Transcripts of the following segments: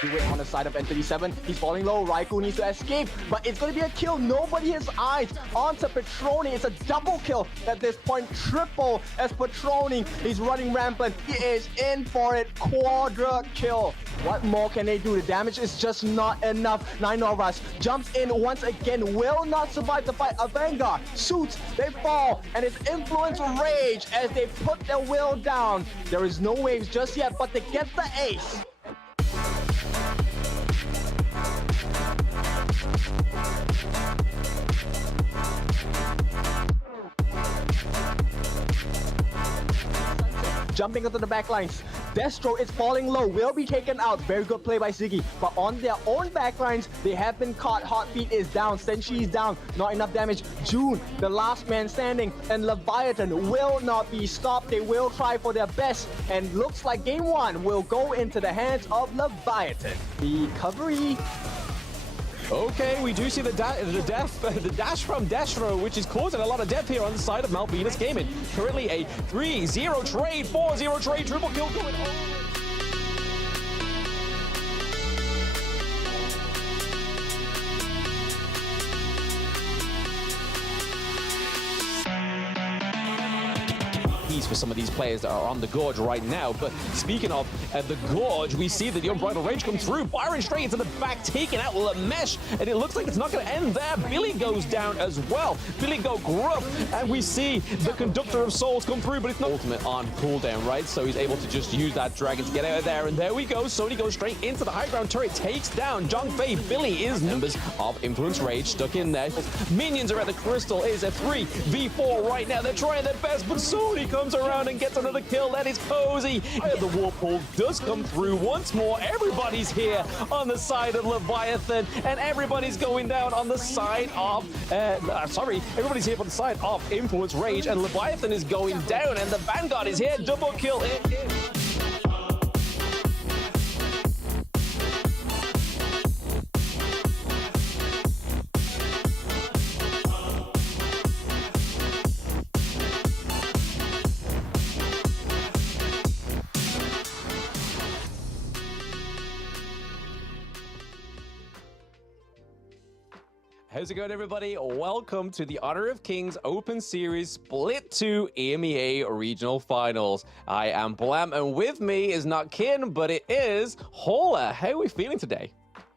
do it on the side of N37. He's falling low. Raikou needs to escape, but it's going to be a kill. Nobody has eyes onto Petroni. It's a double kill at this point. Triple as Petroni. He's running rampant. He is in for it. Quadra kill. What more can they do? The damage is just not enough. 9 Novas jumps in once again. Will not survive the fight. A Vanguard shoots. They fall. And it's Influence Rage as they put their will down. There is no waves just yet, but they get the ace. Jumping into the backlines. Destro is falling low, will be taken out. Very good play by Ziggy. But on their own backlines, they have been caught. Heartbeat is down. Senshi is down. Not enough damage. June, the last man standing. And Leviathan will not be stopped. They will try for their best. And looks like game 1 will go into the hands of Leviathan. Recovery. Okay, we do see the dash from Destro, which is causing a lot of death here on the side of Malvinas Gaming. Currently a 3-0 trade, 4-0 trade, triple kill going on. For some of these players that are on the Gorge right now. But speaking of the Gorge, we see that the Unbridled Rage comes through, firing straight into the back, taking out Lamesh, and it looks like it's not going to end there. Billy goes down as well. Billy go gruff, and we see the Conductor of Souls come through, but it's not ultimate on cooldown, right? So he's able to just use that dragon to get out of there, and there we go. Sony goes straight into the high ground turret, takes down Zhang-Fei. Billy is members of Influence Rage stuck in there. Minions are at the crystal. It is a 3v4 right now. They're trying their best, but Sony comes around and gets another kill. That is Cozy. The Warpool does come through once more. Everybody's here on the side of Leviathan, and everybody's going down on the side of everybody's here on the side of Influence Rage, and Leviathan is going down, and the Vanguard is here. Double kill in. How's it going, everybody? Welcome to the Honor of Kings Open Series Split 2 EMEA Regional Finals. I am Blam, and with me is not Kin, but it is Hola. How are we feeling today?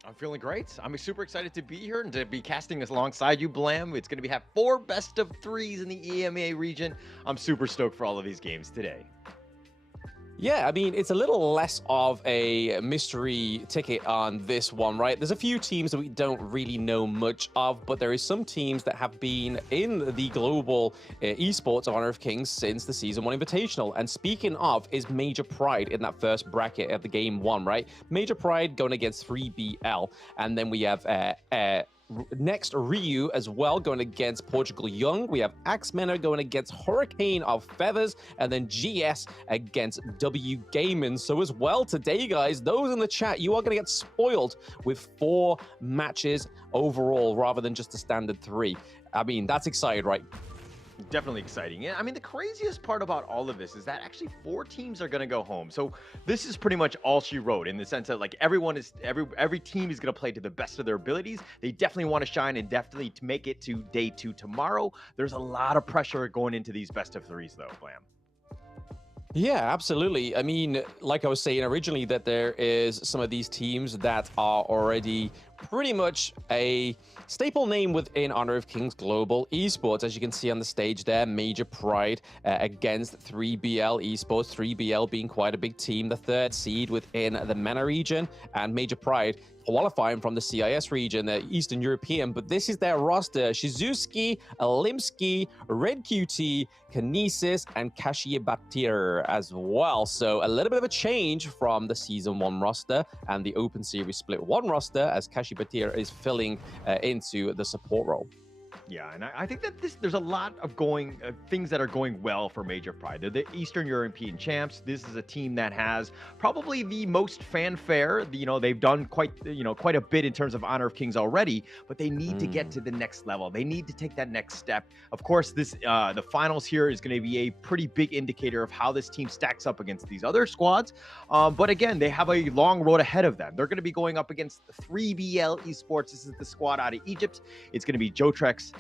I'm feeling great. I'm super excited to be here and to be casting this alongside you, Blam. It's going to have 4 best of 3s in the EMEA region. I'm super stoked for all of these games today. Yeah, I mean, it's a little less of a mystery ticket on this one, right? There's a few teams that we don't really know much of, but there is some teams that have been in the global esports of Honor of Kings since the Season 1 Invitational. And speaking of, is Major Pride in that first bracket at the Game 1, right? Major Pride going against 3BL. And then we have next Ryu as well going against Portugal Young. We have MENA going against Hurricane of Feathers, and then GS against W Gaming. So as well today, guys, those in the chat, you are going to get spoiled with 4 matches overall rather than just a standard 3. I mean, that's exciting, right? Definitely exciting. Yeah, I mean, the craziest part about all of this is that actually 4 teams are going to go home. So this is pretty much all she wrote, in the sense that like every team is going to play to the best of their abilities. They definitely want to shine and definitely to make it to day 2 tomorrow. There's a lot of pressure going into these best of 3s though, Blam. Yeah, absolutely. I mean, like I was saying originally, that there is some of these teams that are already pretty much a staple name within Honor of Kings Global Esports. As you can see on the stage there, Major Pride against 3BL Esports, 3BL being quite a big team, the 3rd seed within the MENA region, and Major Pride qualifying from the CIS region, the Eastern European, but this is their roster: Shizuki, Alimsky, Red QT, Kinesis, and Kashibatir as well. So a little bit of a change from the Season 1 roster and the Open Series Split 1 roster, as Kashibatir is filling into the support role. Yeah, and I think that there's a lot of things that are going well for Major Pride. They're the Eastern European champs. This is a team that has probably the most fanfare. You know, they've done quite a bit in terms of Honor of Kings already, but they need to get to the next level. They need to take that next step. Of course, the finals here is going to be a pretty big indicator of how this team stacks up against these other squads. But again, they have a long road ahead of them. They're going to be going up against 3BL Esports. This is the squad out of Egypt. It's going to be Jotrex,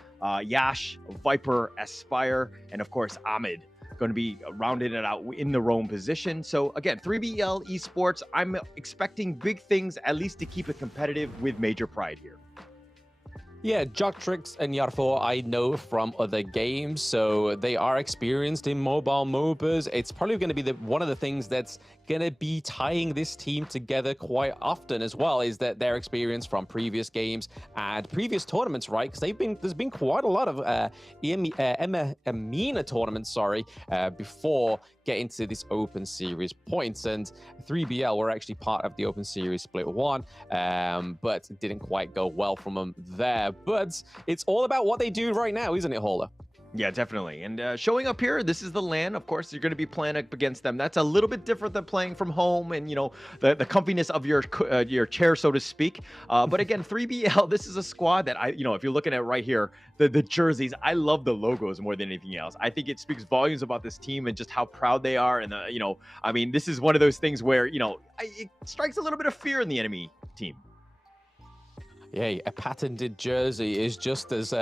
Yash, Viper, Aspire, and of course Ahmed going to be rounding it out in the Rome position. So again, 3BL Esports, I'm expecting big things, at least to keep it competitive with Major Pride here. Yeah, Jotrex and Yarfor I know from other games, so they are experienced in mobile MOBAs. It's probably going to be one of the things that's going to be tying this team together quite often as well, is that their experience from previous games and previous tournaments, right? Because there's been quite a lot of MENA tournaments, before getting to this Open Series points. And 3BL were actually part of the Open Series Split 1, but it didn't quite go well from them there. But it's all about what they do right now, isn't it, Hola? Yeah, definitely. And showing up here, this is the LAN. Of course, you're going to be playing up against them. That's a little bit different than playing from home and, you know, the comfiness of your chair, so to speak. But again, 3BL, this is a squad that if you're looking at right here, the jerseys, I love the logos more than anything else. I think it speaks volumes about this team and just how proud they are. And, this is one of those things where, it strikes a little bit of fear in the enemy team. Yeah, a patented jersey is just as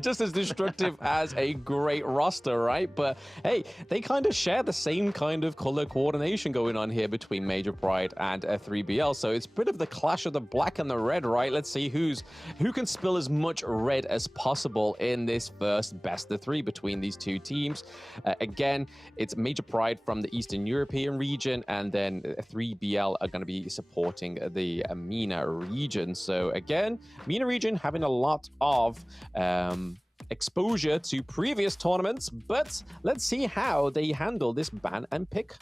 just as destructive as a great roster, right? But hey, they kind of share the same kind of color coordination going on here between Major Pride and 3BL. So it's a bit of the clash of the black and the red, right? Let's see who can spill as much red as possible in this first best of three between these two teams. Again, it's Major Pride from the Eastern European region, and then 3BL are going to be supporting the MENA region. So again, MENA region having a lot of exposure to previous tournaments, but let's see how they handle this ban and pick.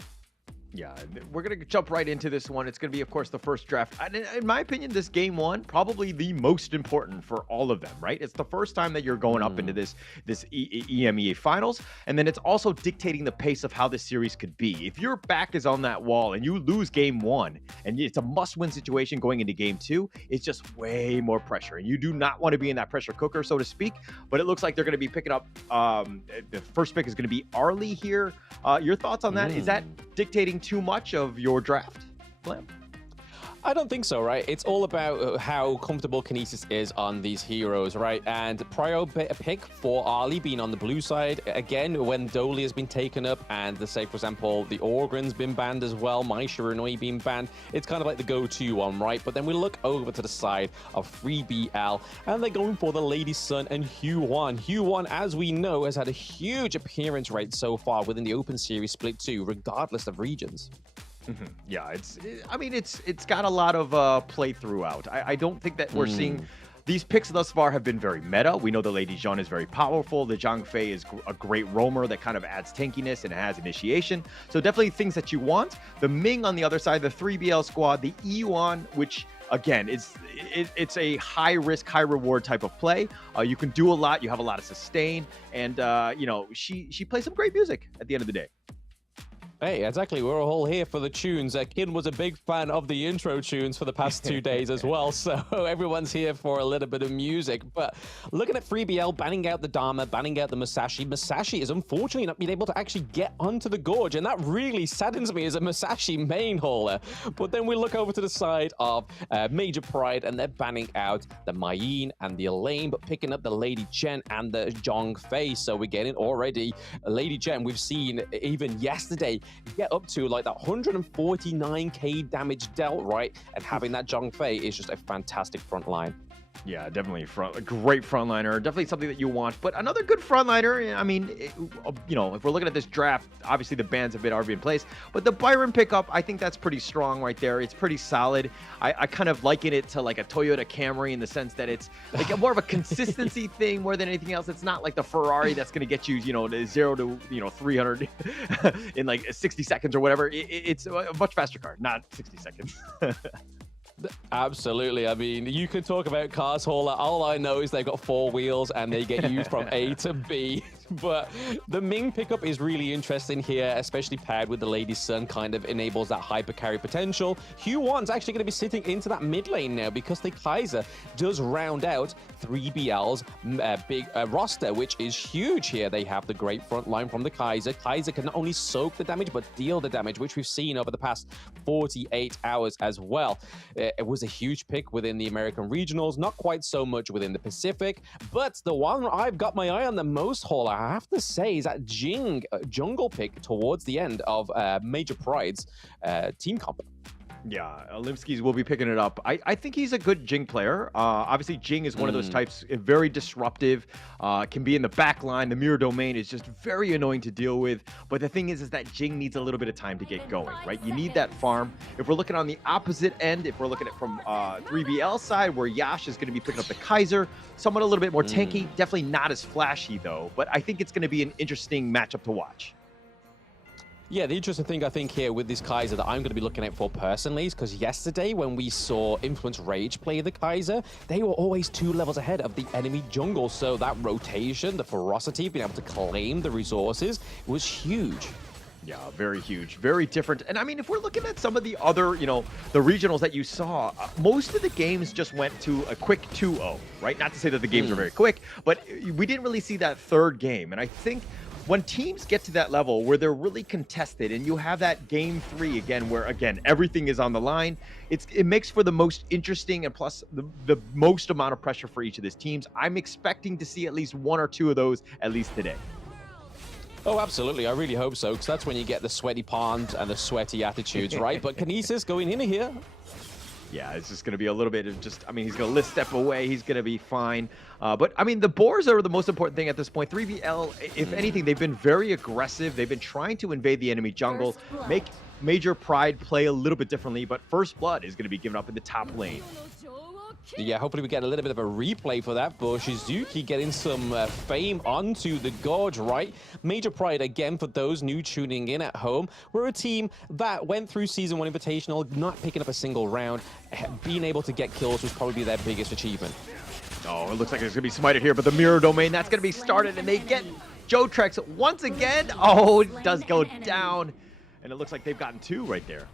Yeah, we're going to jump right into this one. It's going to be, of course, the first draft. And in my opinion, this game one, probably the most important for all of them, right? It's the first time that you're going up into this EMEA finals. And then it's also dictating the pace of how this series could be. If your back is on that wall and you lose game one, and it's a must-win situation going into game two, it's just way more pressure. And you do not want to be in that pressure cooker, so to speak. But it looks like they're going to be picking up, the first pick is going to be Arlie here. Your thoughts on that? Is that dictating too much of your draft plan? I don't think so, right? It's all about how comfortable Kinesis is on these heroes, right? And prior pick for Ali being on the blue side, again, when Dolly has been taken up and, say, for example, the Orgren's been banned as well, My Shiranui being banned, it's kind of like the go-to one, right? But then we look over to the side of 3BL, and they're going for the Lady Sun and Hugh1. Hugh1, as we know, has had a huge appearance rate so far within the Open Series Split 2, regardless of regions. Yeah, it's got a lot of play throughout. I don't think that we're seeing these picks thus far have been very meta. We know the Lady Jeanne is very powerful. The Zhang Fei is a great roamer that kind of adds tankiness and has initiation. So definitely things that you want. The Ming on the other side, the 3BL squad, the Yuan, which again, it's a high risk, high reward type of play. You can do a lot. You have a lot of sustain, and she plays some great music at the end of the day. Hey, exactly. We're all here for the tunes. Kin was a big fan of the intro tunes for the past 2 days as well, so everyone's here for a little bit of music. But looking at 3BL banning out the Dharma, banning out the Musashi, Musashi is unfortunately not being able to actually get onto the Gorge, and that really saddens me as a Musashi main hauler. But then we look over to the side of Major Pride, and they're banning out the Mayin and the Elaine, but picking up the Lady Chen and the Zhang Fei. So we're getting already Lady Chen. We've seen even yesterday get up to like that 149k damage dealt, right? And having that Zhang Fei is just a fantastic front line. Yeah, definitely a great frontliner. Definitely something that you want. But another good frontliner, I mean, if we're looking at this draft, obviously the bans have been already in place. But the Byron pickup, I think that's pretty strong right there. It's pretty solid. I kind of liken it to like a Toyota Camry in the sense that it's like more of a consistency thing more than anything else. It's not like the Ferrari that's going to get you, 0 to 300 in like 60 seconds or whatever. It's a much faster car, not 60 seconds. Absolutely. I mean, you can talk about cars, Hauler. All I know is they've got 4 wheels and they get used from A to B. But the Ming pickup is really interesting here, especially paired with the Lady Sun, kind of enables that hyper carry potential. Hue1's actually going to be sitting into that mid lane now because the Kaiser does round out 3BL's big roster, which is huge here. They have the great front line from the Kaiser. Kaiser can not only soak the damage, but deal the damage, which we've seen over the past 48 hours as well. It was a huge pick within the American regionals, not quite so much within the Pacific, but the one I've got my eye on the most, Hauler, I have to say, is that Jing jungle pick towards the end of Major Pride's team comp. Yeah, Limskis will be picking it up. I think he's a good Jing player. Obviously, Jing is one of those types, very disruptive, can be in the back line. The mirror domain is just very annoying to deal with. But the thing is that Jing needs a little bit of time to get going, right? You need that farm. If we're looking on the opposite end, if we're looking at from 3BL side, where Yash is going to be picking up the Kaiser, someone a little bit more tanky, definitely not as flashy, though. But I think it's going to be an interesting matchup to watch. Yeah, the interesting thing I think here with this Kaiser that I'm going to be looking out for personally is because yesterday when we saw Influence Rage play the Kaiser, they were always 2 levels ahead of the enemy jungle. So that rotation, the ferocity, being able to claim the resources was huge. Yeah, very huge, very different. And I mean, if we're looking at some of the other, the regionals that you saw, most of the games just went to a quick 2-0, right? Not to say that the games are very quick, but we didn't really see that third game. And I think when teams get to that level where they're really contested and you have that game 3 again, where again, everything is on the line, it makes for the most interesting and plus the most amount of pressure for each of these teams. I'm expecting to see at least 1 or 2 of those at least today. Oh, absolutely. I really hope so, because that's when you get the sweaty palms and the sweaty attitudes, right? But Kinesis going in here. Yeah, it's just going to be a little bit of just, I mean, he's going to step away. He's going to be fine. But, I mean, the boars are the most important thing at this point. 3BL, if anything, they've been very aggressive. They've been trying to invade the enemy jungle, make Major Pride play a little bit differently. But First Blood is going to be given up in the top lane. Yeah, hopefully we get a little bit of a replay for that, but Shizuki getting some fame onto the Gorge, right? Major Pride, again, for those new tuning in at home, we're a team that went through Season 1 Invitational, not picking up a single round. Being able to get kills was probably their biggest achievement. Oh, it looks like it's going to be smited here, but the mirror domain, that's going to be started, and they get Joe Trex once again. Oh, it does go down, and it looks like they've gotten 2 right there.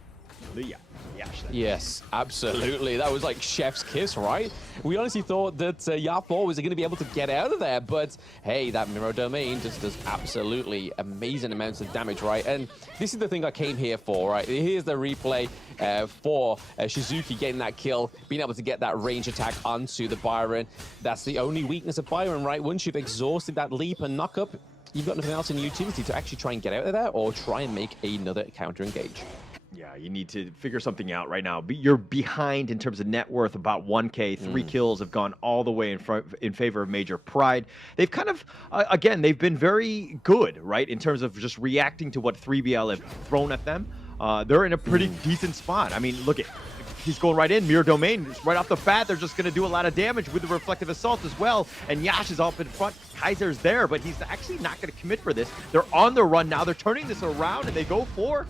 Yes, absolutely. That was like chef's kiss, right? We honestly thought that Yapo was going to be able to get out of there, but hey, that mirror domain just does absolutely amazing amounts of damage, right? And this is the thing I came here for, right? Here's the replay for Shizuki getting that kill, being able to get that range attack onto the Byron. That's the only weakness of Byron, right? Once you've exhausted that leap and knock up, you've got nothing else in utility to actually try and get out of there or try and make another counter engage. Yeah, you need to figure something out right now. You're behind in terms of net worth, about 1K. 3 kills have gone all the way in favor of Major Pride. They've kind of, again, they've been very good, right, in terms of just reacting to what 3BL have thrown at them. They're in a pretty decent spot. I mean, look at, he's going right in, mirror domain. Right off the bat, they're just going to do a lot of damage with the reflective assault as well. And Yash is up in front. Kaiser's there, but he's actually not going to commit for this. They're on the run now. They're turning this around, and they go for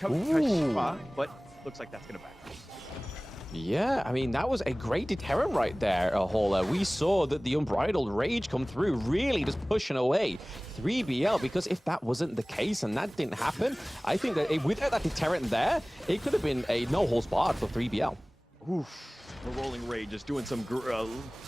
but looks like that's going to back. Yeah, I mean, that was a great deterrent right there, Hauler. We saw that the Unbridled Rage come through, really just pushing away 3BL, because if that wasn't the case and that didn't happen, I think that without that deterrent there, it could have been a no-holds-barred for 3BL. Oof. The Rolling Rage is doing some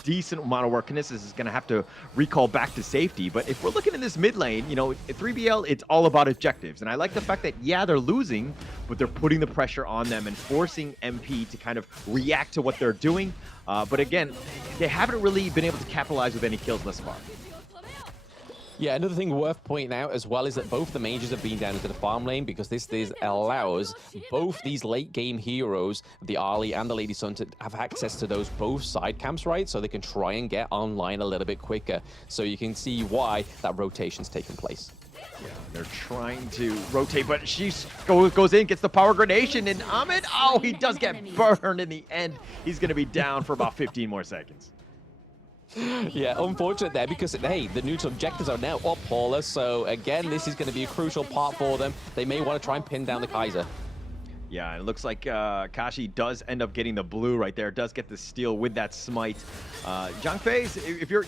decent amount of work. Kinesis is going to have to recall back to safety. But if we're looking in this mid lane, at 3BL, it's all about objectives. And I like the fact that, yeah, they're losing, but they're putting the pressure on them and forcing MP to kind of react to what they're doing. But again, they haven't really been able to capitalize with any kills thus far. Yeah, another thing worth pointing out as well is that both the mages have been down into the farm lane, because this allows both these late game heroes, the Arlie and the Lady Sun, to have access to those both side camps, right? So they can try and get online a little bit quicker. So you can see why that rotation's taking place. Yeah, they're trying to rotate, but she goes in, gets the power grenation, and Ahmed, oh, he does get burned in the end. He's going to be down for about 15 more seconds. Yeah, unfortunate there, because, hey, the neutral objectives are now up, Paula. So, again, this is going to be a crucial part for them. They may want to try and pin down the Kaiser. Yeah, it looks like Kashi does end up getting the blue right there. Does get the steal with that smite. Zhang Fei's,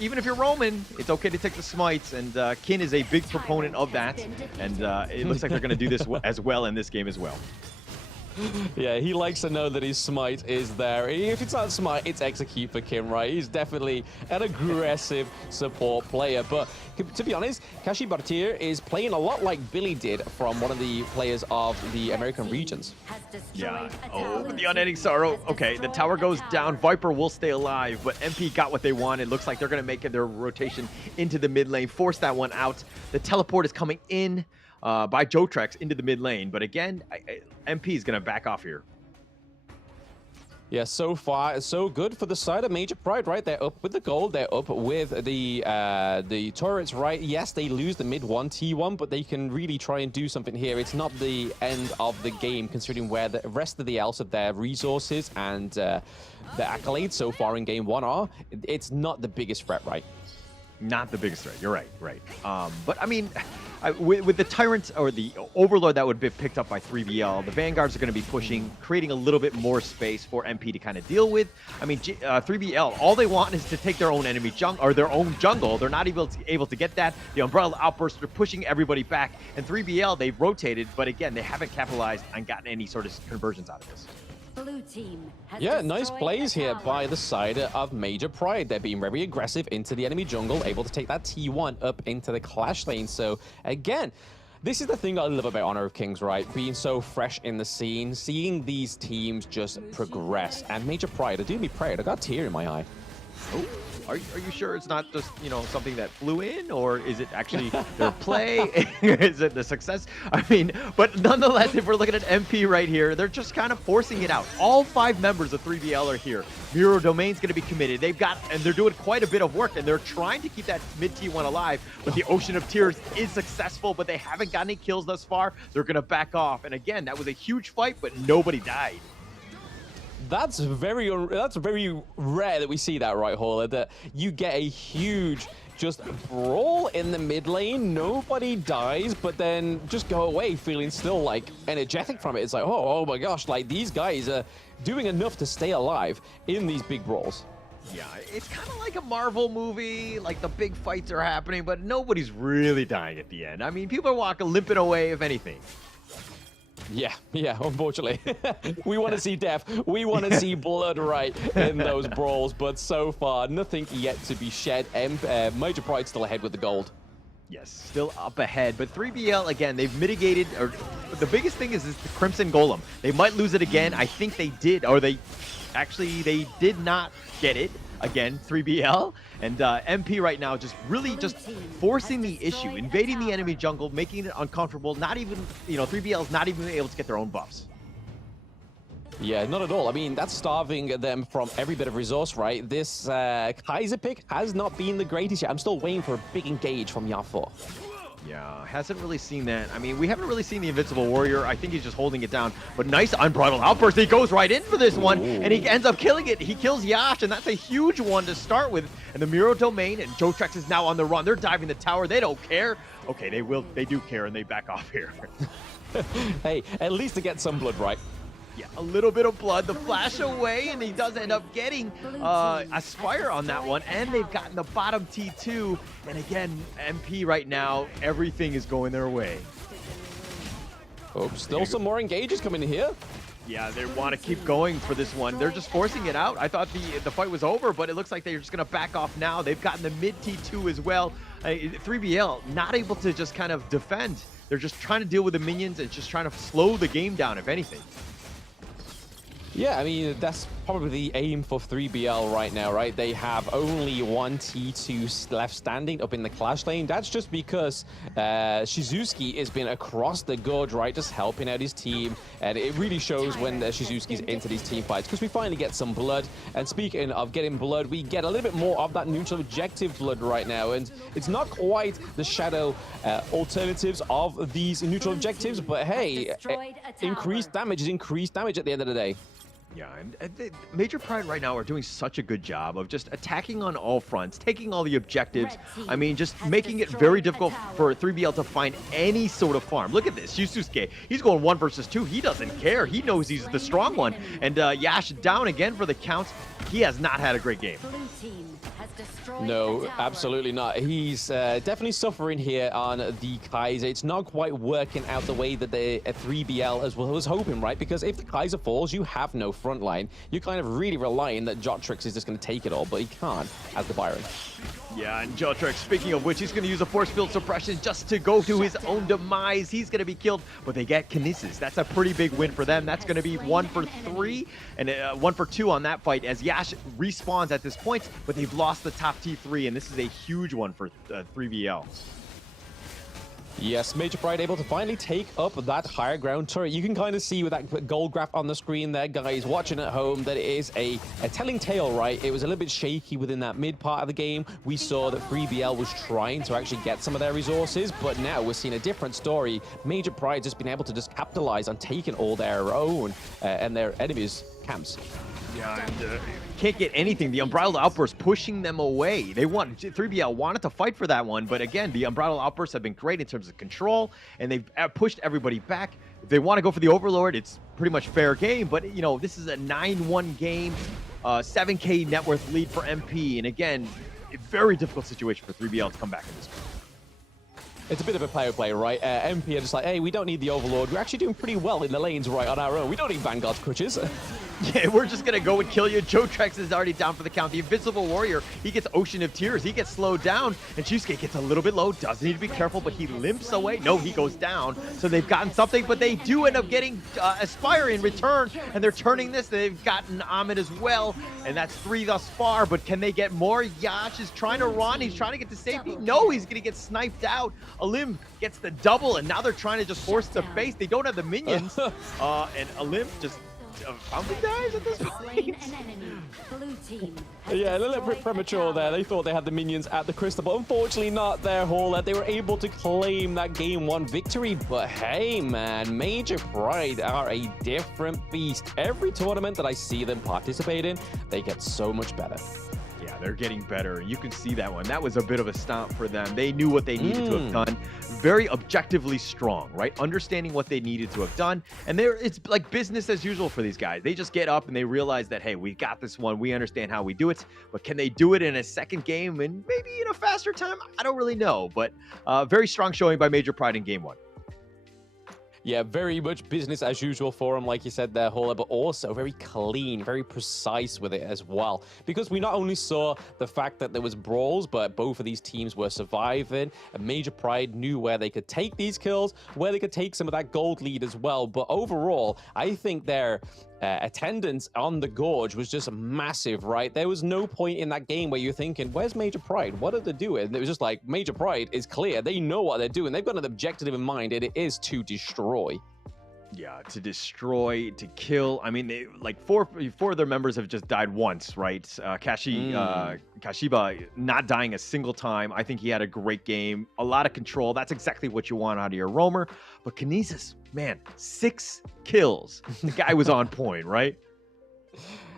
even if you're Roman, it's okay to take the smites, and Kin is a big proponent of that. And it looks like they're going to do this as well in this game as well. Yeah, he likes to know that his smite is there. If it's not smite, it's execute for Kim, right? He's definitely an aggressive support player. But to be honest, Kashi Bartir is playing a lot like Billy did from one of the players of the American regions. Yeah. Oh, the unending sorrow. Okay, the tower goes down. Viper will stay alive, but MP got what they want. It looks like they're going to make their rotation into the mid lane, force that one out. The teleport is coming in by Jotrex into the mid lane, but again, MP is going to back off here. Yeah, so far, so good for the side of Major Pride, right? They're up with the gold, they're up with the turrets, right? Yes, they lose the mid 1 T1, but they can really try and do something here. It's not the end of the game, considering where the rest of the else of their resources and the accolades so far in game 1 are. It's not the biggest threat, right? Not the biggest threat. You're right, right. But I mean, with the Tyrant or the Overlord that would be picked up by 3BL, the Vanguards are going to be pushing, creating a little bit more space for MP to kind of deal with. I mean, 3BL, all they want is to take their own enemy jungle, or their own jungle. They're not able to get that. The Umbrella Outburst, they're pushing everybody back. And 3BL, they've rotated, but again, they haven't capitalized on gotten any sort of conversions out of this. Blue team has Yeah, nice destroyed plays a here tower. by the side of Major Pride. They're being very aggressive into the enemy jungle, able to take that T1 up into the clash lane. So again, this is the thing I love about Honor of Kings, right? Being so fresh in the scene, seeing these teams just progress. And Major Pride, I do be proud. I got a tear in my eye. Oh, are you sure it's not just, you know, something that flew in, or is it actually their play? Is it the success? I mean, but nonetheless, if we're looking at MP right here, they're just kind of forcing it out. All 5 members of 3BL are here. Miro Domain's going to be committed. And they're doing quite a bit of work, and they're trying to keep that mid T1 alive, but the Ocean of Tears is successful, but they haven't got any kills thus far. They're going to back off. And again, that was a huge fight, but nobody died. That's very rare that we see that, right, Hauler, that you get a huge just brawl in the mid lane, nobody dies, but then just go away feeling still like energetic from it. It's like, oh my gosh, like these guys are doing enough to stay alive in these big brawls. Yeah, it's kind of like a Marvel movie, like the big fights are happening, but nobody's really dying at the end. I mean, people are limping away, if anything. Yeah, unfortunately. We want to see death. We want to see blood, right, in those brawls. But so far, nothing yet to be shed. Major Pride still ahead with the gold. Yes, still up ahead. But 3BL, again, they've mitigated. Or the biggest thing is the Crimson Golem. They might lose it again. I think they did. Or they did not get it. Again, 3BL. And MP right now just forcing the issue, invading the enemy jungle, making it uncomfortable. Not even, 3BL's not even able to get their own buffs. Yeah, not at all. I mean, that's starving them from every bit of resource, right? This Kaiser pick has not been the greatest yet. I'm still waiting for a big engage from Yafo. Yeah, hasn't really seen that. I mean, we haven't really seen the Invincible Warrior. I think he's just holding it down. But nice Unbridled Outburst. He goes right in for this one, and he ends up killing it. He kills Yash, and that's a huge one to start with. And the Miro Domain and Jotrex is now on the run. They're diving the tower. They don't care. Okay, they do care, and they back off here. Hey, at least to get some blood, right? Yeah, a little bit of blood, the flash away, and he does end up getting Aspire on that one, and they've gotten the bottom T2, and again, MP right now, everything is going their way. Oh, still some more engages coming in here. Yeah, they want to keep going for this one. They're just forcing it out. I thought the fight was over, but it looks like they're just going to back off now. They've gotten the mid T2 as well. 3BL not able to just kind of defend. They're just trying to deal with the minions and just trying to slow the game down, if anything. Yeah, I mean, that's probably the aim for 3BL right now, right? They have only 1 T2 left standing up in the clash lane. That's just because Shizuki has been across the gorge, right? Just helping out his team. And it really shows when Shizuki's into these team fights, because we finally get some blood. And speaking of getting blood, we get a little bit more of that neutral objective blood right now. And it's not quite the shadow alternatives of these neutral objectives, but hey, increased damage is increased damage at the end of the day. Yeah, and Major Pride right now are doing such a good job of just attacking on all fronts, taking all the objectives. I mean, just making it very difficult for 3BL to find any sort of farm. Look at this, Yusuke. He's going 1 versus 2. He doesn't care. He knows he's the strong one. And Yash down again for the count. He has not had a great game. Blue team has destroyed No, the tower. absolutely not. He's definitely suffering here on the Kaiser. It's not quite working out the way that the 3BL as well was hoping, right? Because if the Kaiser falls, you have no front line. You're kind of really relying that Jotrix is just going to take it all, but he can't as the Byron. Yeah, and Jotrix, speaking of which, he's going to use a force field suppression just to go to his own demise. He's going to be killed, but they get Kinesis. That's a pretty big win for them. That's going to be 1 for 3 and 1 for 2 on that fight as Yash respawns at this point, but they've lost the top T3, and this is a huge one for 3BL. Yes, Major Pride able to finally take up that higher ground turret. You can kind of see with that gold graph on the screen there, guys, watching at home, that it is a telling tale, right? It was a little bit shaky within that mid part of the game. We saw that 3BL was trying to actually get some of their resources, but now we're seeing a different story. Major Pride just been able to just capitalize on taking all their own and their enemies' camps. Yeah, and can't get anything. The Unbridled Outburst pushing them away. 3BL wanted to fight for that one, but again, the Unbridled Outbursts have been great in terms of control, and they've pushed everybody back. If they want to go for the Overlord, it's pretty much fair game, but, you know, this is a 9-1 game, 7K net worth lead for MP, and again, a very difficult situation for 3BL to come back in this one. It's a bit of a play, right? MP are just like, hey, we don't need the Overlord. We're actually doing pretty well in the lanes right on our own. We don't need Vanguard's crutches. Yeah, we're just gonna go and kill you. Jotrix is already down for the count. The Invisible Warrior, he gets Ocean of Tears. He gets slowed down, and Shusuke gets a little bit low. Does need to be careful, but he limps away. No, he goes down. So they've gotten something, but they do end up getting Aspire in return, and they're turning this. They've gotten Ahmed as well, and that's 3 thus far, but can they get more? Yash is trying to run. He's trying to get to safety. No, he's gonna get sniped out. Alim gets the double, and now they're trying to just force the face. They don't have the minions, and Alim just how many dies at this point? Yeah, a little bit premature there. They thought they had the minions at the crystal, but unfortunately not there, Hauler. They were able to claim that game 1 victory, but hey, man, Major Pride are a different beast. Every tournament that I see them participate in, they get so much better. Yeah, they're getting better. You can see that one. That was a bit of a stomp for them. They knew what they needed to have done. Very objectively strong, right? Understanding what they needed to have done. And it's like business as usual for these guys. They just get up and they realize that, hey, we got this one. We understand how we do it. But can they do it in a second game and maybe in a faster time? I don't really know. But very strong showing by Major Pride in game 1. Yeah, very much business as usual for him, like you said there, Hauler, but also very clean, very precise with it as well. Because we not only saw the fact that there was brawls, but both of these teams were surviving. And Major Pride knew where they could take these kills, where they could take some of that gold lead as well. But overall, I think their attendance on the Gorge was just massive, right? There was no point in that game where you're thinking, where's Major Pride? What are they doing? And it was just like, Major Pride is clear. They know what they're doing. They've got an objective in mind, and it is to destroy. Yeah, to destroy, to kill. I mean, they like four of their members have just died once, right? Kashiba not dying a single time. I think he had a great game. A lot of control. That's exactly what you want out of your roamer. But Kinesis, man, 6 kills. The guy was on point, right?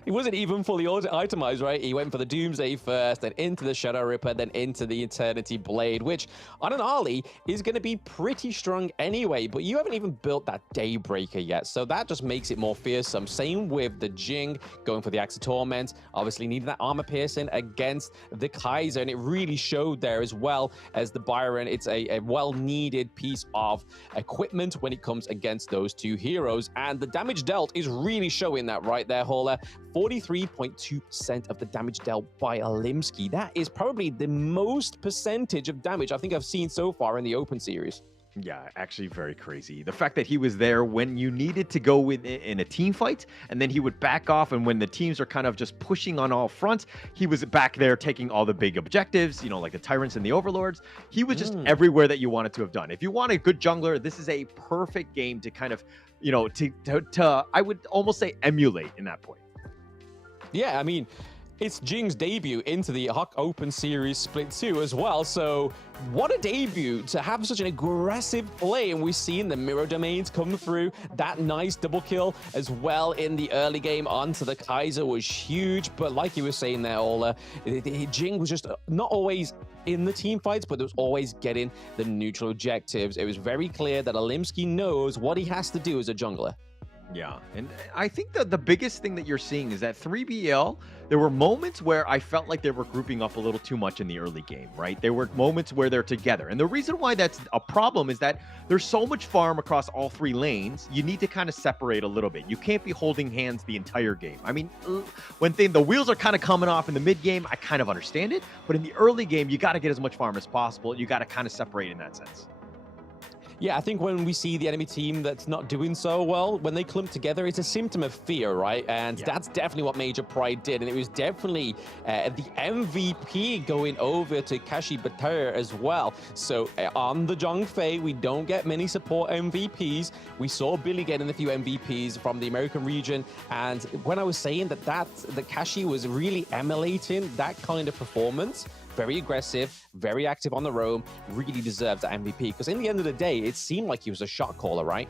He wasn't even fully itemized, right? He went for the Doomsday first, then into the Shadow Ripper, then into the Eternity Blade, which on an Ollie is going to be pretty strong anyway, but you haven't even built that Daybreaker yet, so that just makes it more fearsome. Same with the Jing, going for the Axe of Torment, obviously needing that armor piercing against the Kaiser, and it really showed there as well as the Byron. It's a well-needed piece of equipment when it comes against those two heroes, and the damage dealt is really showing that right there, Hauler. 43.2% of the damage dealt by Alimsky. That is probably the most percentage of damage I think I've seen so far in the Open Series. Yeah, actually very crazy. The fact that he was there when you needed to go in a team fight, and then he would back off, and when the teams are kind of just pushing on all fronts, he was back there taking all the big objectives, you know, like the Tyrants and the Overlords. He was just everywhere that you wanted to have done. If you want a good jungler, this is a perfect game to kind of, you know, to I would almost say emulate in that point. Yeah, I mean, It's Jing's debut into the HoK Open Series Split 2 as well, so what a debut to have such an aggressive play, and we've seen the mirror domains come through. That nice double kill as well in the early game onto the Kaiser was huge, but like you were saying there, Ola, Jing was just not always in the team fights, but it was always getting the neutral objectives. It was very clear that Alimsky knows what he has to do as a jungler. Yeah, and I think that the biggest thing that you're seeing is that 3BL, there were moments where I felt like they were grouping up a little too much in the early game, right? There were moments where they're together. And the reason why that's a problem is that there's so much farm across all 3 lanes, you need to kind of separate a little bit. You can't be holding hands the entire game. I mean, when the wheels are kind of coming off in the mid game, I kind of understand it. But in the early game, you got to get as much farm as possible. You got to kind of separate in that sense. Yeah, I think when we see the enemy team that's not doing so well, when they clump together, it's a symptom of fear, right? And that's definitely what Major Pride did. And it was definitely the MVP going over to Kashi Batur as well. So on the Zhongfei, we don't get many support MVPs. We saw Billy getting a few MVPs from the American region. And when I was saying that Kashi was really emulating that kind of performance, very aggressive, very active on the roam, really deserves that MVP. Because in the end of the day, it seemed like he was a shot caller, right?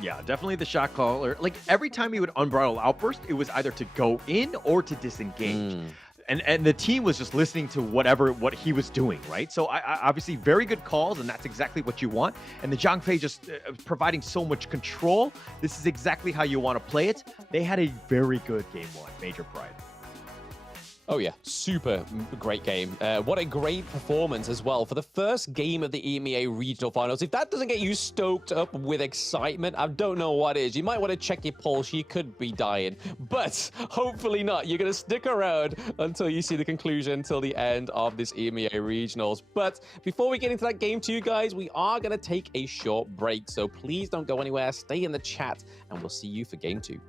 Yeah, definitely the shot caller. Like every time he would unbridle outburst, it was either to go in or to disengage. And the team was just listening to what he was doing, right? So I obviously very good calls, and that's exactly what you want. And the Zhongfei just providing so much control. This is exactly how you want to play it. They had a very good game 1, Major Pride. Oh yeah, super great game. What a great performance as well for the first game of the EMEA Regional Finals. If that doesn't get you stoked up with excitement, I don't know what is. You might want to check your pulse. You could be dying, but hopefully not. You're going to stick around until you see the conclusion, until the end of this EMEA Regionals. But before we get into that game 2, guys, we are going to take a short break. So please don't go anywhere. Stay in the chat, and we'll see you for game 2.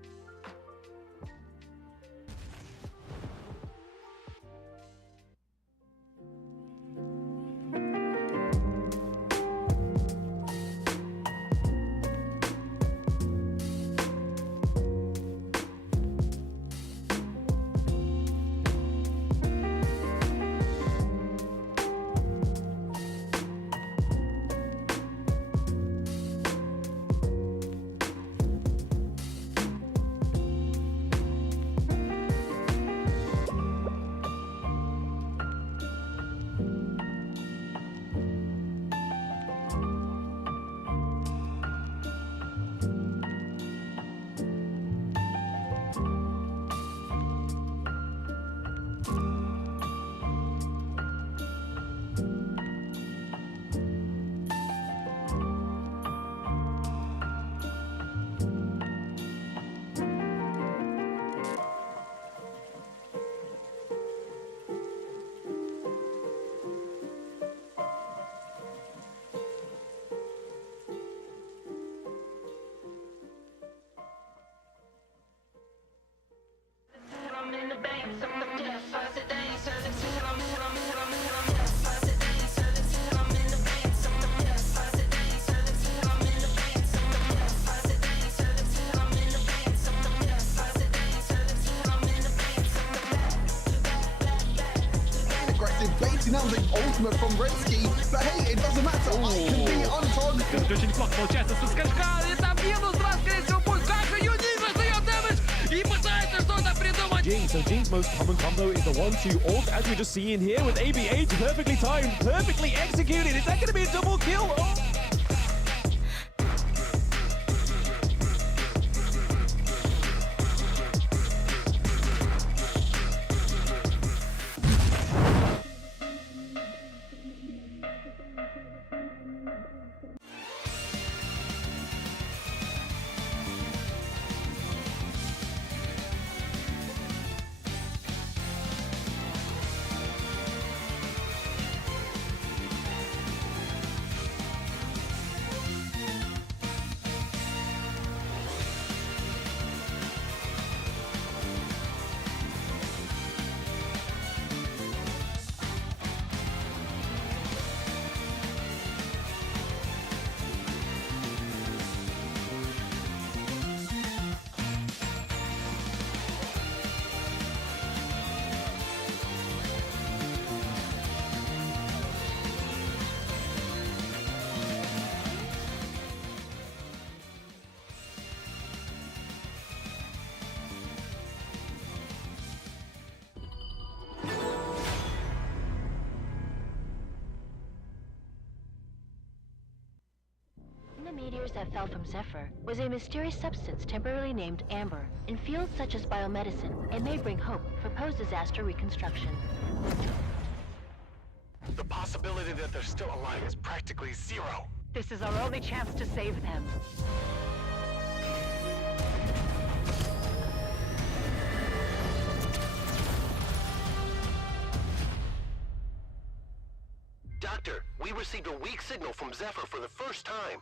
Now the ultimate from Redsky, but hey, it doesn't matter. I can be on target. Очень плохо получается со скачка, и там минус 2, скорее всего, будет. Как же Юнин раздает дэмэдж и пытается что-то придумать. Jing, so Jing's most common combo is the 1-2 ult, as we're just seeing here with AB8, perfectly timed, perfectly executed. Is that going to be a double kill? Oh. colors that fell from Zephyr was a mysterious substance temporarily named Amber. In fields such as biomedicine, it may bring hope for post-disaster reconstruction. The possibility that they're still alive is practically zero. This is our only chance to save them. Doctor, we received a weak signal from Zephyr for the first time.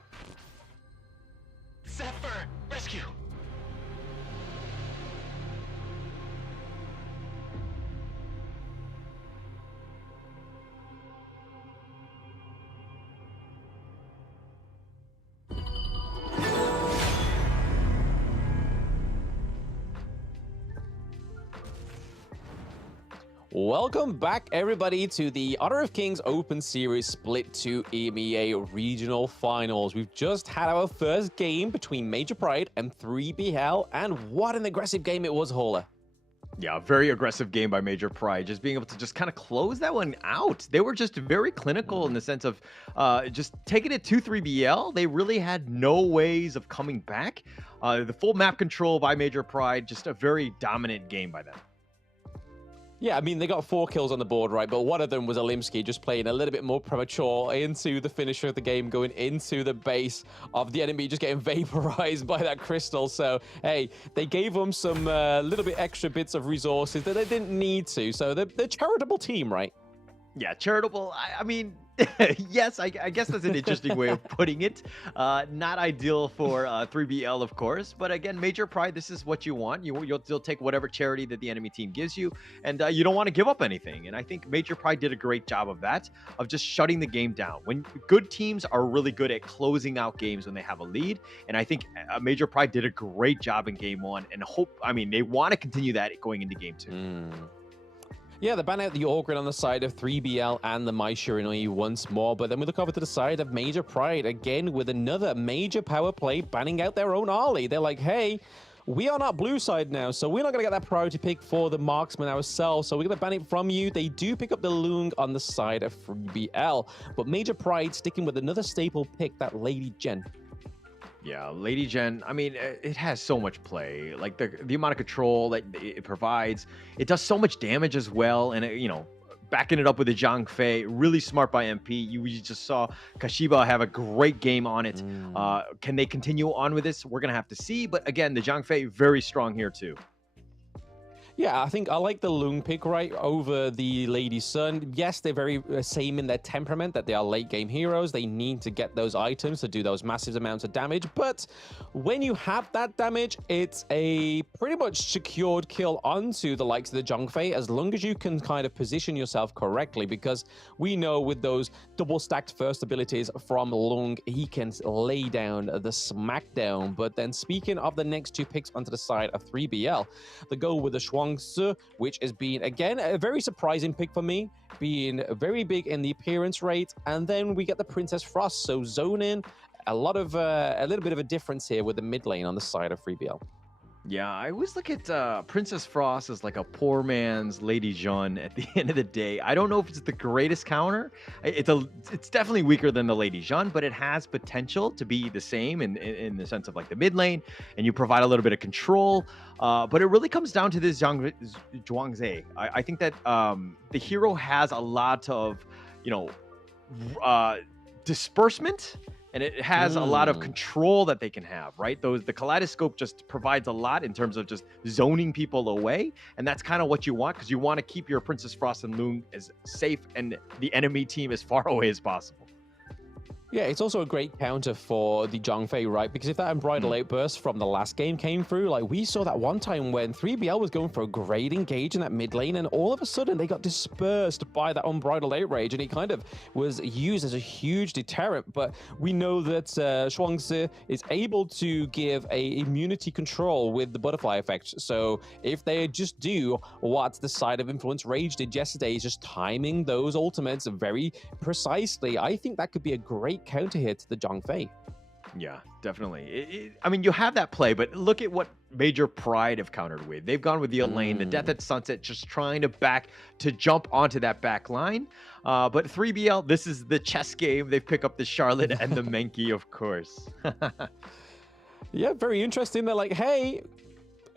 Zephyr! Rescue! Welcome back, everybody, to the Honor of Kings Open Series Split 2 EMEA Regional Finals. We've just had our first game between Major Pride and 3BL, and what an aggressive game it was, Hauler. Yeah, very aggressive game by Major Pride. Just being able to just kind of close that one out. They were just very clinical in the sense of just taking it to 3BL. They really had no ways of coming back. The full map control by Major Pride, just a very dominant game by them. Yeah, I mean, they got 4 kills on the board, right? But one of them was Alimsky just playing a little bit more premature into the finisher of the game, going into the base of the enemy, just getting vaporized by that crystal. So, hey, they gave them some little bit extra bits of resources that they didn't need to. So they're a charitable team, right? Yeah, charitable. I mean, yes, I guess that's an interesting way of putting it. Not ideal for 3BL, of course. But again, Major Pride, this is what you want. You'll take whatever charity that the enemy team gives you. And you don't want to give up anything. And I think Major Pride did a great job of that, of just shutting the game down. When good teams are really good at closing out games when they have a lead. And I think Major Pride did a great job in game 1. And they want to continue that going into game 2. Yeah, they ban out the Orgrin on the side of 3BL and the Mai Shiranui once more, but then we look over to the side of Major Pride again with another major power play banning out their own Arlie. They're like, hey, we are not blue side now, so we're not going to get that priority pick for the marksman ourselves, so we're going to ban it from you. They do pick up the Lung on the side of 3BL, but Major Pride sticking with another staple pick, that Lady Jen. Yeah, Lady Jen, I mean, it has so much play. Like the amount of control that it provides. It does so much damage as well. And, backing it up with the Zhang Fei, really smart by MP. You just saw Kashiba have a great game on it. Can they continue on with this? We're going to have to see. But again, the Zhang Fei, very strong here too. Yeah, I think I like the Lung pick right over the Lady Sun. Yes, they're very same in their temperament, that they are late game heroes. They need to get those items to do those massive amounts of damage. But when you have that damage, it's a pretty much secured kill onto the likes of the Zhang Fei, as long as you can kind of position yourself correctly, because we know with those double stacked first abilities from Lung, he can lay down the smackdown. But then speaking of the next 2 picks onto the side of 3BL, the go with the Shuang, which has been, again, a very surprising pick for me, being very big in the appearance rate. And then we get the Princess Frost, so zone in, a little bit of a difference here with the mid lane on the side of 3BL. Yeah, I always look at Princess Frost as like a poor man's Lady Jeanne at the end of the day. I don't know if it's the greatest counter. It's definitely weaker than the Lady Jeanne, but it has potential to be the same in the sense of like the mid lane, and you provide a little bit of control. But it really comes down to this Zhuangzi. I think that the hero has a lot of, disbursement. And it has a lot of control that they can have, right? The kaleidoscope just provides a lot in terms of just zoning people away. And that's kind of what you want, because you want to keep your Princess Frost and Lung as safe and the enemy team as far away as possible. Yeah, it's also a great counter for the Zhang Fei, right? Because if that Unbridled Outburst from the last game came through, like we saw that one time when 3BL was going for a great engage in that mid lane, and all of a sudden they got dispersed by that Unbridled Outrage, and it kind of was used as a huge deterrent. But we know that Shuangzi is able to give a immunity control with the butterfly effect. So if they just do what the side of Influence Rage did yesterday, is just timing those ultimates very precisely, I think that could be a great counter here to the Zhang Fei. Yeah, definitely. I mean, you have that play, but look at what Major Pride have countered with. They've gone with the lane, the Death at Sunset, just trying to jump onto that back line. But 3BL, this is the chess game. They pick up the Charlotte and the Menki, of course. Yeah, very interesting. They're like, hey,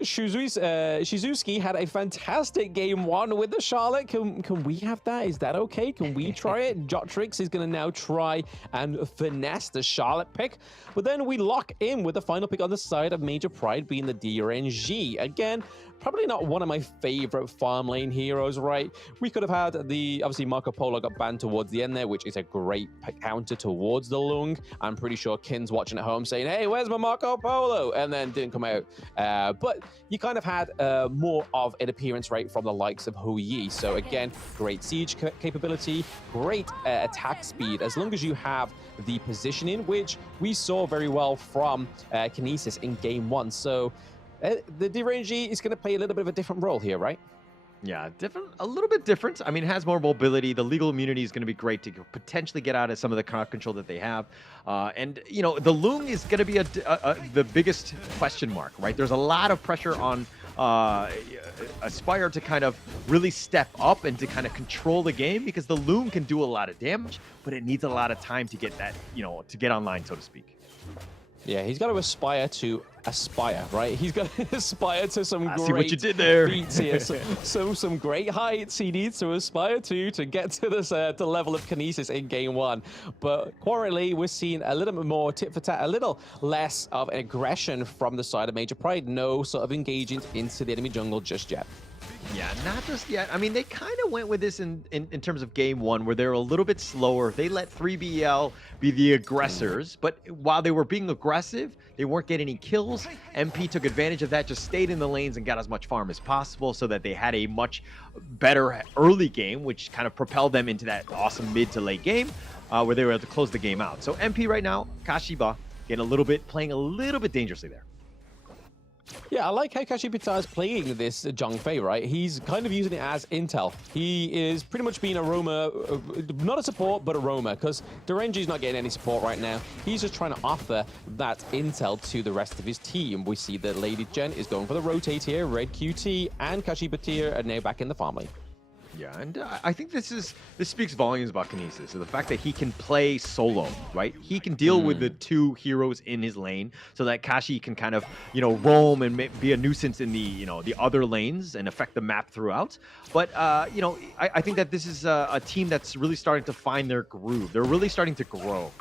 Shizuki had a fantastic game one with the Charlotte. Can we have that? Is that okay? Can we try it? Jotrix is going to now try and finesse the Charlotte pick. But then we lock in with the final pick on the side of Major Pride being the DRNG. Again, probably not one of my favorite farm lane heroes, right? We could have had obviously Marco Polo got banned towards the end there, which is a great counter towards the Lung. I'm pretty sure Kin's watching at home saying, hey, where's my Marco Polo? And then didn't come out. But you kind of had more of an appearance rate from the likes of Huyi. So again, great siege capability, great attack speed, as long as you have the positioning, which we saw very well from Kinesis in game one. So the DRNG is going to play a little bit of a different role here, right? Yeah, a little bit different. I mean, it has more mobility. The legal immunity is going to be great to potentially get out of some of the crowd control that they have. And, you know, the Lung is going to be the biggest question mark, right? There's a lot of pressure on Aspire to kind of really step up and to kind of control the game, because the Lung can do a lot of damage, but it needs a lot of time to get that, you know, to get online, so to speak. Yeah, he's got to aspire, right? He's got to aspire to some great see what you did there. feats here. Some great heights he needs to aspire to get to this the level of Kinesis in game one. But currently, we're seeing a little bit more tit for tat, a little less of aggression from the side of Major Pride. No sort of engaging into the enemy jungle just yet. Yeah, not just yet. I mean, they kind of went with this in terms of game one, where they're a little bit slower. They let 3BL be the aggressors, but while they were being aggressive, they weren't getting any kills. MP took advantage of that, just stayed in the lanes and got as much farm as possible, so that they had a much better early game, which kind of propelled them into that awesome mid to late game, where they were able to close the game out. So MP right now, Kashiba, playing a little bit dangerously there. Yeah, I like how Kashibita is playing this Zhang right? He's kind of using it as intel. He is pretty much being a roamer, not a support, but a roamer, because Derenji's not getting any support right now. He's just trying to offer that intel to the rest of his team. We see that Lady Jen is going for the rotate here. Red QT and Kashibita are now back in the farm lane. Yeah, and I think this speaks volumes about Kinesis. So the fact that he can play solo, right? He can deal with the two heroes in his lane, so that Kashi can kind of, you know, roam and be a nuisance in the, you know, the other lanes and affect the map throughout. But you know, I think that this is a team that's really starting to find their groove. They're really starting to grow.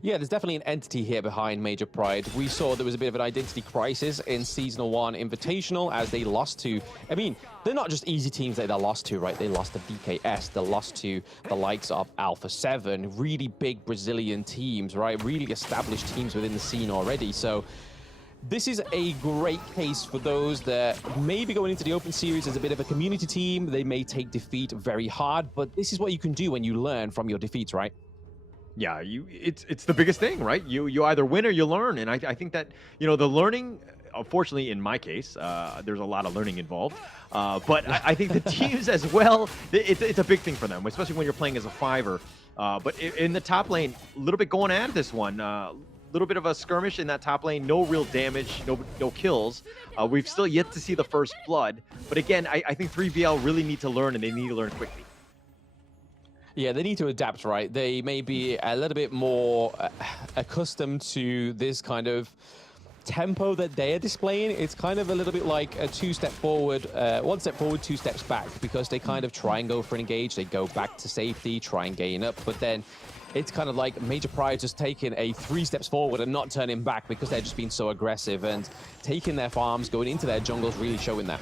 Yeah, there's definitely an entity here behind Major Pride. We saw there was a bit of an identity crisis in Seasonal 1 Invitational as they lost to... I mean, they're not just easy teams that they lost to, right? They lost to BKS, they lost to the likes of Alpha 7, really big Brazilian teams, right? Really established teams within the scene already. So this is a great case for those that may be going into the Open Series as a bit of a community team. They may take defeat very hard, but this is what you can do when you learn from your defeats, right? Yeah, it's the biggest thing, right? You either win or you learn, and I think that, you know, the learning, unfortunately in my case, there's a lot of learning involved, but I think the teams as well, it's a big thing for them, especially when you're playing as a fiver. But in the top lane, a little bit going at this one, little bit of a skirmish in that top lane, no real damage, no kills. We've still yet to see the first blood, but again, I think 3BL really need to learn, and they need to learn quickly. Yeah, they need to adapt, right? They may be a little bit more accustomed to this kind of tempo that they are displaying. It's kind of a little bit like a two-step forward, one step forward, two steps back, because they kind of try and go for an engage. They go back to safety, try and gain up, but then it's kind of like Major Pride just taking a 3 steps forward and not turning back because they're just being so aggressive, and taking their farms, going into their jungles, really showing that.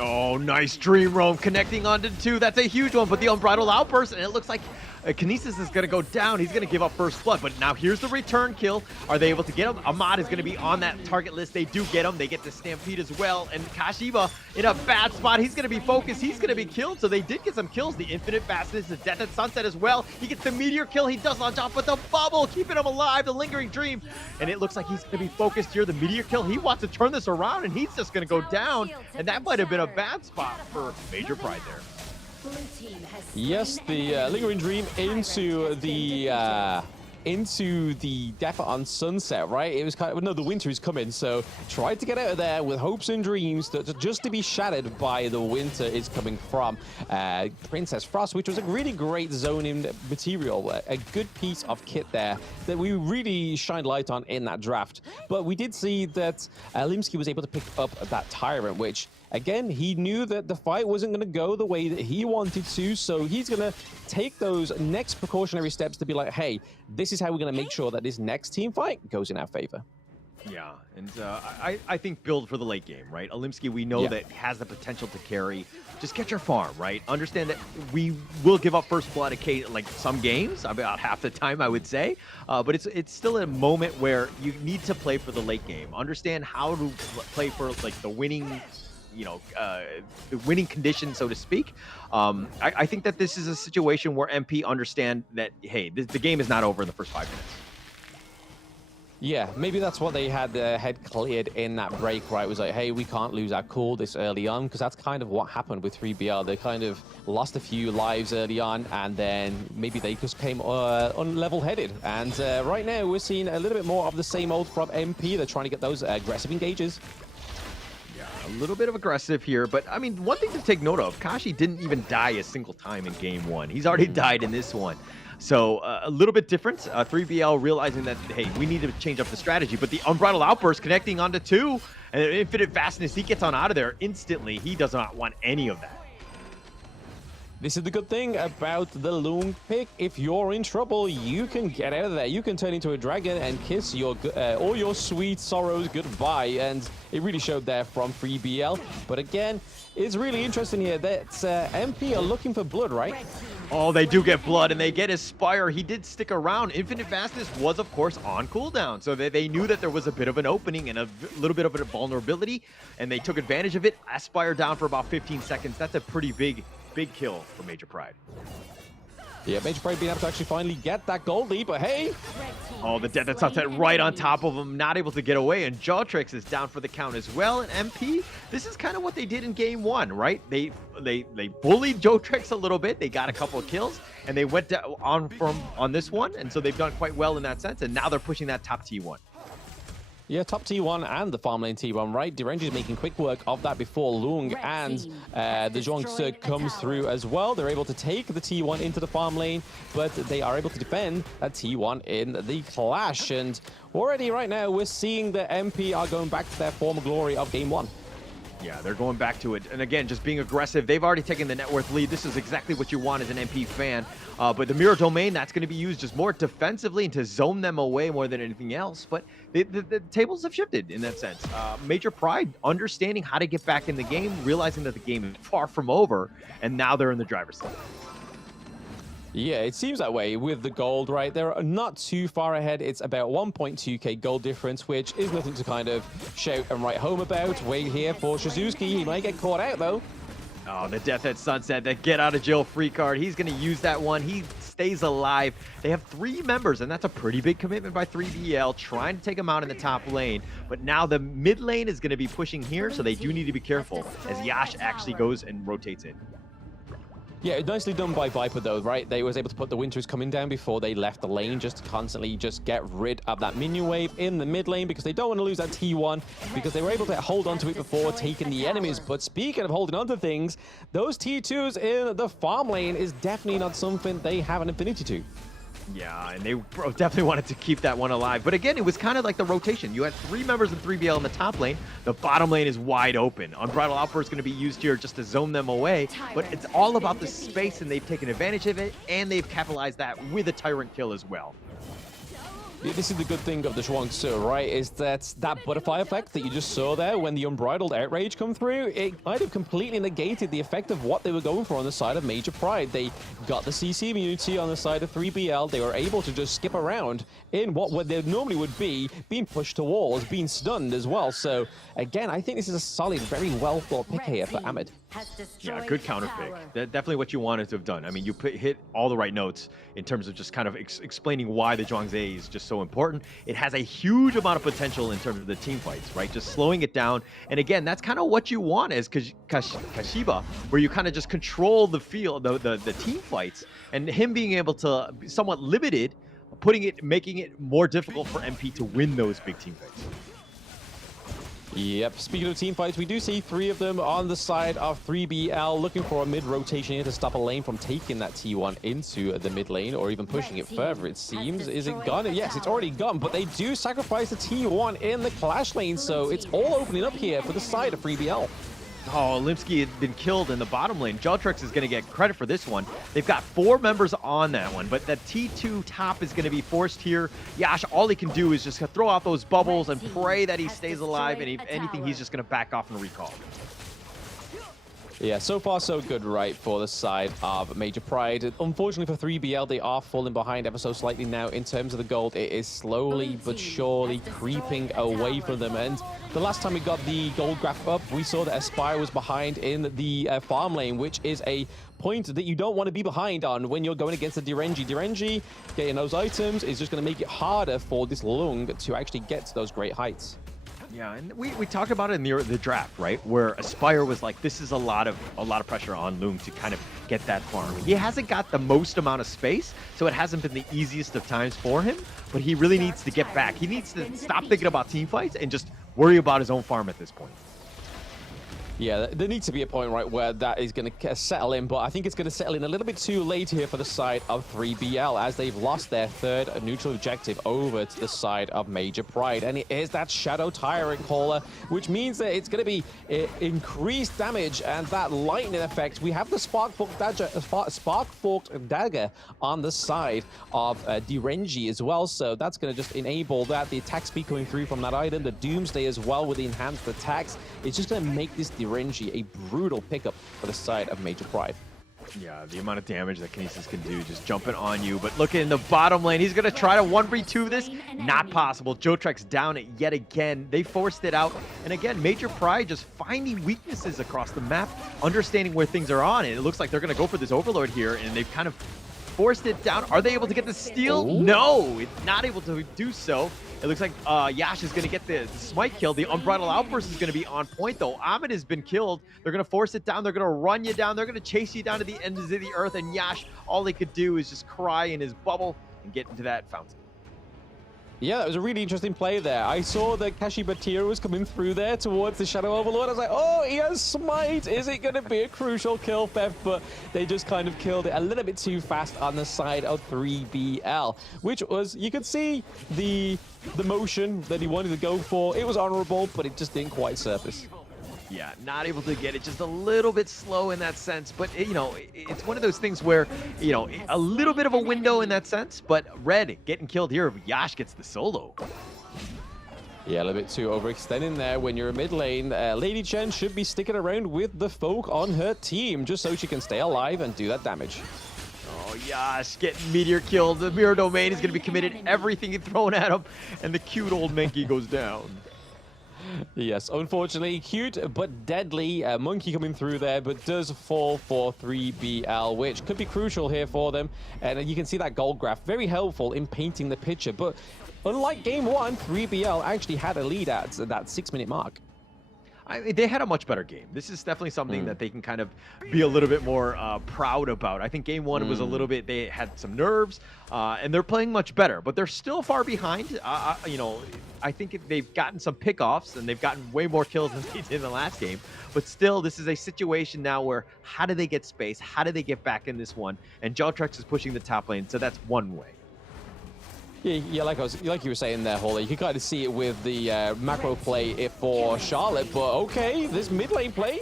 Oh, nice Dream Roam connecting onto 2. That's a huge one, but the Unbridled Outburst, and it looks like Kinesis is going to go down. He's going to give up first blood, but now here's the return kill. Are they able to get him? Ahmad is going to be on that target list. They do get him. They get the Stampede as well, and Kashiba in a bad spot. He's going to be focused. He's going to be killed, so they did get some kills. The Infinite Fastness, the Death at Sunset as well. He gets the Meteor kill. He does on top, but the bubble keeping him alive, the Lingering Dream, and it looks like he's going to be focused here. The Meteor kill, he wants to turn this around, and he's just going to go down, and that might have been a bad spot for Major Pride there. Yes, the Lingering Dream into the into the Death on Sunset, right? It was kind of, no, the winter is coming, so tried to get out of there with hopes and dreams that just to be shattered by the winter is coming from Princess Frost, which was a really great zoning material, a good piece of kit there that we really shined light on in that draft. But we did see that Limsky was able to pick up that Tyrant, which again, he knew that the fight wasn't going to go the way that he wanted to, so he's going to take those next precautionary steps to be like, hey, this is how we're going to make sure that this next team fight goes in our favor. Yeah, and I think build for the late game, right? Olimsky, we know that has the potential to carry. Just get your farm, right? Understand that we will give up first blood like some games, about half the time, I would say. But it's still a moment where you need to play for the late game. Understand how to play for like the winning, the winning condition, so to speak. I think that this is a situation where MP understand that, hey, the game is not over in the first 5 minutes. Yeah, maybe that's what they had their head cleared in that break, right? It was like, hey, we can't lose our cool this early on, because that's kind of what happened with 3BL. They kind of lost a few lives early on, and then maybe they just came unlevel-headed. And right now, we're seeing a little bit more of the same old from MP. They're trying to get those aggressive engages. Yeah, a little bit of aggressive here, but I mean, one thing to take note of, Kashi didn't even die a single time in game 1. He's already died in this one. So a little bit different. 3BL realizing that, hey, we need to change up the strategy, but the Unbridled Outburst connecting onto 2, and infinite fastness, he gets on out of there instantly. He does not want any of that. This is the good thing about the Loom pick. If you're in trouble, you can get out of there. You can turn into a dragon and kiss your all your sweet sorrows goodbye. And it really showed there from 3BL. But again, it's really interesting here that MP are looking for blood, right? Oh, they do get blood, and they get Aspire. He did stick around. Infinite Fastness was, of course, on cooldown. So they knew that there was a bit of an opening and a little bit of a vulnerability, and they took advantage of it. Aspire down for about 15 seconds. That's a pretty big kill for Major Pride. Yeah, Major Pride being able to actually finally get that gold lead, but hey! Oh, the Death at Sunset right on top of him, not able to get away, and Jawtrix is down for the count as well. And MP, this is kind of what they did in game 1, right? They bullied Jawtrix a little bit, they got a couple of kills, and they went on this one, and so they've done quite well in that sense, and now they're pushing that top T1. Yeah, top T1 and the farm lane T1, right? Derange is making quick work of that before Lung and the Zhuangzi comes through as well. They're able to take the T1 into the farm lane, but they are able to defend that T1 in the clash. And already right now, we're seeing the MP are going back to their former glory of game 1. Yeah, they're going back to it. And again, just being aggressive. They've already taken the net worth lead. This is exactly what you want as an MP fan. But the Mirror Domain, that's going to be used just more defensively and to zone them away more than anything else. But the tables have shifted in that sense. Major Pride understanding how to get back in the game, realizing that the game is far from over, and now they're in the driver's seat. Yeah, it seems that way with the gold, right? They're not too far ahead. It's about 1.2k gold difference, which is nothing to kind of shout and write home about. Wait here for Shizuki. He might get caught out, though. Oh, the Death at Sunset, that get out of jail free card. He's going to use that one. He stays alive. They have 3 members, and that's a pretty big commitment by 3BL, trying to take him out in the top lane. But now the mid lane is going to be pushing here, so they do need to be careful as Yash actually goes and rotates in. Yeah, nicely done by Viper though, right? They was able to put the Winters coming down before they left the lane, just to constantly just get rid of that minion wave in the mid lane, because they don't want to lose that T1, because they were able to hold on to it before taking the enemies. But speaking of holding on to things, those T2s in the farm lane is definitely not something they have an affinity to. Yeah, and they definitely wanted to keep that one alive. But again, it was kind of like the rotation. You had 3 members of 3BL in the top lane. The bottom lane is wide open. Unbridled Outburst is going to be used here just to zone them away. But it's all about the space, and they've taken advantage of it, and they've capitalized that with a Tyrant kill as well. This is the good thing of the Zhuangzi, right? Is that butterfly effect that you just saw there when the Unbridled Outrage come through, it kind of completely negated the effect of what they were going for on the side of Major Pride. They got the CC immunity on the side of 3BL. They were able to just skip around in what they normally would be, being pushed to walls, being stunned as well. So, again, I think this is a solid, very well thought pick here for Ahmed. Yeah, good counter pick. That's definitely what you wanted to have done. I mean, you hit all the right notes in terms of just kind of explaining why the Zhuangzi is just so important. It has a huge amount of potential in terms of the team fights, right? Just slowing it down. And again, that's kind of what you want as Kashiba, where you kind of just control the field, the team fights, and him being able to be somewhat limited making it more difficult for MP to win those big team fights. Yep, speaking of team fights, we do see 3 of them on the side of 3BL looking for a mid-rotation here to stop a lane from taking that T1 into the mid lane or even pushing it further, it seems. Is it gone? Yes, it's already gone, but they do sacrifice the T1 in the clash lane, so it's all opening up here for the side of 3BL. Oh, Limsky had been killed in the bottom lane. Jotrex is going to get credit for this one. They've got 4 members on that one, but that T2 top is going to be forced here. Yash, all he can do is just throw out those bubbles and pray that he stays alive, and if anything, he's just going to back off and recall. Yeah, so far so good, right, for the side of Major Pride. Unfortunately for 3BL, they are falling behind ever so slightly now in terms of the gold. It is slowly but surely creeping away from them. And the last time we got the gold graph up, we saw that Aspire was behind in the farm lane, which is a point that you don't want to be behind on when you're going against the Direnji. Direnji, getting those items is just going to make it harder for this Lung to actually get to those great heights. Yeah, and we talked about it in the draft, right? Where Aspire was like, this is a lot of pressure on Loom to kind of get that farm. He hasn't got the most amount of space, so it hasn't been the easiest of times for him, but he really needs to get back. He needs to stop thinking about team fights and just worry about his own farm at this point. Yeah, there needs to be a point, right, where that is going to settle in, but I think it's going to settle in a little bit too late here for the side of 3BL as they've lost their 3rd neutral objective over to the side of Major Pride. And it is that Shadow Tyrant caller, which means that it's going to be increased damage and that lightning effect. We have the Spark Forked Dagger on the side of Direnji as well, so that's going to just enable that. The attack speed coming through from that item, the Doomsday as well with the enhanced attacks. It's just going to make this Direnji a brutal pickup for the side of Major Pride. Yeah, the amount of damage that Kinesis can do just jumping on you. But look in the bottom lane. He's going to try to 1v2 this. Not possible. Jotrex down it yet again. They forced it out. And again, Major Pride just finding weaknesses across the map, understanding where things are on. And it looks like they're going to go for this Overlord here. And they've kind of forced it down. Are they able to get the steal? Ooh. No, it's not able to do so. It looks like Yash is going to get the smite kill. The Unbridled Outburst is going to be on point, though. Ahmed has been killed. They're going to force it down. They're going to run you down. They're going to chase you down to the ends of the earth. And Yash, all he could do is just cry in his bubble and get into that fountain. Yeah, that was a really interesting play there. I saw that Kashi Batira was coming through there towards the Shadow Overlord. I was like, oh, he has smite. Is it going to be a crucial kill, Fef? But they just kind of killed it a little bit too fast on the side of 3BL, which was, you could see the motion that he wanted to go for. It was honorable, but it just didn't quite surface. Yeah, not able to get it, just a little bit slow in that sense. But, you know, it's one of those things where, you know, a little bit of a window in that sense. But Red getting killed here, Yash gets the solo. Yeah, a little bit too overextending there when you're mid lane. Lady Chen should be sticking around with the folk on her team just so she can stay alive and do that damage. Oh, Yash getting Meteor killed. The Mirror Domain is going to be committed. Everything thrown at him. And the cute old Menki goes down. Yes, unfortunately, cute but deadly. Monkey coming through there, but does fall for 3BL, which could be crucial here for them. And you can see that gold graph, very helpful in painting the picture. But unlike game 1, 3BL actually had a lead at that 6-minute mark. They had a much better game. This is definitely something that they can kind of be a little bit more proud about. I think game 1 was a little bit, they had some nerves, and they're playing much better, but they're still far behind. You know, I think they've gotten some pickoffs, and they've gotten way more kills than they did in the last game. But still, this is a situation now where how do they get space? How do they get back in this one? And Jotrex is pushing the top lane, so that's one way. Yeah, like you were saying there, Holly, you can kind of see it with the macro play for Charlotte, but okay, this mid lane play.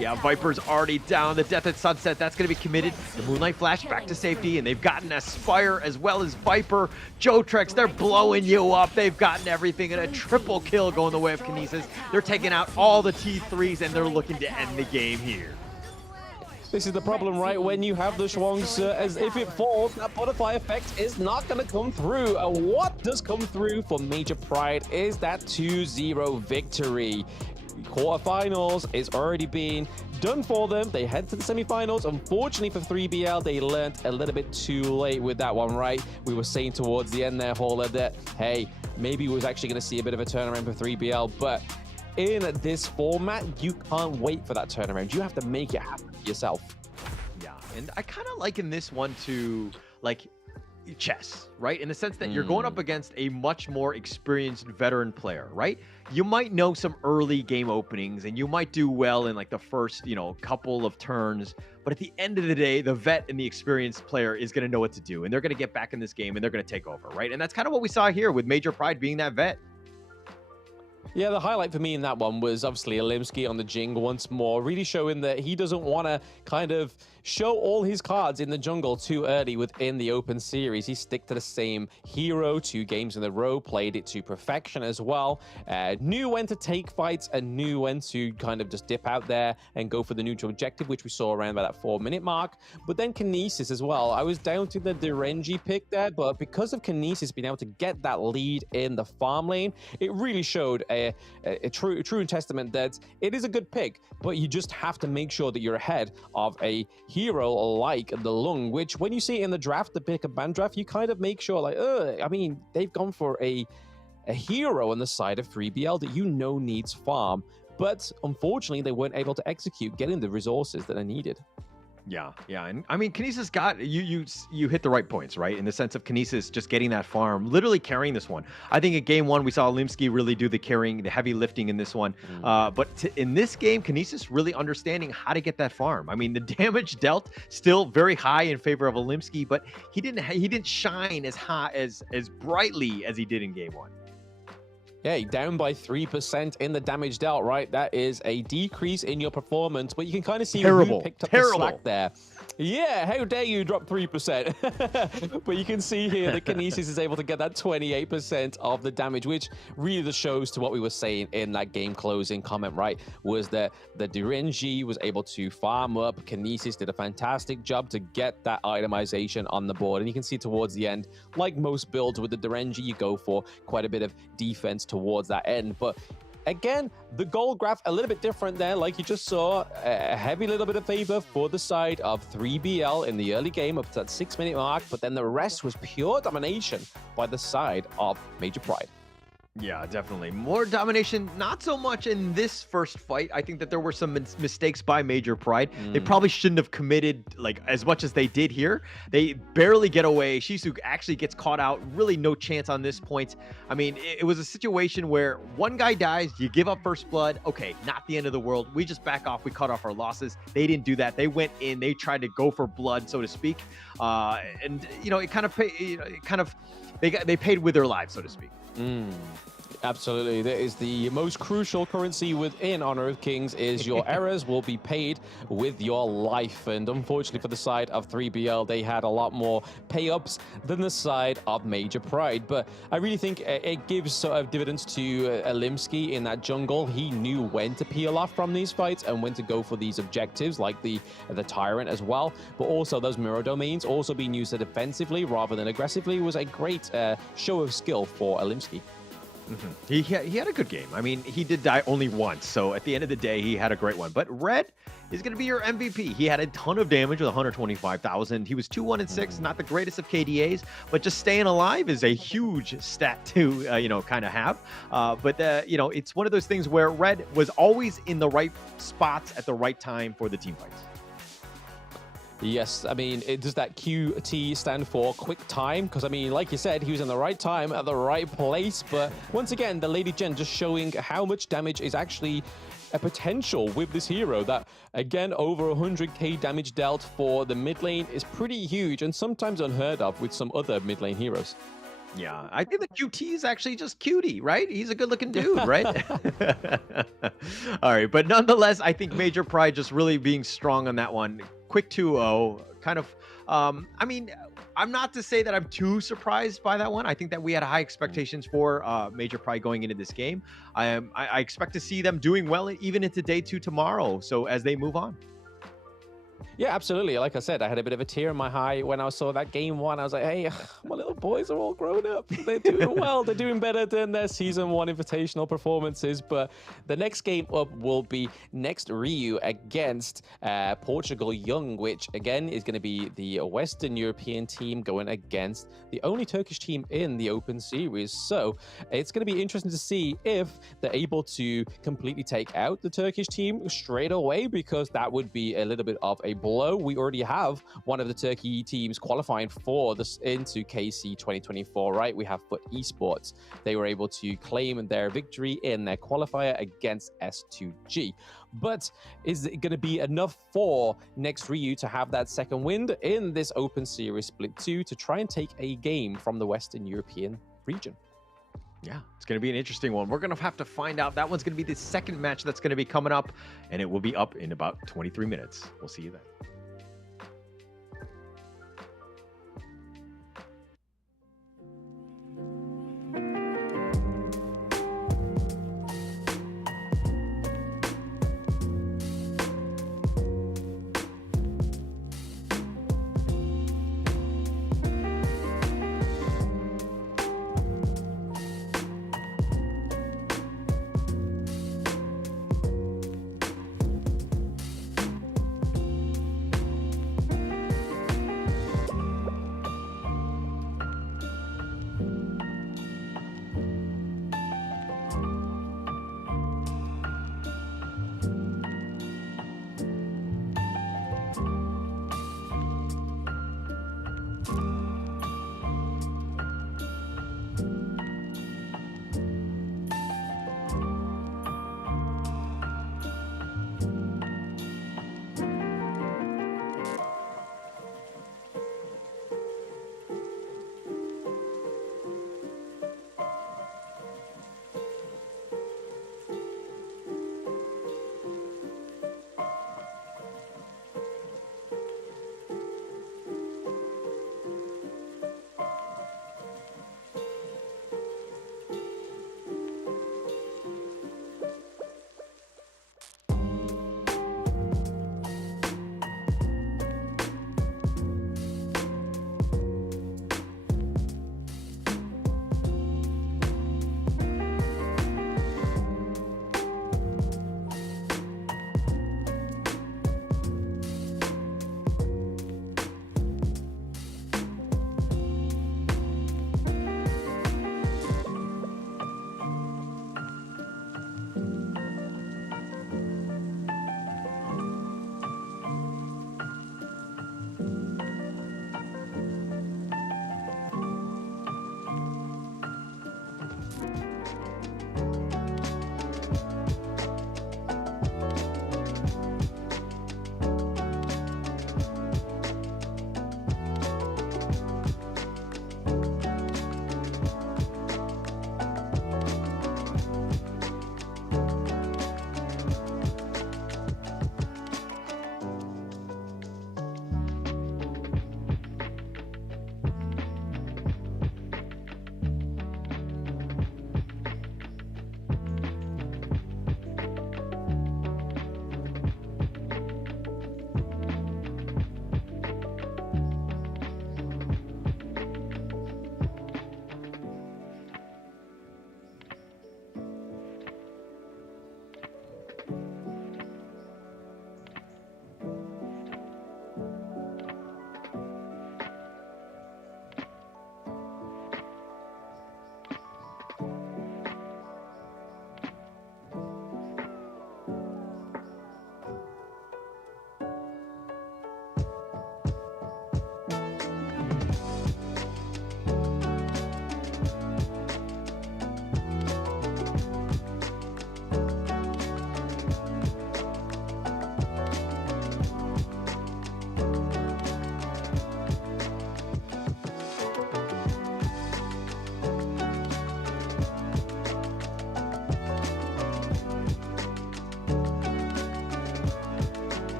Yeah, Viper's already down. The Death at Sunset, that's going to be committed. The Moonlight Flash back to safety, and they've gotten Aspire as well as Viper. Jotrex, they're blowing you up. They've gotten everything, and a triple kill going the way of Kinesis. They're taking out all the T3s, and they're looking to end the game here. This is the problem, right? When you have the Schwangs, as if it falls, that butterfly effect is not going to come through. What does come through for Major Pride is that 2-0 victory. Quarterfinals is already being done for them. They head to the semifinals. Unfortunately for 3BL, they learned a little bit too late with that one, right? We were saying towards the end there, Holler, that, hey, maybe we was actually going to see a bit of a turnaround for 3BL, but in this format, you can't wait for that turnaround. You have to make it happen yourself. Yeah, and I kind of liken this one to, like, chess, right? In the sense that you're going up against a much more experienced veteran player, right? You might know some early game openings and you might do well in like the first, couple of turns. But at the end of the day, the vet and the experienced player is going to know what to do. And they're going to get back in this game and they're going to take over, right? And that's kind of what we saw here with Major Pride being that vet. Yeah, the highlight for me in that one was obviously Alimsky on the Jing once more, really showing that he doesn't want to kind of show all his cards in the jungle too early within the open series. He stick to the same hero 2 games in a row, played it to perfection as well, knew when to take fights and knew when to kind of just dip out there and go for the neutral objective, which we saw around by that 4-minute mark. But then Kinesis as well. I was down to the Derenji pick there, but because of Kinesis being able to get that lead in the farm lane, it really showed a true testament that it is a good pick, but you just have to make sure that you're ahead of a hero like the Lung, which when you see it in the draft, the pick of band draft, you kind of make sure like, I mean, they've gone for a hero on the side of 3BL that needs farm, but unfortunately they weren't able to execute getting the resources that are needed. Yeah. And I mean, Kinesis got you hit the right points, right? In the sense of Kinesis just getting that farm, literally carrying this one. I think in game 1, we saw Alimsky really do the carrying, the heavy lifting in this one. But in this game, Kinesis really understanding how to get that farm. I mean, the damage dealt still very high in favor of Alimsky, but he didn't shine as high as brightly as he did in game 1. Yeah, down by 3% in the damage dealt, right? That is a decrease in your performance, but you can kind of see who picked up the slack there. Yeah, how dare you drop 3%? But you can see here that Kinesis is able to get that 28% of the damage, which really just shows to what we were saying in that game closing comment, right? Was that the Derenji was able to farm up. Kinesis did a fantastic job to get that itemization on the board. And you can see towards the end, like most builds with the Derenji, you go for quite a bit of defense towards that end. But again, the goal graph a little bit different there. Like you just saw, a heavy little bit of favor for the side of 3BL in the early game up to that 6-minute mark, but then the rest was pure domination by the side of Major Pride. Yeah, definitely. More domination, not so much in this first fight. I think that there were some mistakes by Major Pride. They probably shouldn't have committed like as much as they did here. They barely get away. Shizu actually gets caught out. Really no chance on this point. I mean, it was a situation where one guy dies, you give up first blood. Okay, not the end of the world. We just back off. We cut off our losses. They didn't do that. They went in. They tried to go for blood, so to speak. And it kind of they paid with their lives, so to speak. Absolutely. That is the most crucial currency within Honor of Kings is your errors will be paid with your life. And unfortunately for the side of 3BL, they had a lot more pay-ups than the side of Major Pride. But I really think it gives sort of dividends to Alimsky in that jungle. He knew when to peel off from these fights and when to go for these objectives like the Tyrant as well. But also those mirror domains also being used defensively rather than aggressively was a great show of skill for Alimsky. He had a good game. I mean, he did die only once, so at the end of the day, he had a great one. But Red is going to be your MVP. He had a ton of damage with 125,000. He was 2-1-6, not the greatest of KDAs, but just staying alive is a huge stat to kind of have. But it's one of those things where Red was always in the right spots at the right time for the team fights. Yes, I mean, does that QT stand for quick time? Because, I mean, like you said, he was in the right time at the right place. But once again, the Lady Gen just showing how much damage is actually a potential with this hero. That, again, over 100k damage dealt for the mid lane is pretty huge and sometimes unheard of with some other mid lane heroes. Yeah, I think the QT is actually just cutie, right? He's a good-looking dude, right? All right, but nonetheless, I think Major Pride just really being strong on that one. Quick 2-0, kind of, I mean, I'm not to say that I'm too surprised by that one. I think that we had high expectations for Major Pride going into this game. I expect to see them doing well even into day 2 tomorrow, so as they move on. Yeah, absolutely. Like I said, I had a bit of a tear in my eye when I saw that game 1. I was like, hey, I'm a little boys are all grown up. They're doing well. They're doing better than their Season 1 Invitational performances. But the next game up will be next Ryu against Portugal Young, which again is going to be the Western European team going against the only Turkish team in the Open Series. So it's going to be interesting to see if they're able to completely take out the Turkish team straight away, because that would be a little bit of a blow. We already have one of the Turkey teams qualifying for this into KC 2024, right? We have FoK Esports. They were able to claim their victory in their qualifier against S2G. But is it going to be enough for next Ryu to have that second wind in this Open Series Split 2 to try and take a game from the Western European region? Yeah, it's going to be an interesting one. We're going to have to find out. That one's going to be the second match that's going to be coming up, and it will be up in about 23 minutes. We'll see you then.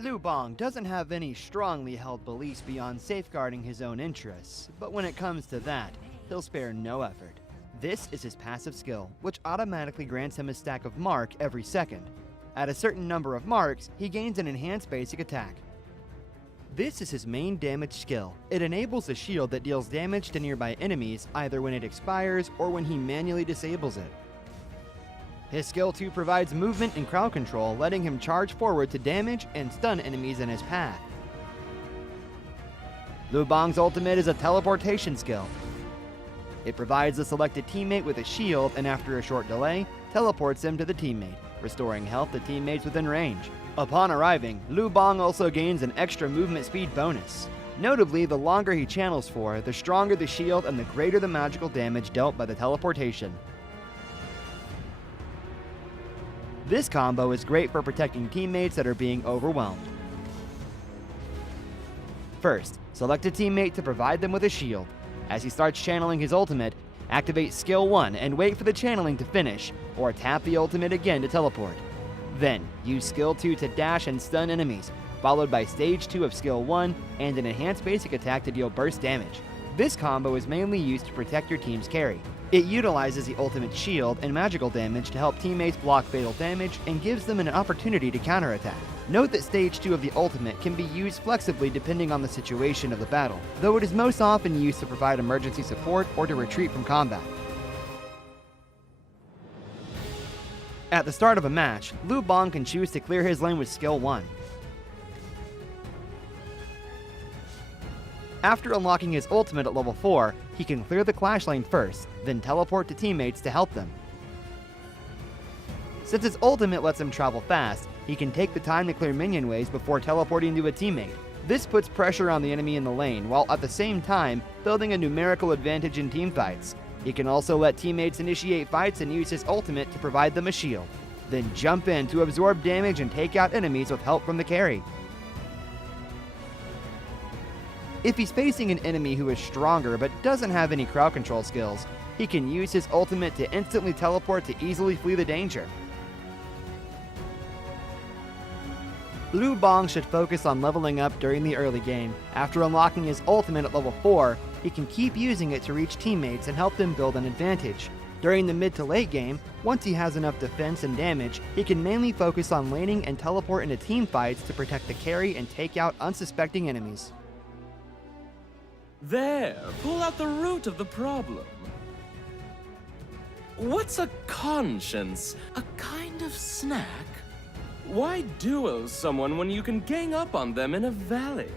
Lubong doesn't have any strongly held beliefs beyond safeguarding his own interests, but when it comes to that, he'll spare no effort. This is his passive skill, which automatically grants him a stack of mark every second. At a certain number of marks, he gains an enhanced basic attack. This is his main damage skill. It enables a shield that deals damage to nearby enemies either when it expires or when he manually disables it. His skill 2 provides movement and crowd control, letting him charge forward to damage and stun enemies in his path. Lubong's ultimate is a teleportation skill. It provides the selected teammate with a shield and after a short delay, teleports him to the teammate, restoring health to teammates within range. Upon arriving, Lubong also gains an extra movement speed bonus. Notably, the longer he channels for, the stronger the shield and the greater the magical damage dealt by the teleportation. This combo is great for protecting teammates that are being overwhelmed. First, select a teammate to provide them with a shield. As he starts channeling his ultimate, activate skill 1 and wait for the channeling to finish, or tap the ultimate again to teleport. Then, use skill 2 to dash and stun enemies, followed by stage 2 of skill 1 and an enhanced basic attack to deal burst damage. This combo is mainly used to protect your team's carry. It utilizes the ultimate shield and magical damage to help teammates block fatal damage and gives them an opportunity to counterattack. Note that stage 2 of the ultimate can be used flexibly depending on the situation of the battle, though it is most often used to provide emergency support or to retreat from combat. At the start of a match, Lubong can choose to clear his lane with skill 1. After unlocking his ultimate at level 4, he can clear the clash lane first, then teleport to teammates to help them. Since his ultimate lets him travel fast, he can take the time to clear minion waves before teleporting to a teammate. This puts pressure on the enemy in the lane, while at the same time building a numerical advantage in teamfights. He can also let teammates initiate fights and use his ultimate to provide them a shield, then jump in to absorb damage and take out enemies with help from the carry. If he's facing an enemy who is stronger but doesn't have any crowd control skills, he can use his ultimate to instantly teleport to easily flee the danger. Lubong should focus on leveling up during the early game. After unlocking his ultimate at level 4, he can keep using it to reach teammates and help them build an advantage. During the mid to late game, once he has enough defense and damage, he can mainly focus on laning and teleport into team fights to protect the carry and take out unsuspecting enemies. There, pull out the root of the problem. What's a conscience? A kind of snack? Why duel someone when you can gang up on them in a valley?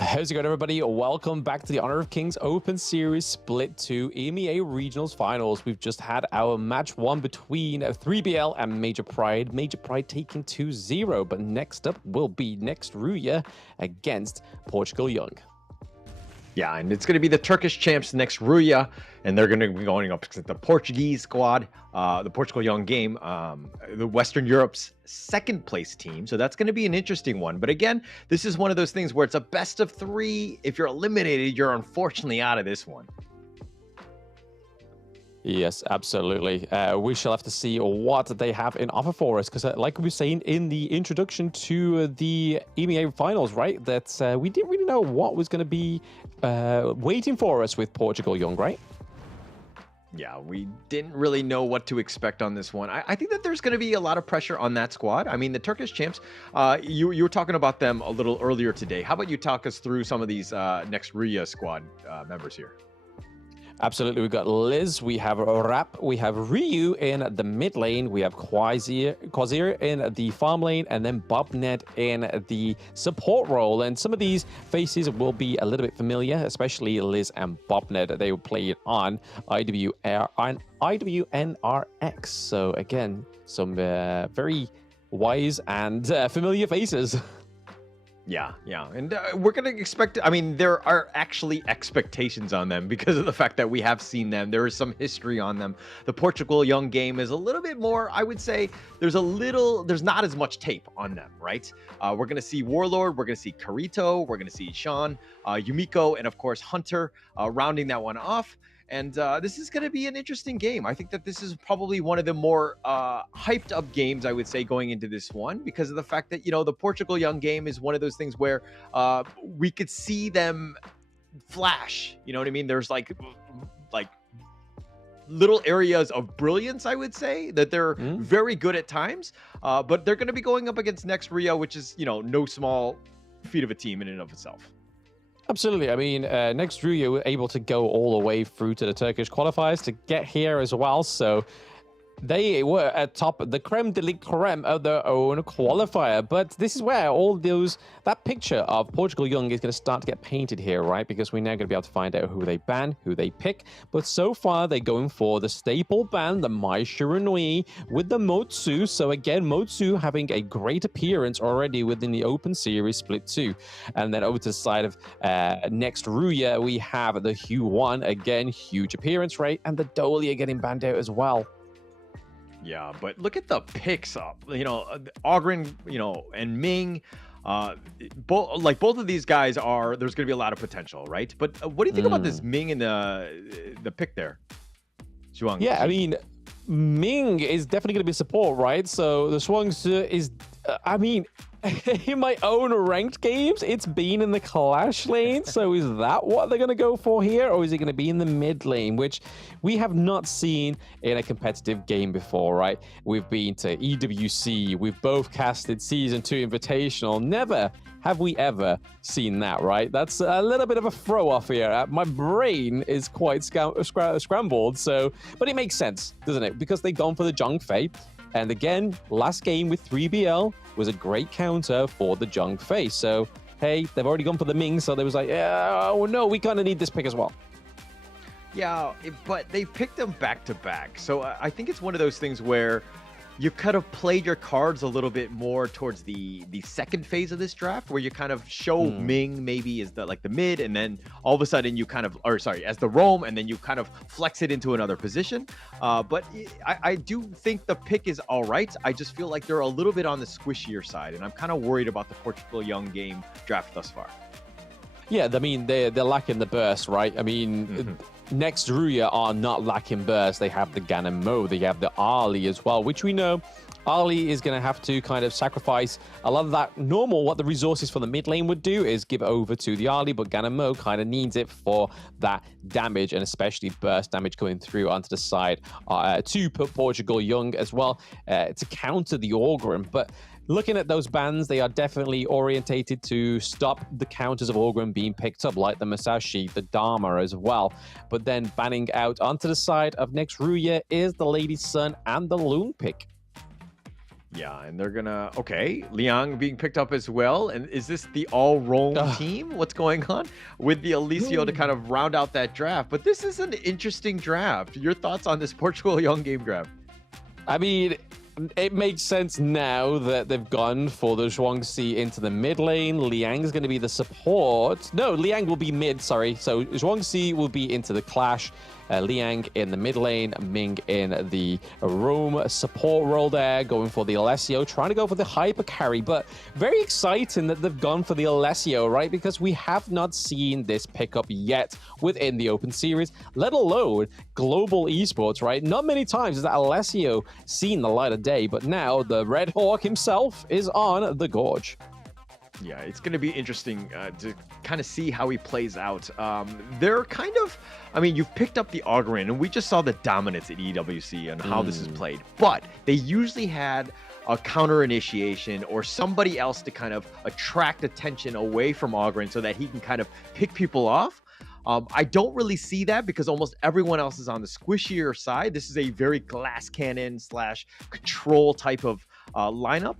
How's it going, everybody? Welcome back to the Honor of Kings Open Series Split 2 EMEA Regionals Finals. We've just had our match 1 between 3BL and Major Pride. Major Pride taking 2-0, but next up will be next Ruya against Portugal Young. Yeah, and it's going to be the Turkish champs next Ruya, and they're going to be going up against the Portuguese squad, the Portugal Young game, the Western Europe's second place team. So that's going to be an interesting one. But again, this is one of those things where it's a best of 3. If you're eliminated, you're unfortunately out of this one. Yes, absolutely. We shall have to see what they have in offer for us, because like we were saying in the introduction to the EMEA finals, right, that we didn't really know what was going to be waiting for us with Portugal Young, right? Yeah, we didn't really know what to expect on this one. I think that there's going to be a lot of pressure on that squad. I mean, the Turkish champs, you were talking about them a little earlier today. How about you talk us through some of these next Ruya squad members here? Absolutely. We've got Liz, we have Rap, we have Ryu in the mid lane, we have Quasir in the farm lane, and then Bobnet in the support role. And some of these faces will be a little bit familiar, especially Liz and Bobnet. They will play it on IWNRX. So again, some very wise and familiar faces. Yeah, and we're gonna expect. I mean, there are actually expectations on them because of the fact that we have seen them. There is some history on them. The Portugal young game is a little bit more. I would say there's not as much tape on them, right? We're gonna see Warlord, we're gonna see Carito, we're gonna see Sean, Yumiko, and of course Hunter rounding that one off. And this is going to be an interesting game. I think that this is probably one of the more hyped up games, I would say, going into this one because of the fact that, the Portugal young game is one of those things where we could see them flash. You know what I mean? There's like little areas of brilliance, I would say, that they're very good at times. But they're going to be going up against next Ruya, which is, no small feat of a team in and of itself. Absolutely. I mean, next Ruya were able to go all the way through to the Turkish qualifiers to get here as well. So they were at top, the creme de la creme of their own qualifier. But this is where that picture of Portugal Young is going to start to get painted here, right? Because we're now going to be able to find out who they ban, who they pick. But so far, they're going for the staple ban, the Mai Shiranui, with the Motsu. So again, Motsu having a great appearance already within the Open Series Split 2. And then over to the side of next Ruya, we have the Hue 1. Again, huge appearance rate. And the Dolia getting banned out as well. Yeah, but look at the picks up. Ogren, and Ming. Both of these guys there's going to be a lot of potential, right? But what do you think about this Ming and the pick there? Zhuang. Yeah, I mean, Ming is definitely going to be support, right? So the Zhuangzi is, in my own ranked games, it's been in the Clash lane. So is that what they're going to go for here? Or is it going to be in the mid lane, which we have not seen in a competitive game before, right? We've been to EWC. We've both casted Season 2 Invitational. Never have we ever seen that, right? That's a little bit of a throw off here. My brain is quite scrambled. But it makes sense, doesn't it? Because they've gone for the Zhongfei. And again, last game with 3BL was a great counter for the Zhongfei. So, hey, they've already gone for the Ming, so they was like, oh no, we kind of need this pick as well. Yeah, but they picked them back to back. So I think it's one of those things where you kind of played your cards a little bit more towards the second phase of this draft, where you kind of show Ming maybe as the mid, and then all of a sudden you as the roam, and then you kind of flex it into another position. But I do think the pick is all right. I just feel like they're a little bit on the squishier side, and I'm kind of worried about the Portugal young game draft thus far. Yeah, I mean, they're lacking the burst, right? I mean, next Ruya are not lacking burst. They have the Ganem Mo, they have the Ali as well, which we know Ali is going to have to kind of sacrifice a lot of that what the resources for the mid lane would do is give over to the Ali, but Ganem Mo kind of needs it for that damage, and especially burst damage coming through onto the side to put Portugal Young as well to counter the Orgrim. But looking at those bans, they are definitely orientated to stop the counters of Orgrim being picked up, like the Masashi, the Dharma as well. But then banning out onto the side of next Ruya is the Lady's Son and the Loon pick. Yeah, and they're gonna Liang being picked up as well. And is this the all roam team? What's going on with the Alicio to kind of round out that draft? But this is an interesting draft. Your thoughts on this Portugal young game draft? I mean, it makes sense now that they've gone for the Zhuangzi into the mid lane. Liang's going to be the support. No, Liang will be mid, sorry. So Zhuangzi will be into the Clash. Liang in the mid lane, Ming in the roam support role there, going for the Alessio, trying to go for the hyper carry, but very exciting that they've gone for the Alessio, right? Because we have not seen this pickup yet within the Open Series, let alone global esports, right? Not many times has that Alessio seen the light of day, but now the Red Hawk himself is on the Gorge. Yeah, it's going to be interesting to kind of see how he plays out. They're kind of, you've picked up the Augurin, and we just saw the dominance at EWC and how this is played. But they usually had a counter initiation or somebody else to kind of attract attention away from Augurin so that he can kind of pick people off. I don't really see that because almost everyone else is on the squishier side. This is a very glass cannon / control type of lineup.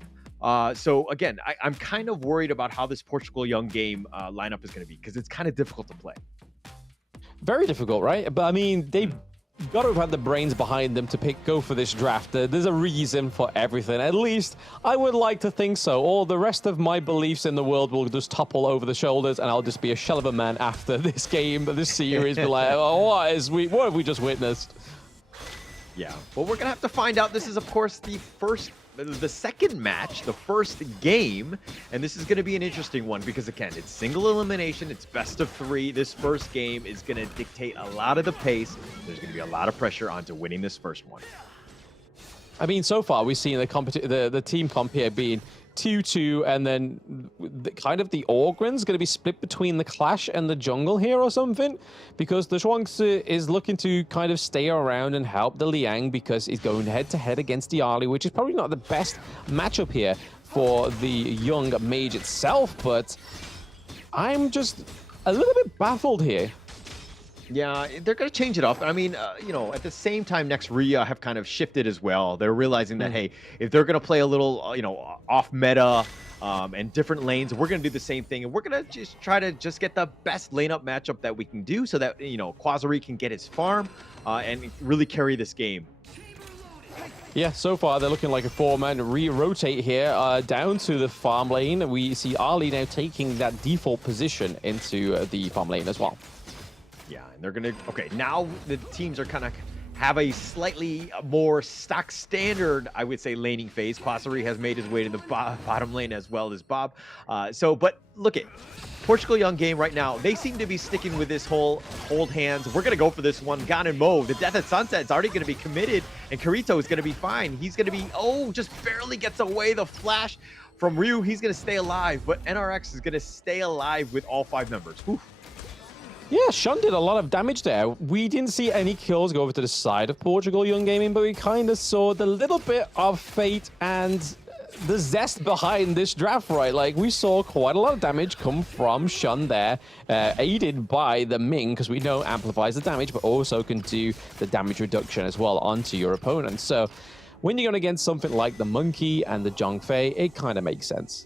So again, I'm kind of worried about how this Portugal young game lineup is going to be because it's kind of difficult to play. Very difficult, right? But they got to have had the brains behind them to go for this draft. There's a reason for everything. At least I would like to think so. All the rest of my beliefs in the world will just topple over the shoulders, and I'll just be a shell of a man after this game, this series. Be like, oh, what have we just witnessed? Yeah, well, we're gonna have to find out. This is, of course, the second match, the first game, and this is going to be an interesting one because, again, it's single elimination, it's best of 3. This first game is going to dictate a lot of the pace. There's going to be a lot of pressure onto winning this first one. I mean, so far we've seen the team comp here being 2-2, and then kind of the Orgren's going to be split between the Clash and the Jungle here or something, because the Zhuangzi is looking to kind of stay around and help the Liang because he's going head-to-head against the Ali, which is probably not the best matchup here for the young mage itself, but I'm just a little bit baffled here. Yeah, they're going to change it up. I mean, you know, at the same time, next Ruya have kind of shifted as well. They're realizing that, hey, if they're going to play a little, you know, off meta and different lanes, we're going to do the same thing. And we're going to just try to get the best lane up matchup that we can do so that, you know, Quasari can get his farm and really carry this game. Yeah, so far they're looking like a 4-man re-rotate here down to the farm lane. We see Ali now taking that default position into the farm lane as well. Yeah, and they're gonna, okay, now the teams are kind of have a slightly more stock standard, I would say, laning phase. Quasari has made his way to the bottom lane as well as Bob. But look at Portugal young game right now. They seem to be sticking with this whole hold hands. We're gonna go for this one. Gan and Mo, the Death at Sunset is already gonna be committed, and Kirito is gonna be fine. He's gonna be, just barely gets away. The flash from Ryu, he's gonna stay alive, but NRX is gonna stay alive with all 5 members. Oof. Yeah, Shun did a lot of damage there. We didn't see any kills go over to the side of Portugal Young Gaming, but we kind of saw the little bit of fate and the zest behind this draft, right? Like, we saw quite a lot of damage come from Shun there, aided by the Ming, because we know amplifies the damage, but also can do the damage reduction as well onto your opponent. So when you're going against something like the Monkey and the Zhongfei, it kind of makes sense.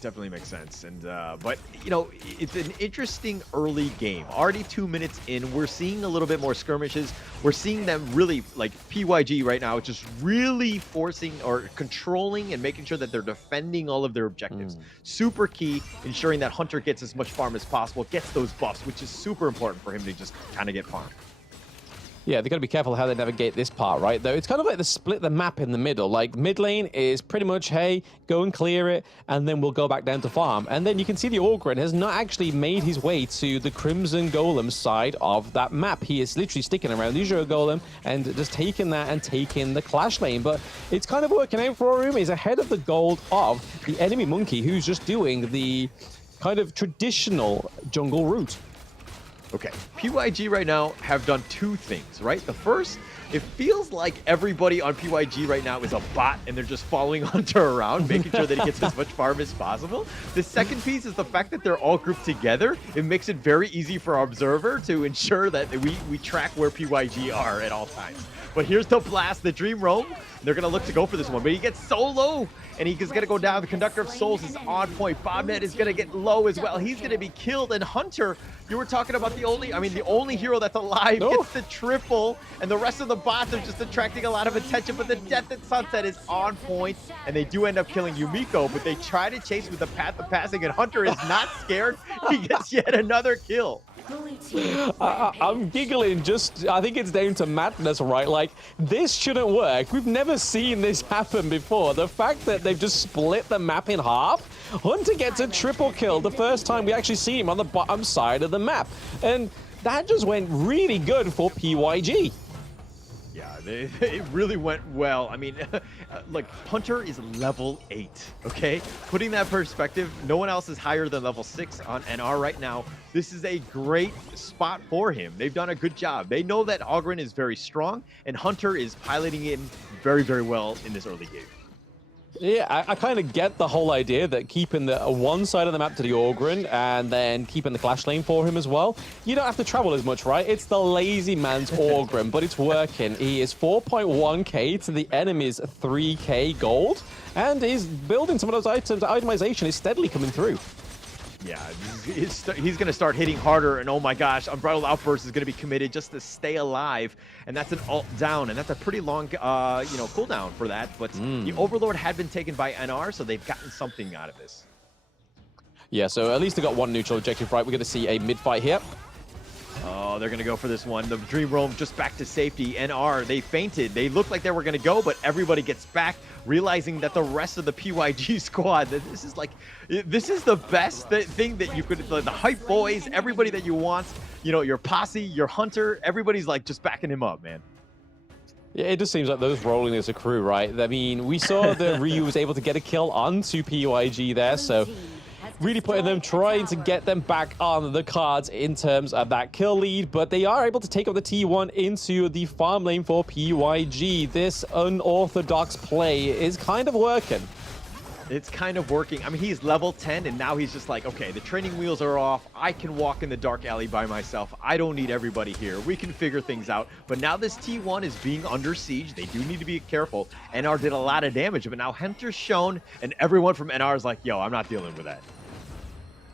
Definitely makes sense. And but you know, it's an interesting early game. Already 2 minutes in, we're seeing a little bit more skirmishes. We're seeing them really, like PYG right now, just really forcing or controlling and making sure that they're defending all of their objectives. Super key, ensuring that Hunter gets as much farm as possible, gets those buffs, which is super important for him to just kind of get farm. Yeah, they got to be careful how they navigate this part, right? Though it's kind of like they split the map in the middle. Like, mid lane is pretty much, hey, go and clear it, and then we'll go back down to farm. And then you can see the Orgren has not actually made his way to the Crimson Golem side of that map. He is literally sticking around the Uzuro Golem and just taking that and taking the Clash lane. But it's kind of working out for Aruma. He's ahead of the gold of the enemy Monkey, who's just doing the kind of traditional jungle route. Okay, PYG right now have done 2 things, right? The first, it feels like everybody on PYG right now is a bot and they're just following Hunter around, making sure that he gets as much farm as possible. The second piece is the fact that they're all grouped together. It makes it very easy for our observer to ensure that we track where PYG are at all times. But here's the blast, the Dream Roam. They're going to look to go for this one, but he gets so low, and he's going to go down. The Conductor of Souls is on point. Bobnet is going to get low as well. He's going to be killed, and Hunter, you were talking about the only hero that's alive gets the triple, and the rest of the bots are just attracting a lot of attention, but the Death at Sunset is on point, and they do end up killing Yumiko, but they try to chase with the Path of Passing, and Hunter is not scared. He gets yet another kill. I'm giggling I think it's down to madness, right? Like, this shouldn't work. We've never seen this happen before. The fact that they've just split the map in half, Hunter gets a triple kill the first time we actually see him on the bottom side of the map. And that just went really good for PYG. Yeah, it really went well. I mean, like, Hunter is level 8, okay? Putting that perspective, no one else is higher than level 6 on NR right now. This is a great spot for him. They've done a good job. They know that Ogren is very strong, and Hunter is piloting in very, very well in this early game. Yeah, I kind of get the whole idea that keeping the one side of the map to the Orgren and then keeping the Clash lane for him as well. You don't have to travel as much, right? It's the lazy man's Orgren, but it's working. He is 4.1k to the enemy's 3k gold, and he's building some of those items. Itemization is steadily coming through. Yeah, he's going to start hitting harder, and oh my gosh, Unbridled Outburst is going to be committed just to stay alive, and that's an ult down, and that's a pretty long, cooldown for that. But the Overlord had been taken by NR, so they've gotten something out of this. Yeah, so at least they got one neutral objective, right? We're going to see a mid-fight here. Oh, they're going to go for this one. The Dream Roam just back to safety. NR, they fainted. They looked like they were going to go, but everybody gets back, realizing that the rest of the PYG squad, this is the best thing that you could, the hype boys, everybody that you want, your posse, your hunter, everybody's like just backing him up, man. Yeah, it just seems like those rolling as a crew, right? I mean, we saw that Ryu was able to get a kill onto PYG there, so really putting them, trying to get them back on the cards in terms of that kill lead, but they are able to take up the T1 into the farm lane for PYG. This unorthodox play is kind of working. It's kind of working. I mean, he's level 10, and now he's just like, okay, the training wheels are off. I can walk in the dark alley by myself. I don't need everybody here. We can figure things out. But now this T1 is being under siege. They do need to be careful. NR did a lot of damage, but now Hunter's shown, and everyone from NR is like, yo, I'm not dealing with that.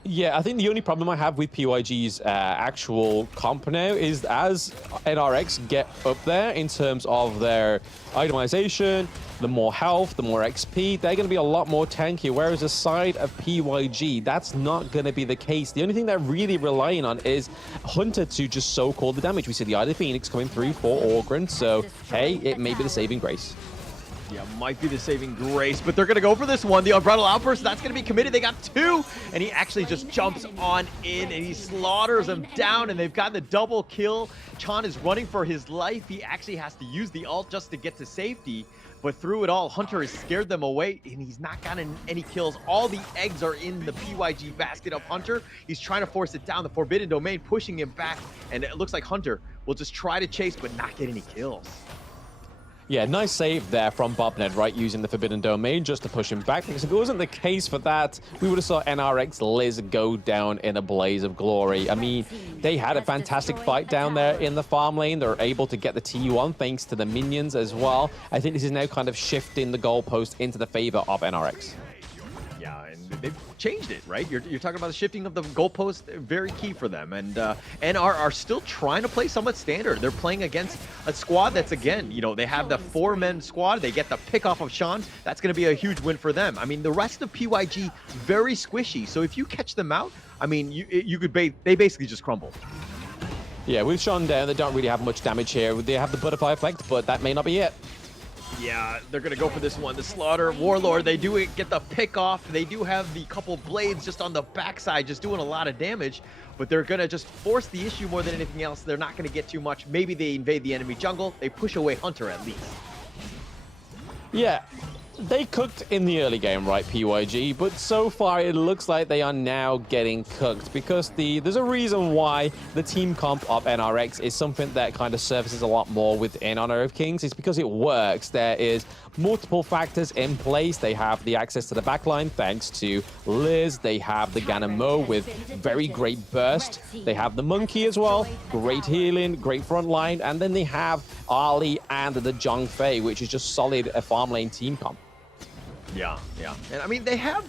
Yeah, I think the only problem I have with PYG's actual comp now is as NRX get up there in terms of their itemization, the more health, the more XP, they're going to be a lot more tanky, whereas the side of PYG, that's not going to be the case. The only thing they're really relying on is Hunter to just so-called the damage. We see the Eye of the Phoenix coming through for Orgren, so hey, it may be the saving grace. Yeah, might be the saving grace, but they're going to go for this one. The Unbridled Outburst, that's going to be committed. They got two, and he actually just jumps on in, and he slaughters them down, and they've got the double kill. Chan is running for his life. He actually has to use the ult just to get to safety, but through it all, Hunter has scared them away, and he's not gotten any kills. All the eggs are in the PYG basket of Hunter. He's trying to force it down. The Forbidden Domain pushing him back, and it looks like Hunter will just try to chase, but not get any kills. Yeah, nice save there from Bobnet, right, using the Forbidden Domain just to push him back, because if it wasn't the case for that, we would have saw NRX Liz go down in a blaze of glory. I mean, they had a fantastic fight down there in the farm lane. They're able to get the T1 thanks to the minions as well. I think this is now kind of shifting the goalpost into the favor of NRX. Yeah, and they've changed it, right? You're talking about the shifting of the goalpost, very key for them. And NR are still trying to play somewhat standard. They're playing against a squad that's, again, they have the 4-man squad. They get the pick off of Sean. That's going to be a huge win for them. I mean, the rest of PYG, very squishy. So if you catch them out, I mean, they basically just crumble. Yeah, with Sean down, they don't really have much damage here. They have the butterfly effect, but that may not be it. Yeah, they're going to go for this one. The Slaughter, Warlord, they do get the pick off. They do have the couple blades just on the backside, just doing a lot of damage. But they're going to just force the issue more than anything else. They're not going to get too much. Maybe they invade the enemy jungle. They push away Hunter at least. Yeah, they cooked in the early game, right, PYG? But so far, it looks like they are now getting cooked because there's a reason why the team comp of NRX is something that kind of surfaces a lot more within Honor of Kings. It's because it works. There is multiple factors in place. They have the access to the backline thanks to Liz. They have the Ganamo with very great burst. They have the Monkey as well. Great healing, great front line. And then they have Ali and the Zhang Fei, which is just solid a farm lane team comp. Yeah. And I mean, they have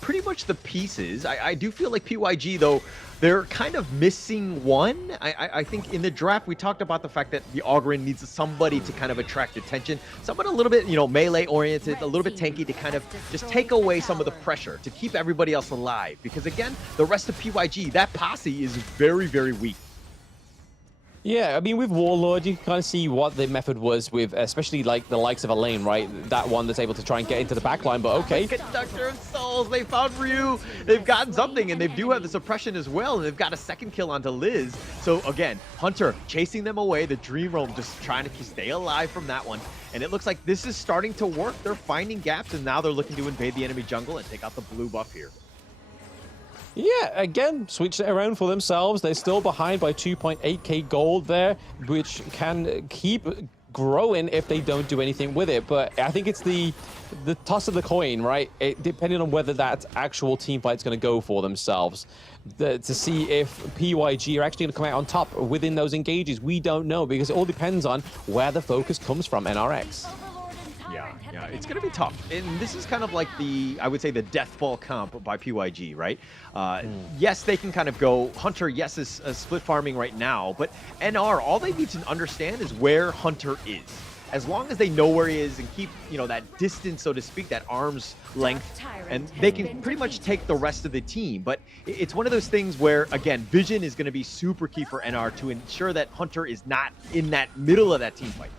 pretty much the pieces. I do feel like PYG, though, they're kind of missing one. I think in the draft, we talked about the fact that the Ogryn needs somebody to kind of attract attention. Someone a little bit, melee-oriented, a little bit tanky to kind of just take away some of the pressure, to keep everybody else alive. Because, again, the rest of PYG, that posse is very, very weak. Yeah, I mean, with Warlord, you can kind of see what the method was with, especially like the likes of Elaine, right? That one that's able to try and get into the backline, but okay. Conductor of Souls, they found Ryu. They've gotten something, and they do have the suppression as well, and they've got a second kill onto Liz. So again, Hunter chasing them away, the Dream Roam just trying to stay alive from that one. And it looks like this is starting to work. They're finding gaps, and now they're looking to invade the enemy jungle and take out the blue buff here. Yeah, again, switched it around for themselves. They're still behind by 2.8k gold there, which can keep growing if they don't do anything with it. But I think it's the toss of the coin, right? Depending on whether that actual team fight's going to go for themselves. To see if PYG are actually going to come out on top within those engages, we don't know, because it all depends on where the focus comes from NRX. Yeah, it's going to be tough. And this is kind of like I would say the death ball comp by PYG, right? Yes, they can kind of go, Hunter, yes, is split farming right now, but NR, all they need to understand is where Hunter is. As long as they know where he is and keep, that distance, so to speak, that arm's length, and they can pretty much take the rest of the team. But it's one of those things where, again, vision is going to be super key for NR to ensure that Hunter is not in that middle of that team fight.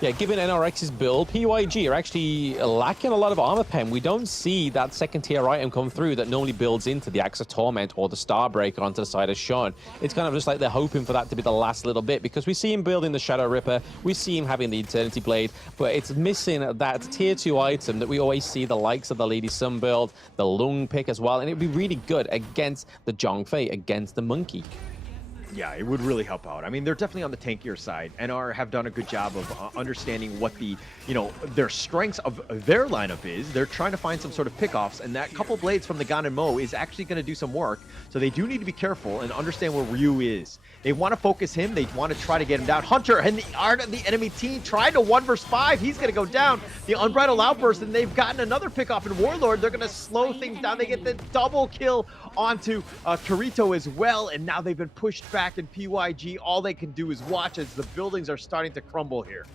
Yeah, given NRX's build, PYG are actually lacking a lot of armor pen. We don't see that second tier item come through that normally builds into the Axe of Torment or the Starbreaker onto the side of Sean. It's kind of just like they're hoping for that to be the last little bit, because we see him building the Shadow Ripper, we see him having the Eternity Blade, but it's missing that tier 2 item that we always see the likes of the Lady Sun build, the Lung pick as well, and it'd be really good against the Zhongfei, against the Monkey. Yeah, it would really help out. I mean, they're definitely on the tankier side. NR have done a good job of understanding what their strengths of their lineup is. They're trying to find some sort of pickoffs, and that couple blades from the Ganon Mo is actually going to do some work. So they do need to be careful and understand where Ryu is. They want to focus him. They want to try to get him down. Hunter and the art of the enemy team tried to 1 versus 5. He's going to go down. The Unbridled Outburst, and they've gotten another pickoff in Warlord. They're going to slow things down. They get the double kill onto Kirito as well, and now they've been pushed back in PYG. All they can do is watch as the buildings are starting to crumble here.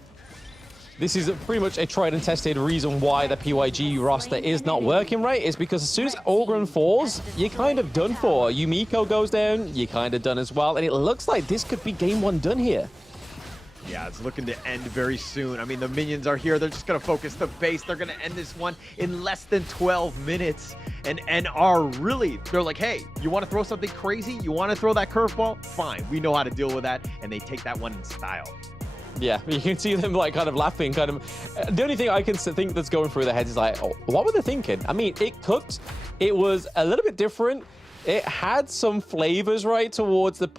This is pretty much a tried and tested reason why the PYG roster is not working right, is because as soon as Ogrun falls, you're kind of done for. Yumiko goes down, you're kind of done as well, and it looks like this could be game 1 done here. Yeah, it's looking to end very soon. I mean, the minions are here. They're just going to focus the base. They're going to end this one in less than 12 minutes. And NR really, they're like, hey, you want to throw something crazy? You want to throw that curveball? Fine. We know how to deal with that. And they take that one in style. Yeah, you can see them like kind of laughing, kind of. The only thing I can think that's going through their heads is like, oh, what were they thinking? I mean, it cooked. It was a little bit different. It had some flavors right towards the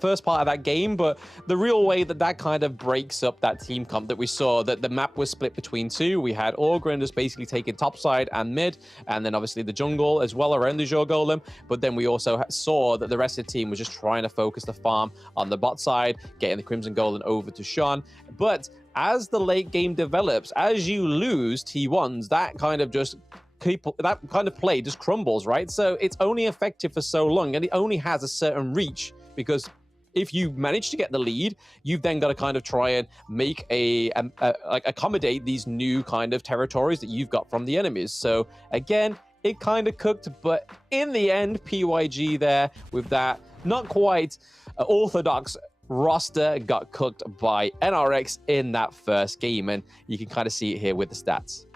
first part of that game, but the real way that kind of breaks up that team comp that we saw, that the map was split between 2. We had Ogrun just basically taking top side and mid, and then obviously the jungle as well around the Zhou Golem. But then we also saw that the rest of the team was just trying to focus the farm on the bot side, getting the Crimson Golem over to Sean. But as the late game develops, as you lose T1s, that kind of play just crumbles, right? So it's only effective for so long, and it only has a certain reach, because if you manage to get the lead, you've then got to kind of try and make accommodate these new kind of territories that you've got from the enemies. So again, it kind of cooked, but in the end, PYG there with that not quite orthodox roster got cooked by NRX in that first game, and you can kind of see it here with the stats.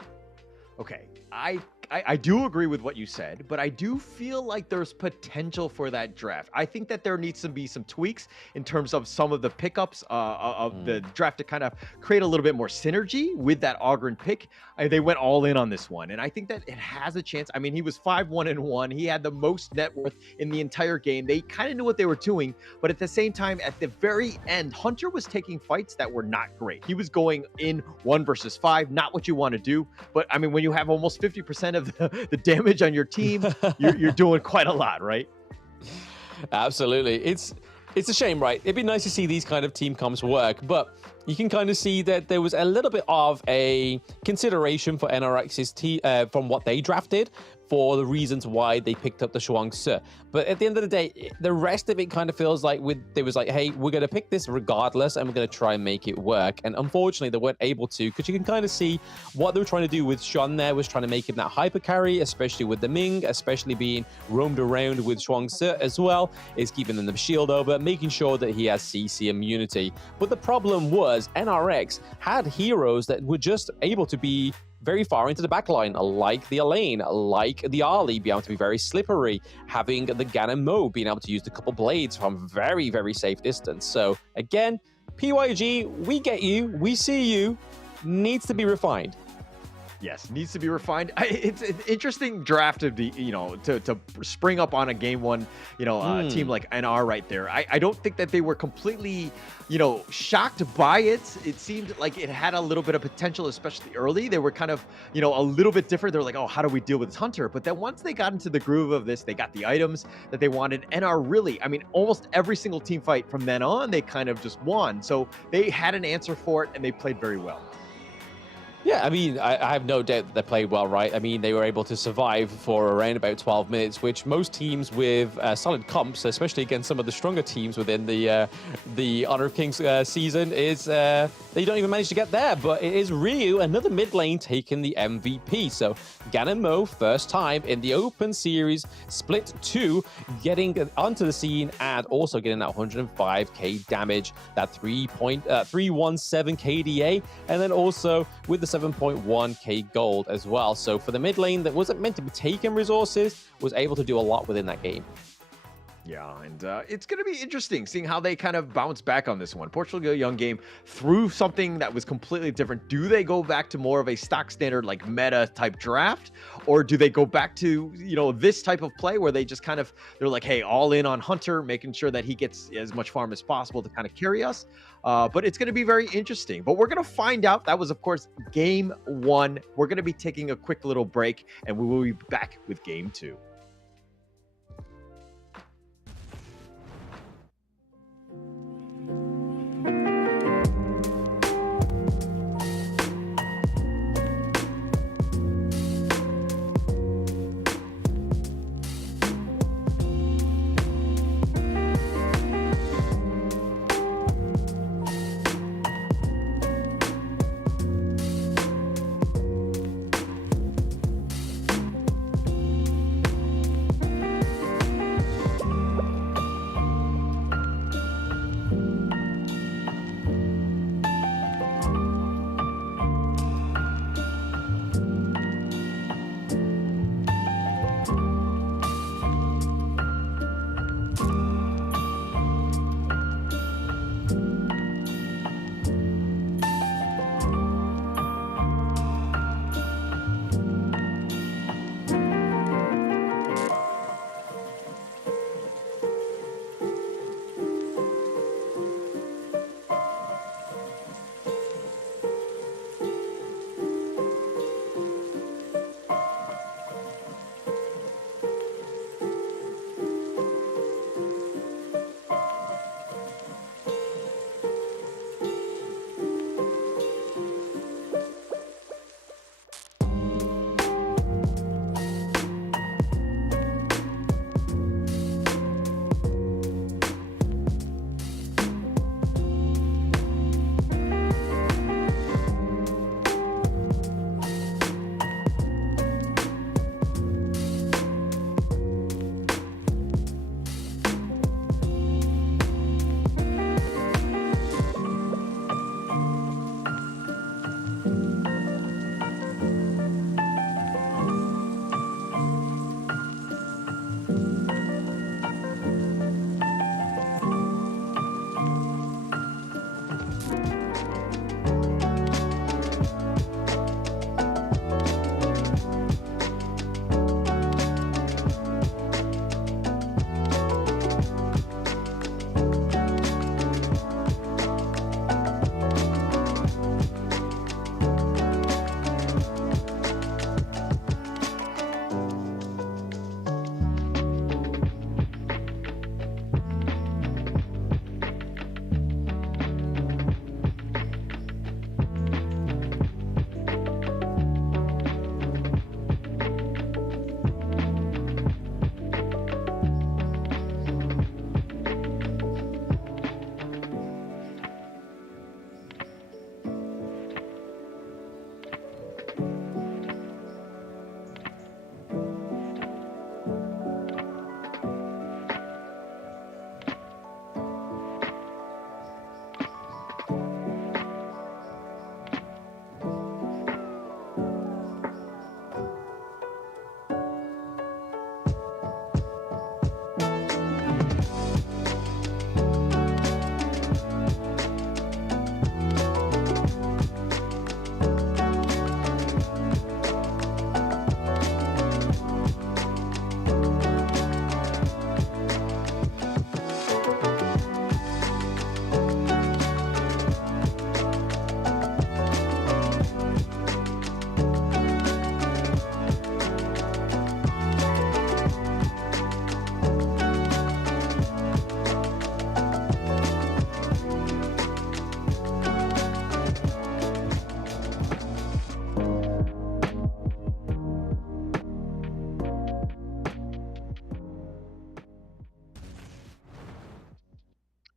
Okay, I do agree with what you said, but I do feel like there's potential for that draft. I think that there needs to be some tweaks in terms of some of the pickups of the draft to kind of create a little bit more synergy with that Ogrun pick. They went all in on this one, and I think that it has a chance. I mean, he was 5-1-1. He had the most net worth in the entire game. They kind of knew what they were doing, but at the same time, at the very end, Hunter was taking fights that were not great. He was going in 1 versus 5, not what you want to do. But I mean, when you have almost 50% of the damage on your team, you're doing quite a lot, right? Absolutely. It's a shame, right? It'd be nice to see these kind of team comps work, but you can kind of see that there was a little bit of a consideration for NRX's from what they drafted for the reasons why they picked up the Shuangzi. But at the end of the day, the rest of it kind of feels like they was like, hey, we're going to pick this regardless, and we're going to try and make it work. And unfortunately, they weren't able to, because you can kind of see what they were trying to do with Sean there was trying to make him that hyper carry, especially with the Ming, especially being roamed around with Shuangzi as well, is keeping them the shield over, making sure that he has CC immunity. But the problem was NRX had heroes that were just able to be very far into the backline, like the Elaine, like the Ali, being able to be very slippery, having the Ganon Mo being able to use the couple blades from very, very safe distance. So again, PYG, we get you, we see you, needs to be refined. Yes, needs to be refined. It's an interesting draft to be, to spring up on a game 1, team like NR right there. I don't think that they were completely, shocked by it. It seemed like it had a little bit of potential, especially early. They were kind of, a little bit different. They're like, oh, how do we deal with this Hunter? But then once they got into the groove of this, they got the items that they wanted. NR really, I mean, almost every single team fight from then on, they kind of just won. So they had an answer for it, and they played very well. Yeah, I mean, I have no doubt that they played well, right? I mean, they were able to survive for around about 12 minutes, which most teams with solid comps, especially against some of the stronger teams within the Honor of Kings season, is they don't even manage to get there. But it is Ryu, another mid lane, taking the MVP. So Ganon Mo, first time in the Open Series, Split 2, getting onto the scene and also getting that 105k damage, that 317 KDA, and then also with the 7.1k gold as well. So for the mid lane that wasn't meant to be taking resources, was able to do a lot within that game. Yeah, and it's going to be interesting seeing how they kind of bounce back on this one. Portugal Young Game through something that was completely different. Do they go back to more of a stock standard like meta type draft, or do they go back to, you know, this type of play where they just kind of, they're like, hey, all in on Hunter, making sure that he gets as much farm as possible to kind of carry us. But it's going to be very interesting. But we're going to find out. That was, of course, game 1. We're going to be taking a quick little break, and we will be back with game 2.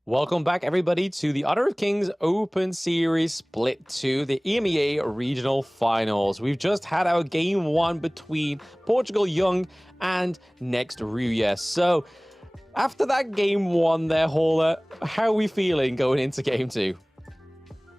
Welcome back, everybody, to the Honor of Kings Open Series Split 2, the EMEA Regional Finals. We've just had our Game 1 between Portugal Young and Next Ruya. So, after that Game 1 there, Hauler, how are we feeling going into Game 2?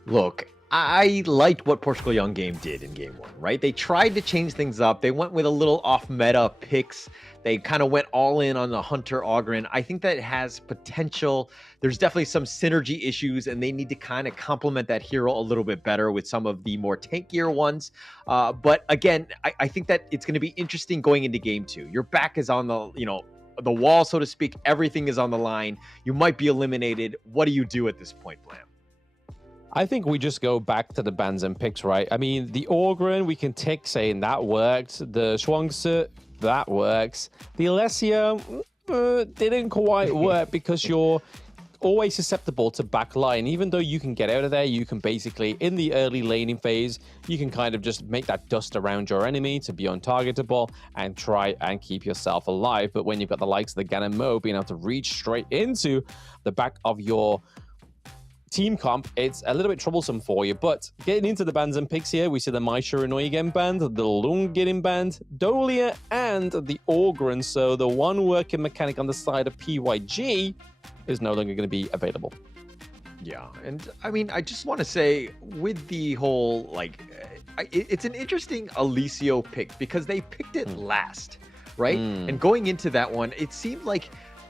Look, I liked what Portugal Young Game did in Game 1, right? They tried to change things up. They went with a little off-meta picks. They kind of went all in on the Hunter Ogren. I think that has potential. There's definitely some synergy issues, and they need to kind of complement that hero a little bit better with some of the more tankier ones. But again, I think that it's going to be interesting going into Game 2. Your back is on the, the wall, so to speak. Everything is on the line. You might be eliminated. What do you do at this point, Blam? I think we just go back to the bans and picks, right? I mean, the Ogren, we can tick saying that worked. The Schwangse, that works. The Alessia didn't quite work because you're always susceptible to backline. Even though you can get out of there, you can basically, in the early laning phase, you can kind of just make that dust around your enemy to be untargetable and try and keep yourself alive. But when you've got the likes of the Gan and Mo being able to reach straight into the back of your team comp, it's a little bit troublesome for you. But getting into the bans and picks here, we see the Mai Shiranui getting banned, the Lung getting banned, Dolia, and the Ogren. So the one working mechanic on the side of PYG is no longer going to be available. Yeah, and I mean, I just want to say with the whole, it's an interesting Alicio pick because they picked it last, right? And going into that one, it seemed like,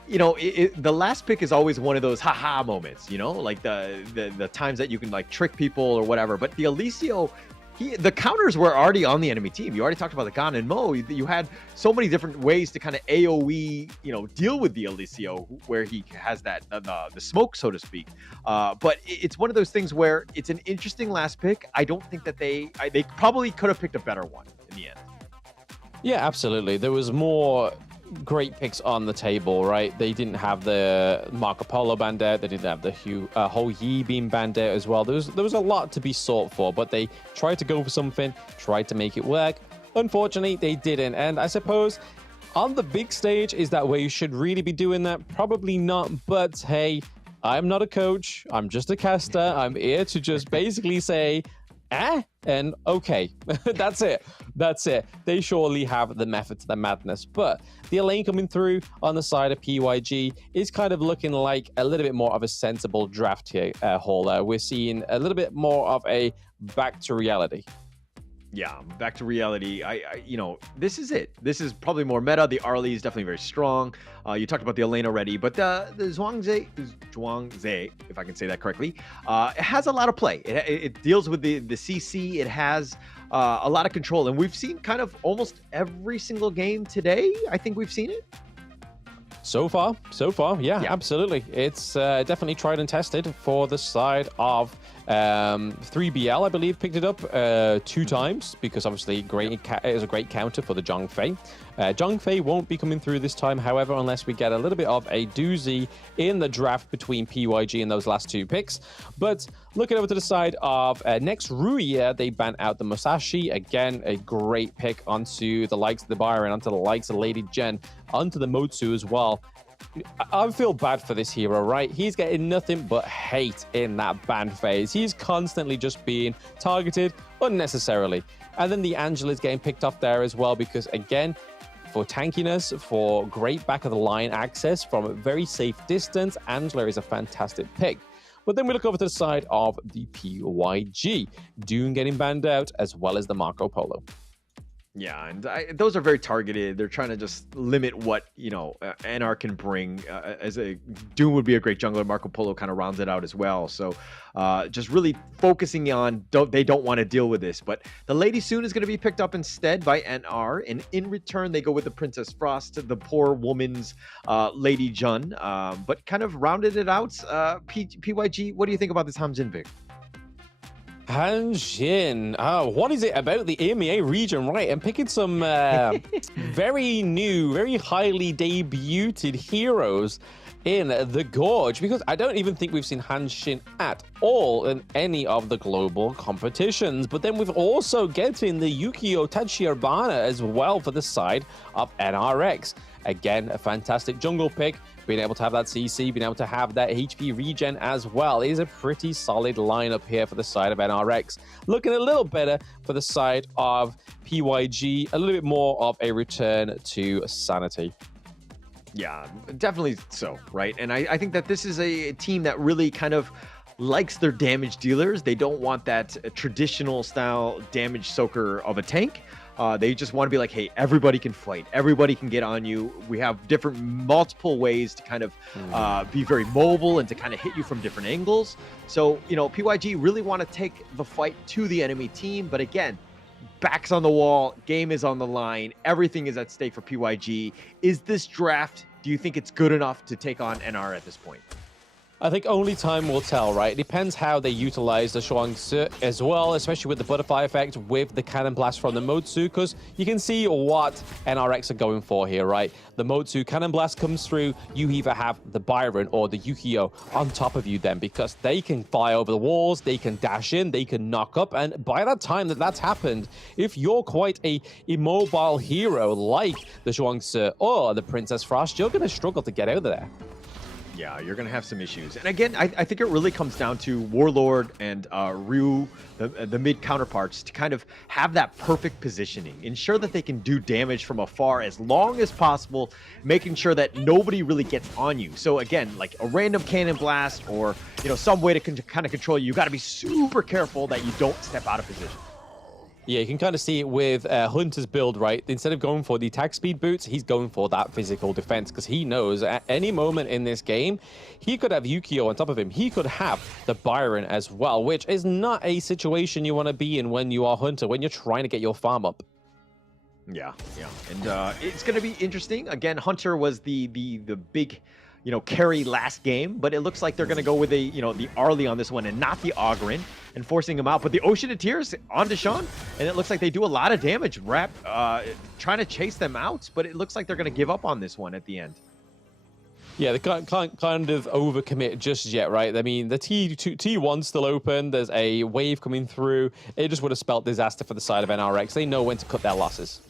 the last pick is always one of those haha moments, like the times that you can like trick people or whatever. But the Alicio, the counters were already on the enemy team. You already talked about the Gan and Mo. You had so many different ways to kind of AoE, deal with the Alicio, where he has that the smoke, so to speak. But it's one of those things where it's an interesting last pick. I don't think that they probably could have picked a better one in the end. Yeah, absolutely. There was more great picks on the table, right? They didn't have the Marco Polo banned out. They didn't have the Ho Yi being banned out as well. There was a lot to be sought for, but they tried to go for something, tried to make it work. Unfortunately, they didn't. And I suppose on the big stage, is that where you should really be doing that? Probably not. But hey, I'm not a coach. I'm just a caster. I'm here to just basically say, and okay. That's it. They surely have the method to the madness. But the Elaine coming through on the side of PYG is kind of looking like a little bit more of a sensible draft here, Hauler. We're seeing a little bit more of a back to reality. Yeah, back to reality. This is it. This is probably more meta. The Arlie is definitely very strong. You talked about the Elaine already, but the Zhuangze, if I can say that correctly, it has a lot of play. It deals with the CC. It has a lot of control, and we've seen kind of almost every single game today. I think we've seen it. So far, yeah, absolutely. It's definitely tried and tested for the side of 3BL, I believe, picked it up 2 times because obviously it is a great counter for the Zhongfei. Zhongfei won't be coming through this time, however, unless we get a little bit of a doozy in the draft between PYG and those last 2 picks. But looking over to the side of next Ruya, they ban out the Musashi. Again, a great pick onto the likes of the Byron, onto the likes of Lady Jen, onto the Motsu as well. I feel bad for this hero, right? He's getting nothing but hate in that ban phase. He's constantly just being targeted unnecessarily. And then the Angela's getting picked off there as well because, again, for tankiness, for great back of the line access from a very safe distance, Angela is a fantastic pick. But then we look over to the side of the PYG. Dune getting banned out as well as the Marco Polo. Yeah, and those are very targeted. They're trying to just limit what, NR can bring. As a Doom would be a great jungler. Marco Polo kind of rounds it out as well. So just really focusing on, they don't want to deal with this. But the Lady Soon is going to be picked up instead by NR. And in return, they go with the Princess Frost, the poor woman's Lady Jun. But kind of rounded it out. PYG, what do you think about this Hamjin pick? Hanjin. What is it about the EMEA region, right? I'm picking some very new, very highly debuted heroes in the Gorge, because I don't even think we've seen Hanshin at all in any of the global competitions. But then we've also getting the Yukio Tachiurbana as well for the side of NRX. Again, a fantastic jungle pick. Being able to have that CC, being able to have that HP regen as well is a pretty solid lineup here for the side of NRX. Looking a little better for the side of PYG, a little bit more of a return to sanity. Yeah, definitely so, right? And I think that this is a team that really kind of likes their damage dealers. They don't want that traditional style damage soaker of a tank. They just want to be like, hey, everybody can fight. Everybody can get on you. We have different multiple ways to kind of be very mobile and to kind of hit you from different angles. So, you know, PYG really want to take the fight to the enemy team. But again, backs on the wall, game is on the line. Everything is at stake for PYG. Is this draft, do you think it's good enough to take on NR at this point? I think only time will tell, right? It depends how they utilize the Shuangzi as well, especially with the butterfly effect, with the cannon blast from the Motsu, because you can see what NRX are going for here, right? The Motsu cannon blast comes through, you either have the Byron or the Yukio on top of you then, because they can fly over the walls, they can dash in, they can knock up, and by that time that's happened, if you're quite a immobile hero like the Shuangzi or the Princess Frost, you're going to struggle to get out of there. Yeah, you're going to have some issues. And again, I think it really comes down to Warlord and Ryu, the mid counterparts, to kind of have that perfect positioning. Ensure that they can do damage from afar as long as possible, making sure that nobody really gets on you. So again, like a random cannon blast or, you know, some way to kind of control you. You got to be super careful that you don't step out of position. Yeah, you can kind of see it with Hunter's build, right? Instead of going for the attack speed boots, he's going for that physical defense because he knows at any moment in this game, he could have Yukio on top of him. He could have the Byron as well, which is not a situation you want to be in when you are Hunter, when you're trying to get your farm up. Yeah. And it's going to be interesting. Again, Hunter was the big, you know, carry last game, but it looks like they're going to go with the Arlie on this one and not the Ogren, and forcing him out. But the Ocean of Tears on Deshaun, and it looks like they do a lot of damage. Trying to chase them out, but it looks like they're going to give up on this one at the end. Yeah, they can't kind of overcommit just yet, right? I mean, the T1's still open. There's a wave coming through. It just would have spelt disaster for the side of NRX. They know when to cut their losses.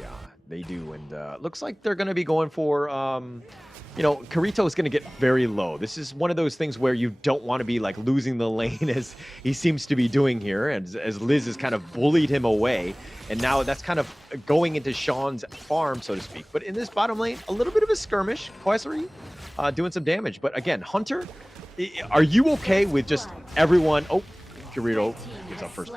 Yeah, they do. And looks like they're going to be going for... you know, Kirito is going to get very low. This is one of those things where you don't want to be like losing the lane as he seems to be doing here, and as Liz has kind of bullied him away. And now that's kind of going into Sean's farm, so to speak. But in this bottom lane, a little bit of a skirmish. Quasari doing some damage. But again, Hunter, are you okay with just everyone? Oh, Kirito gives up first.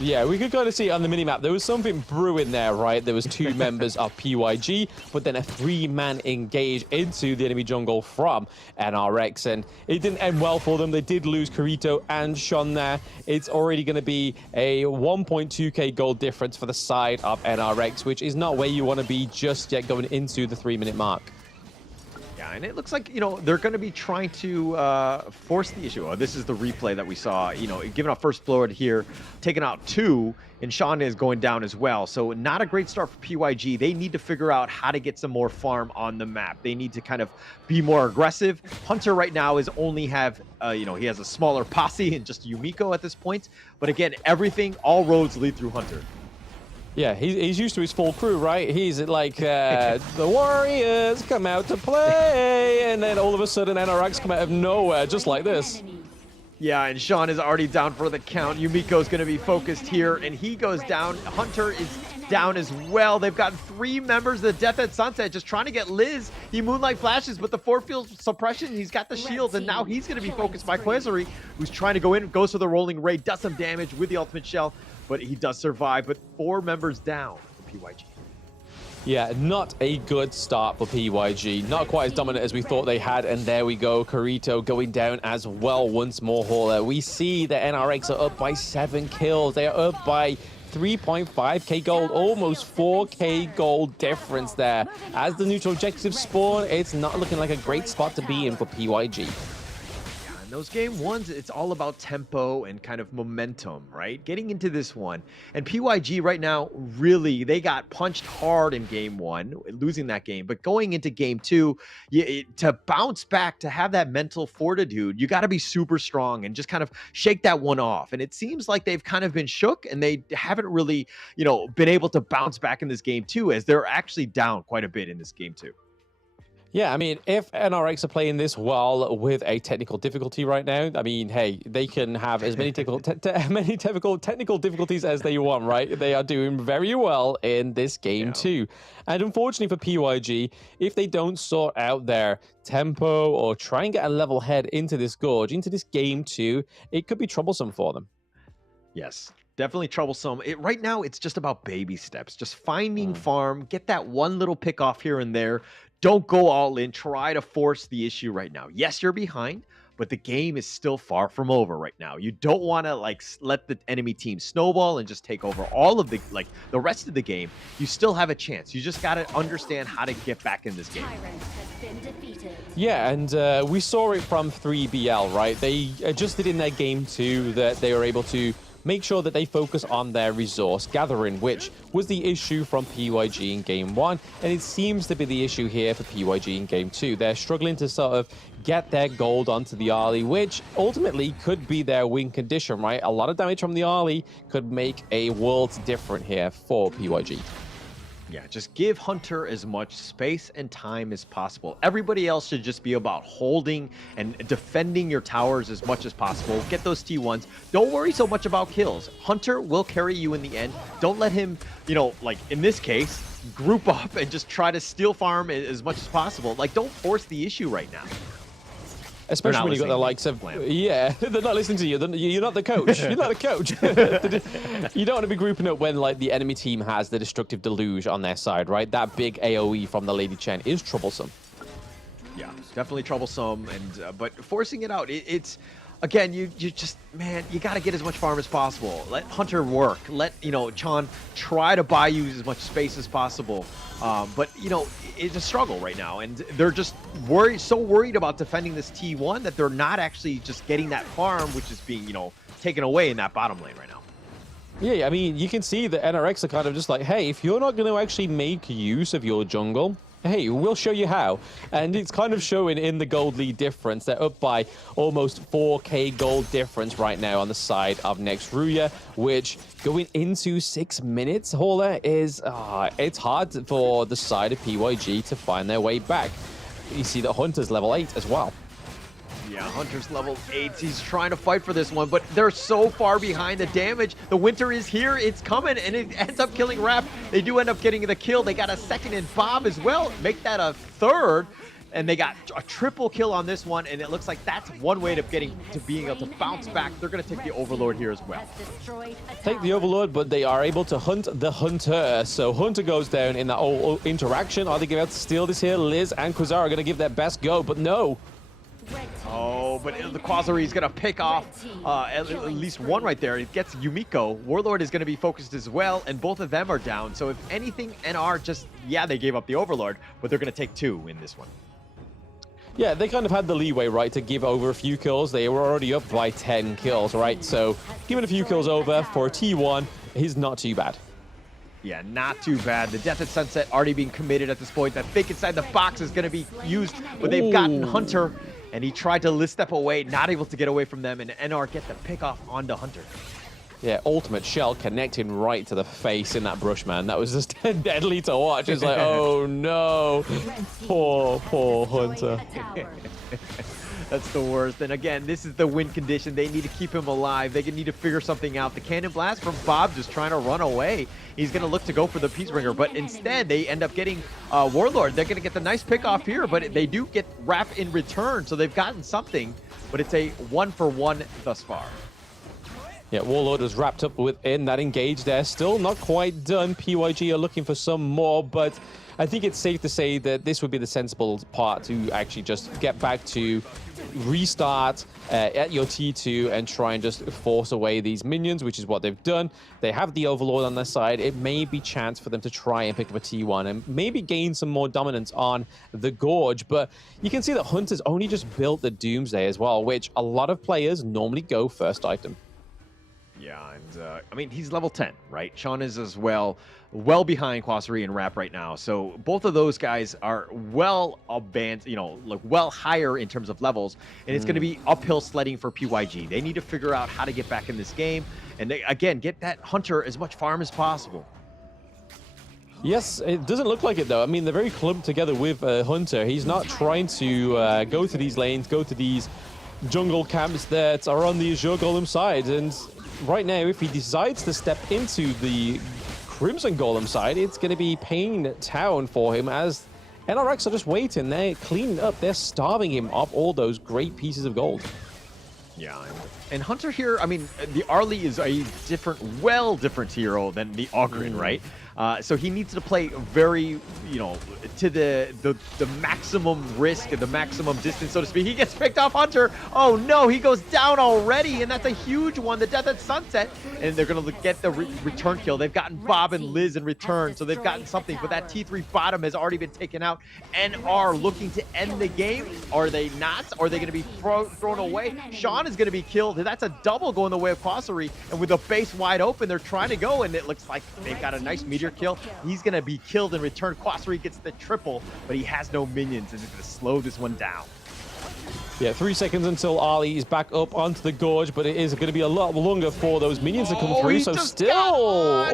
Yeah, we could kind of see on the minimap, there was something brewing there, right? There was two members of PYG, but then a three-man engage into the enemy jungle from NRX, and it didn't end well for them. They did lose Kirito and Sean there. It's already going to be a 1.2k gold difference for the side of NRX, which is not where you want to be just yet going into the 3-minute mark. Yeah, and it looks like, you know, they're going to be trying to force the issue. Oh, this is the replay that we saw, you know, giving out first blood here, taking out 2, and Sean is going down as well. So not a great start for PYG. They need to figure out how to get some more farm on the map. They need to kind of be more aggressive. Hunter right now is only have, you know, he has a smaller posse and just Yumiko at this point. But again, all roads lead through Hunter. Yeah, he's used to his full crew, right? He's like, the Warriors come out to play, and then all of a sudden NRX come out of nowhere, just like this. Yeah, and Sean is already down for the count. Yumiko's going to be focused here, and he goes down. Hunter is down as well. They've got 3 members of the Death at Sunset just trying to get Liz. He Moonlight Flashes, but the force field suppression, he's got the shields, and now he's going to be focused by Quasari, who's trying to go in, goes for the Rolling Ray, does some damage with the Ultimate Shell, but he does survive. But 4 members down for PYG. Yeah, not a good start for PYG. Not quite as dominant as we thought they had. And there we go, Kirito going down as well once more. Hauler. We see that NRX are up by 7 kills. They are up by 3.5k gold, almost 4k gold difference there. As the neutral objectives spawn, it's not looking like a great spot to be in for PYG. And those game ones, it's all about tempo and kind of momentum, right? Getting into this one. And PYG right now, really, they got punched hard in game one, losing that game. But going into game two, to bounce back, to have that mental fortitude, you got to be super strong and just kind of shake that one off. And it seems like they've kind of been shook and they haven't really, been able to bounce back in this game two, as they're actually down quite a bit in this game two. Yeah, I mean, if NRX are playing this well with a technical difficulty right now, I mean, hey, they can have as many technical difficulties as they want, right? They are doing very well in this game too. And unfortunately for PYG, if they don't sort out their tempo or try and get a level head into this gorge, into this game two, it could be troublesome for them. Yes. Definitely troublesome. Right now, it's just about baby steps. Just finding farm, get that one little pick off here and there. Don't go all in. Try to force the issue right now. Yes, you're behind, but the game is still far from over right now. You don't want to let the enemy team snowball and just take over all of the rest of the game. You still have a chance. You just got to understand how to get back in this game. Yeah, and we saw it from 3BL, right? They adjusted in their game two that they were able to make sure that they focus on their resource gathering, which was the issue from PYG in game one, and it seems to be the issue here for PYG in game two. They're struggling to sort of get their gold onto the Arlie, which ultimately could be their win condition, right? A lot of damage from the Arlie could make a world difference here for PYG. Yeah, just give Hunter as much space and time as possible. Everybody else should just be about holding and defending your towers as much as possible. Get those T1s. Don't worry so much about kills. Hunter will carry you in the end. Don't let him, like in this case, group up and just try to steal farm as much as possible. Don't force the issue right now. Especially when you got the likes of, yeah, they're not listening to you. You're not the coach. You're not the coach. You don't want to be grouping up when the enemy team has the destructive deluge on their side, right? That big AoE from the Lady Chen is troublesome. Yeah, definitely troublesome. And but forcing it out, it's again, you just, man, you got to get as much farm as possible. Let Hunter work. Let Chan try to buy you as much space as possible. But it's a struggle right now, and they're just so worried about defending this T1 that they're not actually just getting that farm, which is being taken away in that bottom lane right now. Yeah, I mean, you can see that NRX are kind of just like, hey, if you're not going to actually make use of your jungle, hey, we'll show you how. And it's kind of showing in the gold lead difference. They're up by almost 4k gold difference right now on the side of next Ruya, which going into 6 minutes, Hauler, is it's hard for the side of PYG to find their way back. You see that Hunter's level 8 as well. Yeah, Hunter's level 8. He's trying to fight for this one, but they're so far behind the damage. The winter is here. It's coming, and it ends up killing Rap. They do end up getting the kill. They got a second in Bob as well. Make that a third, and they got a triple kill on this one, and it looks like that's one way to being able to bounce back. They're going to take the Overlord here as well. Take the Overlord, but they are able to hunt the Hunter. So Hunter goes down in that whole interaction. Are they going to steal this here? Liz and Quasar are going to give their best go, but no. Oh, but the Quasari is going to pick off at least one right there. It gets Yumiko. Warlord is going to be focused as well, and both of them are down. So if anything, NR just, they gave up the Overlord, but they're going to take 2 in this one. Yeah, they kind of had the leeway, right, to give over a few kills. They were already up by 10 kills, right? So giving a few kills over for a T1 is not too bad. Yeah, not too bad. The Death at Sunset already being committed at this point. That fake inside the box is going to be used, but they've gotten Hunter, and he tried to step away, not able to get away from them, and NR get the pick off onto Hunter. Yeah, ultimate shell connecting right to the face in that brush, man. That was just deadly to watch. It's like, oh no, poor Hunter. That's the worst. And again, this is the win condition. They need to keep him alive. They need to figure something out. The cannon blast from Bob just trying to run away. He's going to look to go for the Peacebringer, but instead they end up getting Warlord. They're going to get the nice pick off here, but they do get Rap in return, so they've gotten something, but it's a 1-for-1 thus far. Yeah, Warlord was wrapped up within that engage there. Still not quite done. PYG are looking for some more, but I think it's safe to say that this would be the sensible part to actually just get back to restart at your T2 and try and just force away these minions, which is what they've done. They have the Overlord on their side. It may be chance for them to try and pick up a T1 and maybe gain some more dominance on the Gorge. But you can see that Hunter's only just built the Doomsday as well, which a lot of players normally go first item. Yeah, and I mean, he's level 10, right? Sean is as well behind Quasari and Rap right now. So both of those guys are well advanced, you know, like well higher in terms of levels. And it's going to be uphill sledding for PYG. They need to figure out how to get back in this game. And they, again, get that Hunter as much farm as possible. Yes, it doesn't look like it though. I mean, they're very clumped together with Hunter. He's not trying to go to these lanes, go to these jungle camps that are on the Azure Golem side. And right now, if he decides to step into the Crimson Golem side, it's going to be Pain Town for him, as NRX are just waiting. They're cleaning up. They're starving him of all those great pieces of gold. Yeah, and Hunter here, I mean, the Arlie is a different hero than the Ogren, right? So he needs to play very, you know, to the maximum risk and the maximum distance, so to speak. He gets picked off Hunter. Oh no, he goes down already, and that's a huge one. The Death at Sunset, and they're going to get the return kill. They've gotten Bob and Liz in return, so they've gotten something, but that T3 bottom has already been taken out and are looking to end the game. Are they not? Are they going to be thrown away? Sean is going to be killed. That's a double going the way of Quasari, and with the base wide open, they're trying to go, and it looks like they've got a nice meteor kill. He's going to be killed in return. Quasari gets the triple, but he has no minions, and it's going to slow this one down. Yeah, 3 seconds until Ali is back up onto the Gorge, but it is going to be a lot longer for those minions to come through, so still...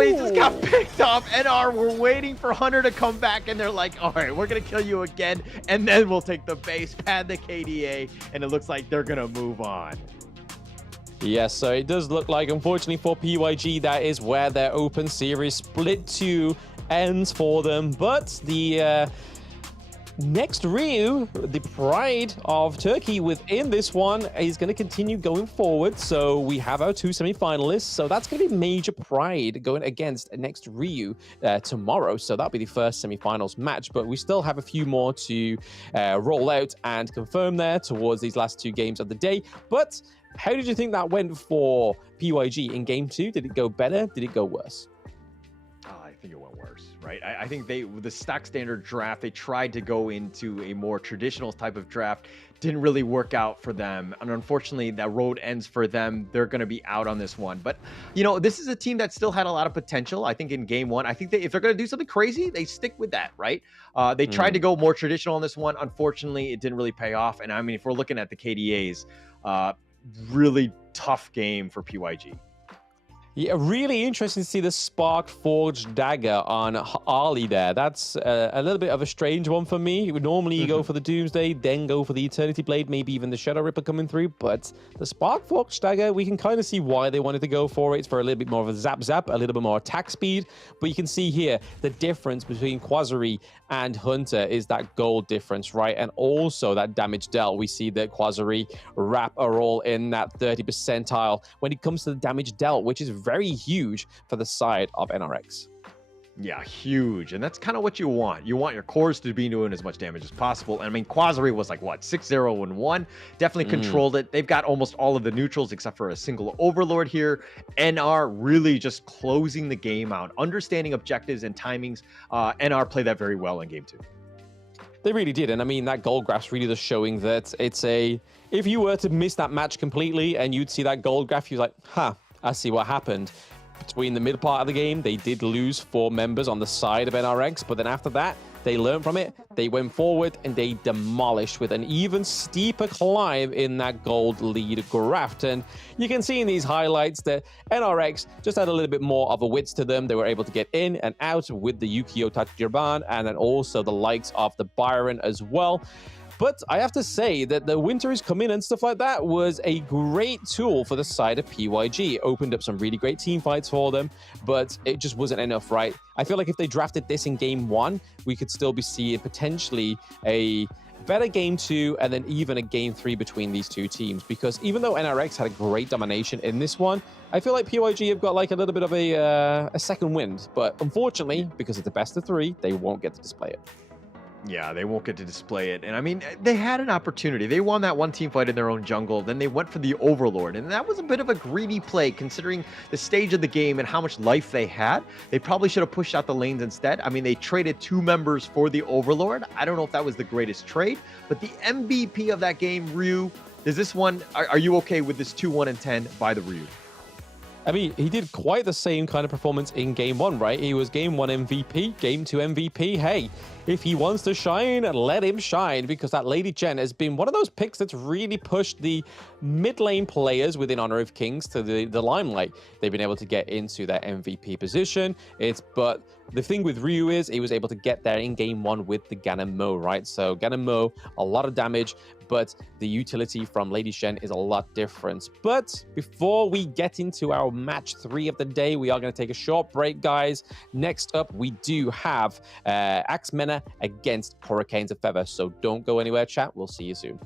he just got picked up. NR were waiting for Hunter to come back, and they're like, all right, we're going to kill you again, and then we'll take the base, pad the KDA, and it looks like they're going to move on. Yes, so it does look like, unfortunately for PYG, that is where their open series split 2 ends for them. But the next Ryu, the pride of Turkey within this one, is going to continue going forward. So we have our 2 semi-finalists. So that's going to be major pride going against next Ryu tomorrow. So that'll be the first semi-finals match. But we still have a few more to roll out and confirm there towards these last 2 games of the day. But how did you think that went for PYG in game 2? Did it go better? Did it go worse? I think it went worse, right? I think the stock standard draft, they tried to go into a more traditional type of draft. Didn't really work out for them. And unfortunately, that road ends for them. They're going to be out on this one. But, you know, this is a team that still had a lot of potential. I think in game 1, I think if they're going to do something crazy, they stick with that, right? They tried to go more traditional on this one. Unfortunately, it didn't really pay off. And I mean, if we're looking at the KDAs, really tough game for PYG. Yeah, really interesting to see the Spark Forged Dagger on Ali there. That's a little bit of a strange one for me. Normally you go for the Doomsday, then go for the Eternity Blade, maybe even the Shadow Ripper coming through. But the Spark Forged Dagger, we can kind of see why they wanted to go for it. It's for a little bit more of a zap, a little bit more attack speed. But you can see here the difference between Quasari and Hunter is that gold difference, right? And also that damage dealt. We see that Quasari, Rap are all in that 30 percentile when it comes to the damage dealt, which is very huge for the side of NRX. Yeah, huge. And that's kind of what you want. You want your cores to be doing as much damage as possible. And I mean, Quasari was like, what, 6-0-1? Definitely controlled it. They've got almost all of the neutrals except for a single Overlord here. NR really just closing the game out, understanding objectives and timings. NR played that very well in game 2. They really did. And I mean, that gold graph really just showing that it's a... If you were to miss that match completely and you'd see that gold graph, you're like, I see what happened. Between the mid part of the game, they did lose 4 members on the side of NRX, but then after that, they learned from it, they went forward, and they demolished with an even steeper climb in that gold lead graph. And you can see in these highlights that NRX just had a little bit more of a wits to them. They were able to get in and out with the Yukio Tachirban, and then also the likes of the Byron as well. But I have to say that the Winter is Coming and stuff like that was a great tool for the side of PYG. It opened up some really great team fights for them, but it just wasn't enough, right? I feel like if they drafted this in game 1, we could still be seeing potentially a better game 2 and then even a game 3 between these two teams, because even though NRX had a great domination in this one, I feel like PYG have got like a little bit of a second wind, but unfortunately, because it's the best of 3, they won't get to display it. Yeah, they won't get to display it. And I mean, they had an opportunity. They won that one team fight in their own jungle. Then they went for the Overlord. And that was a bit of a greedy play considering the stage of the game and how much life they had. They probably should have pushed out the lanes instead. I mean, they traded 2 members for the Overlord. I don't know if that was the greatest trade, but the MVP of that game, Ryu, is this one, are you okay with this 2-1 and 10 by the Ryu? I mean, he did quite the same kind of performance in game 1, right? He was game 1 MVP, game 2 MVP. Hey, if he wants to shine, let him shine, because that Lady Jen has been one of those picks that's really pushed the mid lane players within Honor of Kings to the limelight. They've been able to get into their MVP position. But the thing with Ryu is he was able to get there in game 1 with the Ganon Mo, right? So Ganon Mo, a lot of damage, but the utility from Lady Shen is a lot different. But before we get into our match 3 of the day, we are going to take a short break, guys. Next up, we do have Axe MENA against Hurricanes of Feather. So don't go anywhere, chat. We'll see you soon.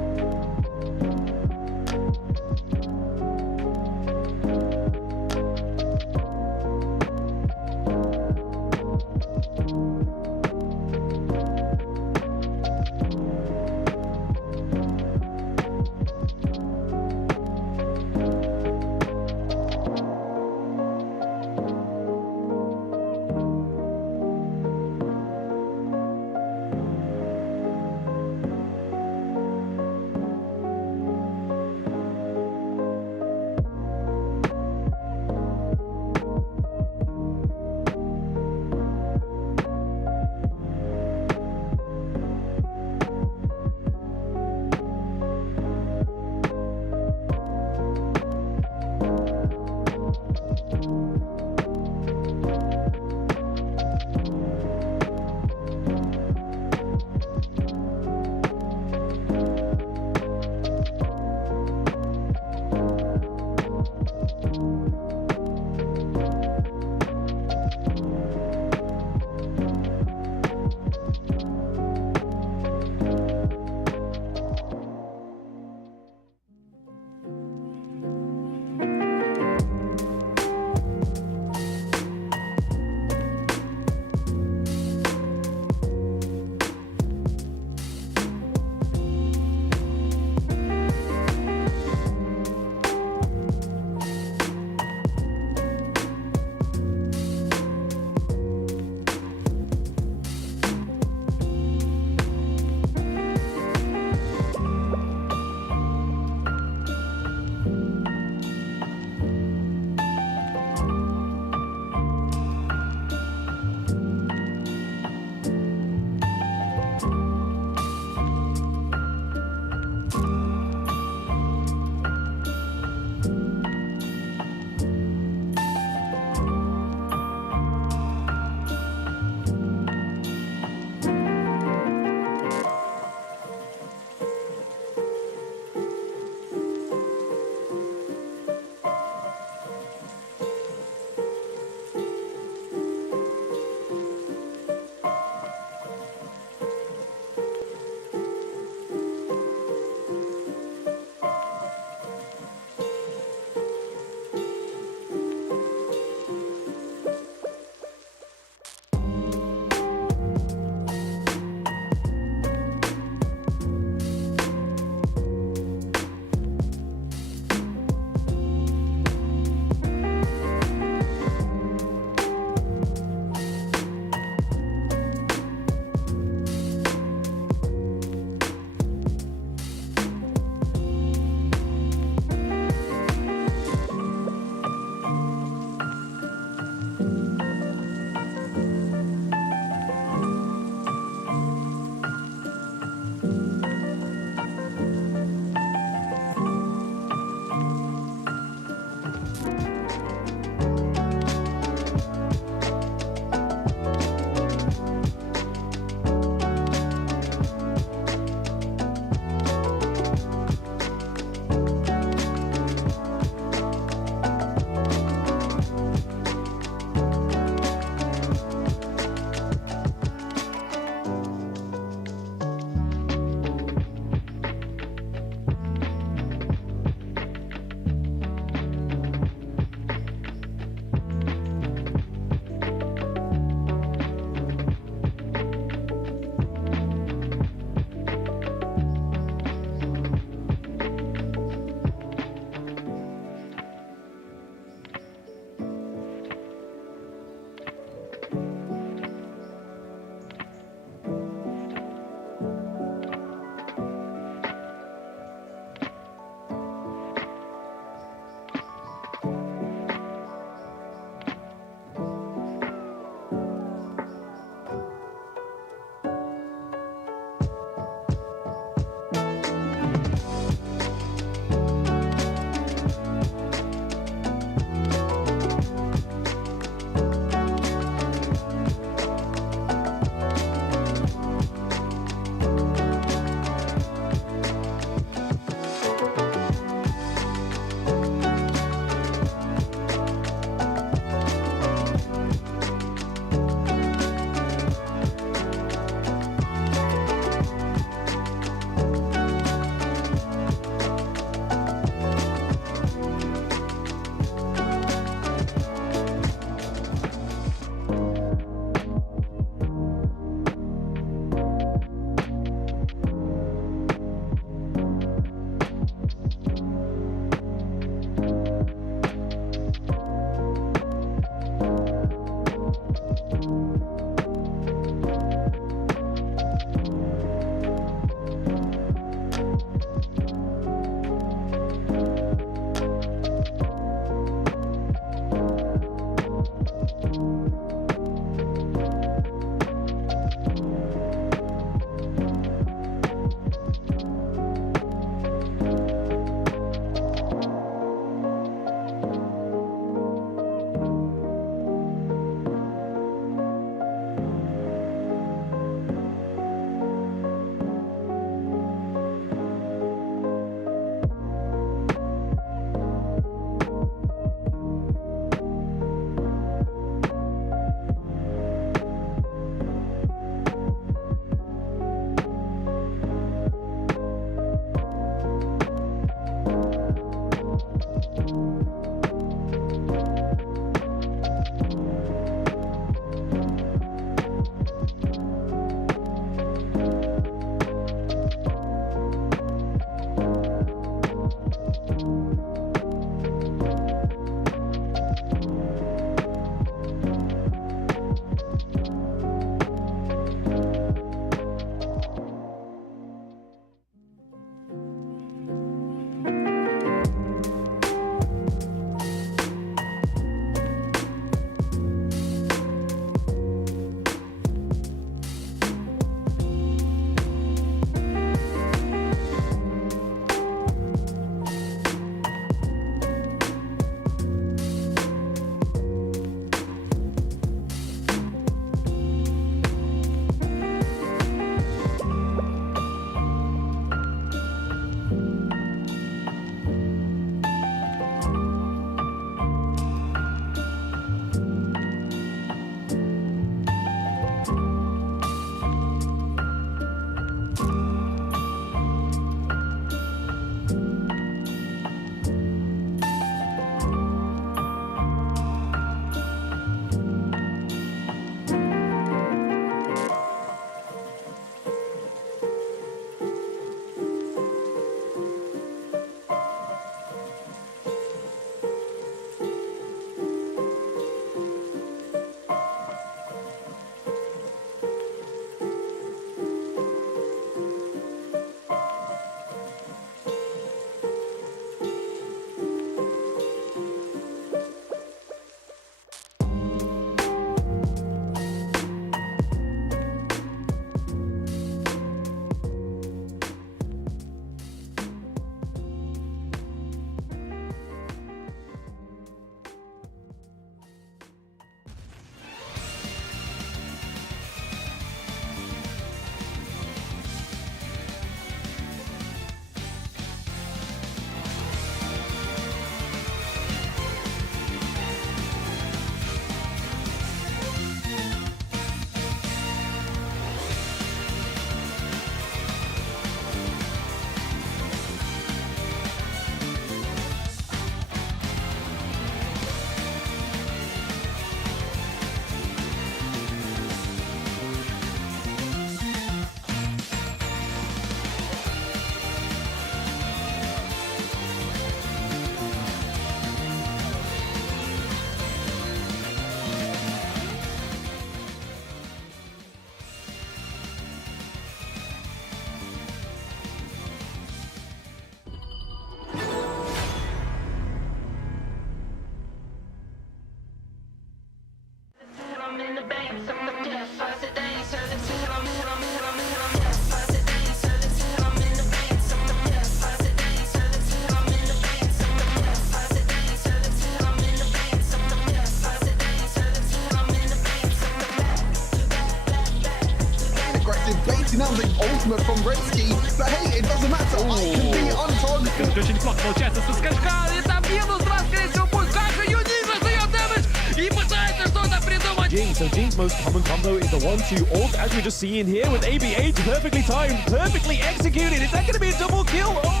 placement from Redsky, but hey, it doesn't matter. I can be on target. Очень плохо получается со скачка. Это минус 2, скорее всего, будет. Как же Юнина дает дэмэдж и пытается что-то придумать. Jinx, so Jinx's most common combo is the 1-2 ult, as we're just seeing here with ABH, perfectly timed, perfectly executed. Is that going to be a double kill? Oh.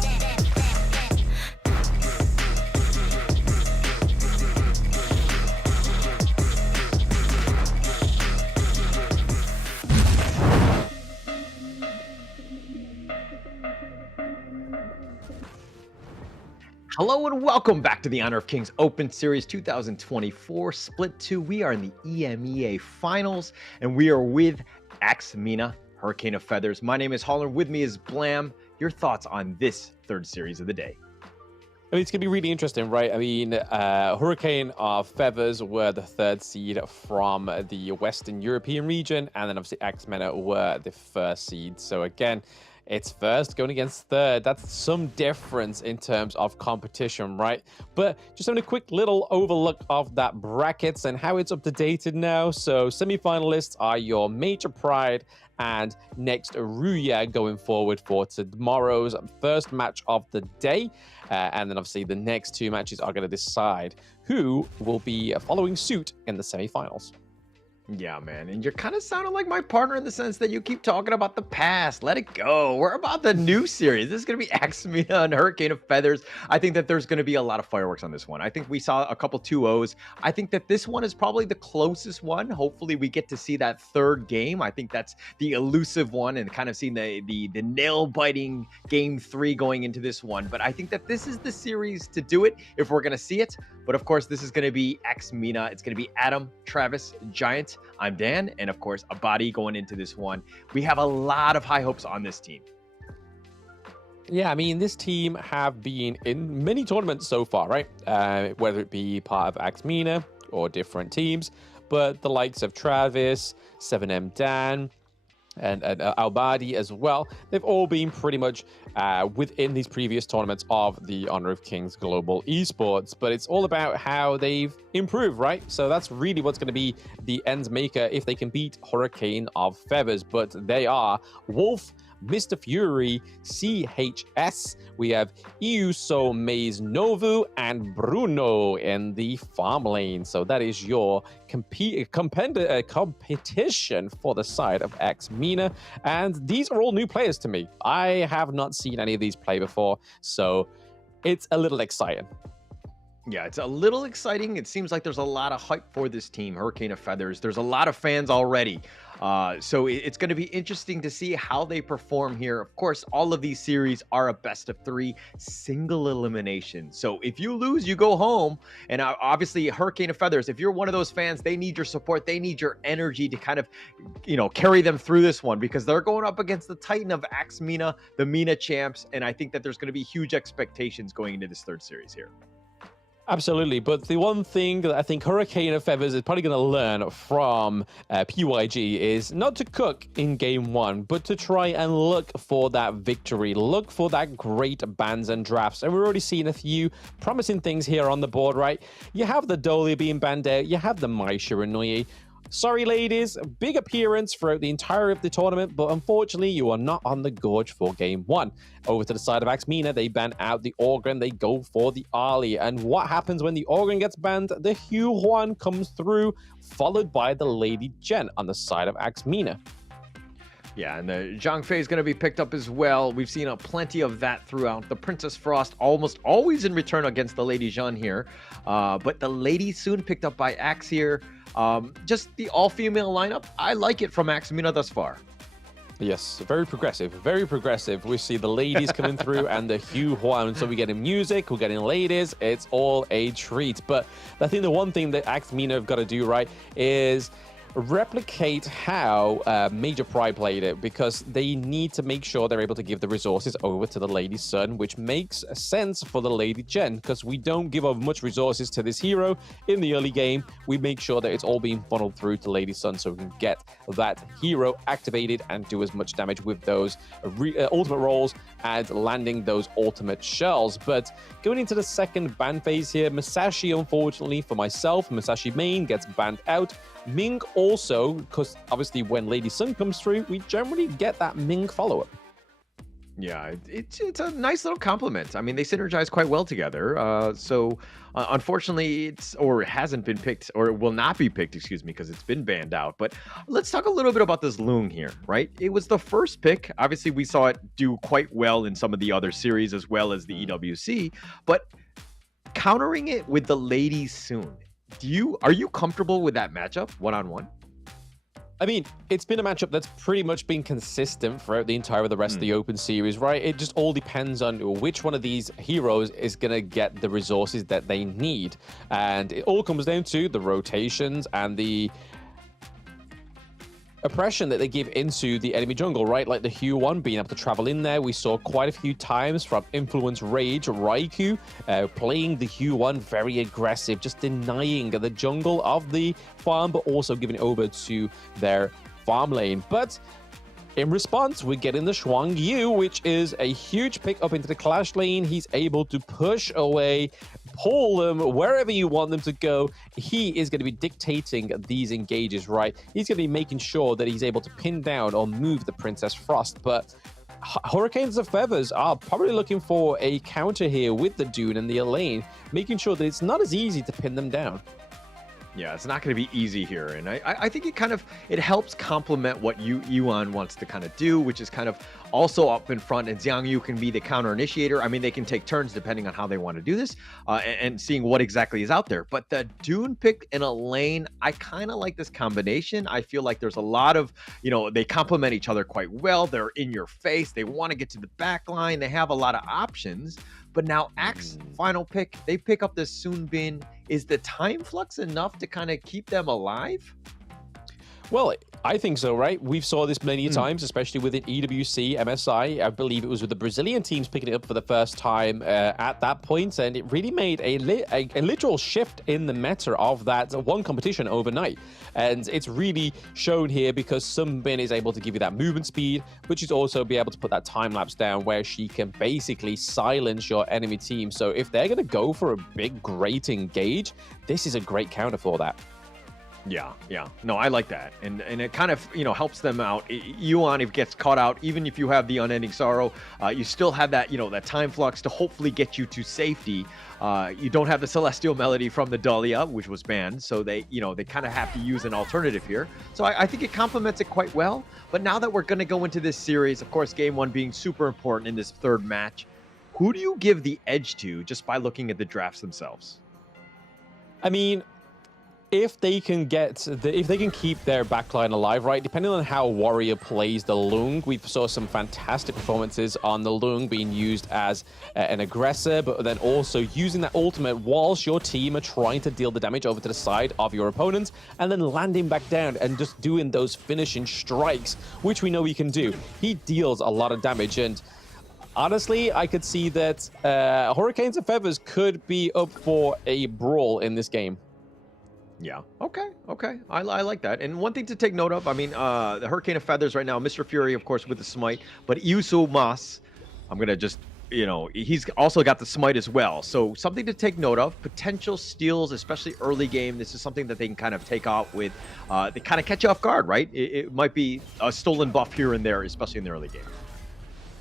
Hello and welcome back to the Honor of Kings Open Series 2024 Split 2. We are in the EMEA Finals, and we are with MENA, Hurricane of Feathers. My name is Holland. With me is Blam. Your thoughts on this third series of the day? I mean, it's going to be really interesting, right? I mean, Hurricane of Feathers were the third seed from the Western European region, and then obviously MENA were the first seed. So again, it's first going against third. That's some difference in terms of competition, right? But just having a quick little overlook of that brackets and how it's up-to-dated now. So semi-finalists are your Major Pride and next Ruya going forward for tomorrow's first match of the day. And then obviously the next two matches are going to decide who will be following suit in the semi-finals. Yeah, man. And you're kind of sounding like my partner in the sense that you keep talking about the past. Let it go. We're about the new series. This is going to be MENA and Hurricane of Feathers. I think that there's going to be a lot of fireworks on this one. I think we saw a couple 2-0s. I think that this one is probably the closest one. Hopefully we get to see that third game. I think that's the elusive one and kind of seeing the nail-biting game 3 going into this one. But I think that this is the series to do it if we're going to see it. But of course, this is going to be MENA. It's going to be Adam, Travis, Giant. I'm Dan, and of course, Abadi going into this one. We have a lot of high hopes on this team. Yeah, I mean, this team have been in many tournaments so far, right? Whether it be part of MENA or different teams, but the likes of Travis, 7M Dan, and Albadi as well, they've all been pretty much within these previous tournaments of the Honor of Kings Global Esports, but it's all about how they've improved, right? So that's really what's going to be the ends maker if they can beat Hurricane of Feathers, but they are Wolf, Mr. Fury, CHS. We have Iuso Maze Novu and Bruno in the farm lane. So that is your competition for the side of MENA. And these are all new players to me. I have not seen any of these play before, so it's a little exciting. Yeah, it's a little exciting. It seems like there's a lot of hype for this team, Hurricane of Feathers. There's a lot of fans already. So it's going to be interesting to see how they perform here. Of course, all of these series are a best of 3 single elimination. So if you lose, you go home. And obviously, Hurricane of Feathers, if you're one of those fans, they need your support. They need your energy to kind of, carry them through this one because they're going up against the Titan of MENA, the MENA champs. And I think that there's going to be huge expectations going into this third series here. Absolutely, but the one thing that I think Hurricane of Feathers is probably going to learn from PYG is not to cook in game 1, but to try and look for that victory, look for that great bans and drafts. And we're already seeing a few promising things here on the board, right? You have the Dolly being banned out, you have the Mai Shiranui. Sorry, ladies, big appearance throughout the entire of the tournament, but unfortunately, you are not on the Gorge for game 1. Over to the side of MENA, they ban out the Organ, they go for the Ali. And what happens when the Organ gets banned? The Hugh Huan comes through, followed by the Lady Jen on the side of MENA. Yeah, and the Zhang Fei is going to be picked up as well. We've seen plenty of that throughout. The Princess Frost almost always in return against the Lady Jean here. But the Lady soon picked up by Axe here. Just the all-female lineup, I like it from MENA thus far. Yes, very progressive, very progressive. We see the ladies coming through and the Hugh Huan. So we're getting music, we're getting ladies. It's all a treat. But I think the one thing that MENA have got to do right is replicate how Major Pride played it, because they need to make sure they're able to give the resources over to the Lady Sun, which makes sense for the Lady Jen, because we don't give up much resources to this hero in the early game. We make sure that it's all being funneled through to Lady Sun so we can get that hero activated and do as much damage with those ultimate rolls and landing those ultimate shells. But going into the second ban phase here, Masashi, unfortunately for myself, Masashi main gets banned out. Ming also, because obviously when Lady Sun comes through, we generally get that Ming follow-up. Yeah, it's a nice little compliment. I mean, they synergize quite well together. Unfortunately, it hasn't been picked, or it will not be picked, excuse me, because it's been banned out. But let's talk a little bit about this Loong here, right? It was the first pick. Obviously, we saw it do quite well in some of the other series as well as the EWC. But countering it with the Lady Sun, are you comfortable with that matchup one-on-one? I mean, it's been a matchup that's pretty much been consistent throughout the entire of the rest of the Open series, right? It just all depends on which one of these heroes is going to get the resources that they need. And it all comes down to the rotations and the oppression that they give into the enemy jungle, right? Like the Hue-1 being able to travel in there. We saw quite a few times from Influence Rage, Raikou, playing the Hue-1 very aggressive, just denying the jungle of the farm, but also giving it over to their farm lane. But in response, we're getting the Shuang Yu, which is a huge pick up into the Clash lane. He's able to push away, pull them wherever you want them to go. He is going to be dictating these engages, right? He's going to be making sure that he's able to pin down or move the Princess Frost. But Hurricanes of Feathers are probably looking for a counter here with the Dune and the Elaine, making sure that it's not as easy to pin them down. Yeah, it's not going to be easy here, and I think it helps complement what Yuan wants to kind of do, which is kind of also up in front, and Xiang Yu can be the counter initiator. I mean, they can take turns depending on how they want to do this, and seeing what exactly is out there. But the Dune pick in a lane, I kind of like this combination. I feel like there's a lot of, they complement each other quite well. They're in your face. They want to get to the back line. They have a lot of options. But now Axe final pick, they pick up this Sun Bin. Is the time flux enough to kind of keep them alive? Well, I think so, right? We've saw this many times, especially within EWC, MSI. I believe it was with the Brazilian teams picking it up for the first time at that point, and it really made a literal shift in the meta of that one competition overnight. And it's really shown here because Sunbin is able to give you that movement speed, but she's also be able to put that time lapse down where she can basically silence your enemy team. So if they're going to go for a big, great engage, this is a great counter for that. Yeah. No, I like that. And it kind of, helps them out. Yuan, if it gets caught out, even if you have the Unending Sorrow, you still have that, that time flux to hopefully get you to safety. You don't have the Celestial Melody from the Dahlia, which was banned. So they kind of have to use an alternative here. So I think it complements it quite well. But now that we're going to go into this series, of course, game one being super important in this third match, who do you give the edge to just by looking at the drafts themselves? I mean, if they can keep their backline alive, right, depending on how Warrior plays the Loong, we saw some fantastic performances on the Loong being used as an aggressor, but then also using that ultimate whilst your team are trying to deal the damage over to the side of your opponents, and then landing back down and just doing those finishing strikes, which we know he can do. He deals a lot of damage, and honestly, I could see that Hurricanes of Feathers could be up for a brawl in this game. Yeah. Okay. I like that. And one thing to take note of, I mean, the Hurricane of Feathers right now, Mr. Fury, of course, with the smite, but Yusu Mas, I'm going to just, he's also got the smite as well. So something to take note of, potential steals, especially early game. This is something that they can kind of take out with, they kind of catch you off guard, right? It might be a stolen buff here and there, especially in the early game.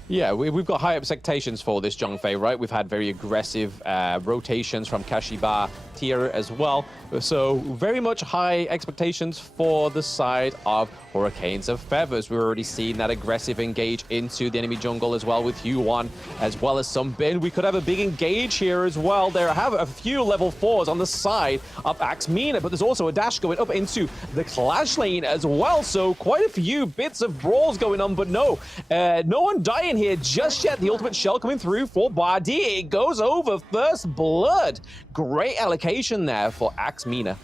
Yeah, we've got high expectations for this Zhongfei, right? We've had very aggressive rotations from Kashiba tier as well. So very much high expectations for the side of Hurricanes of Feathers. We're already seeing that aggressive engage into the enemy jungle as well with Hue-1 as well as Sunbin. We could have a big engage here as well. There have a few level 4s on the side of Axe Mina, but there's also a dash going up into the Clash lane as well. So quite a few bits of brawls going on, but no one dying here just yet. The ultimate shell coming through for Bardi. It goes over first blood. Great allocation there for Axe Mina.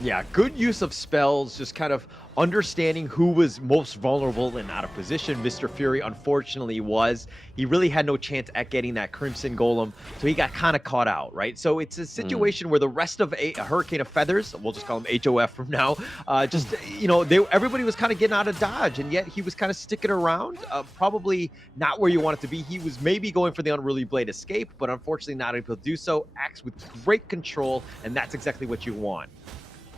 Yeah, good use of spells, just kind of understanding who was most vulnerable and out of position. Mr. Fury, unfortunately, was. He really had no chance at getting that Crimson Golem, so he got kind of caught out, right? So it's a situation where the rest of a Hurricane of Feathers, we'll just call him HOF from now, everybody was kind of getting out of dodge, and yet he was kind of sticking around, probably not where you want it to be. He was maybe going for the Unruly Blade escape, but unfortunately not able to do so. Axe with great control, and that's exactly what you want.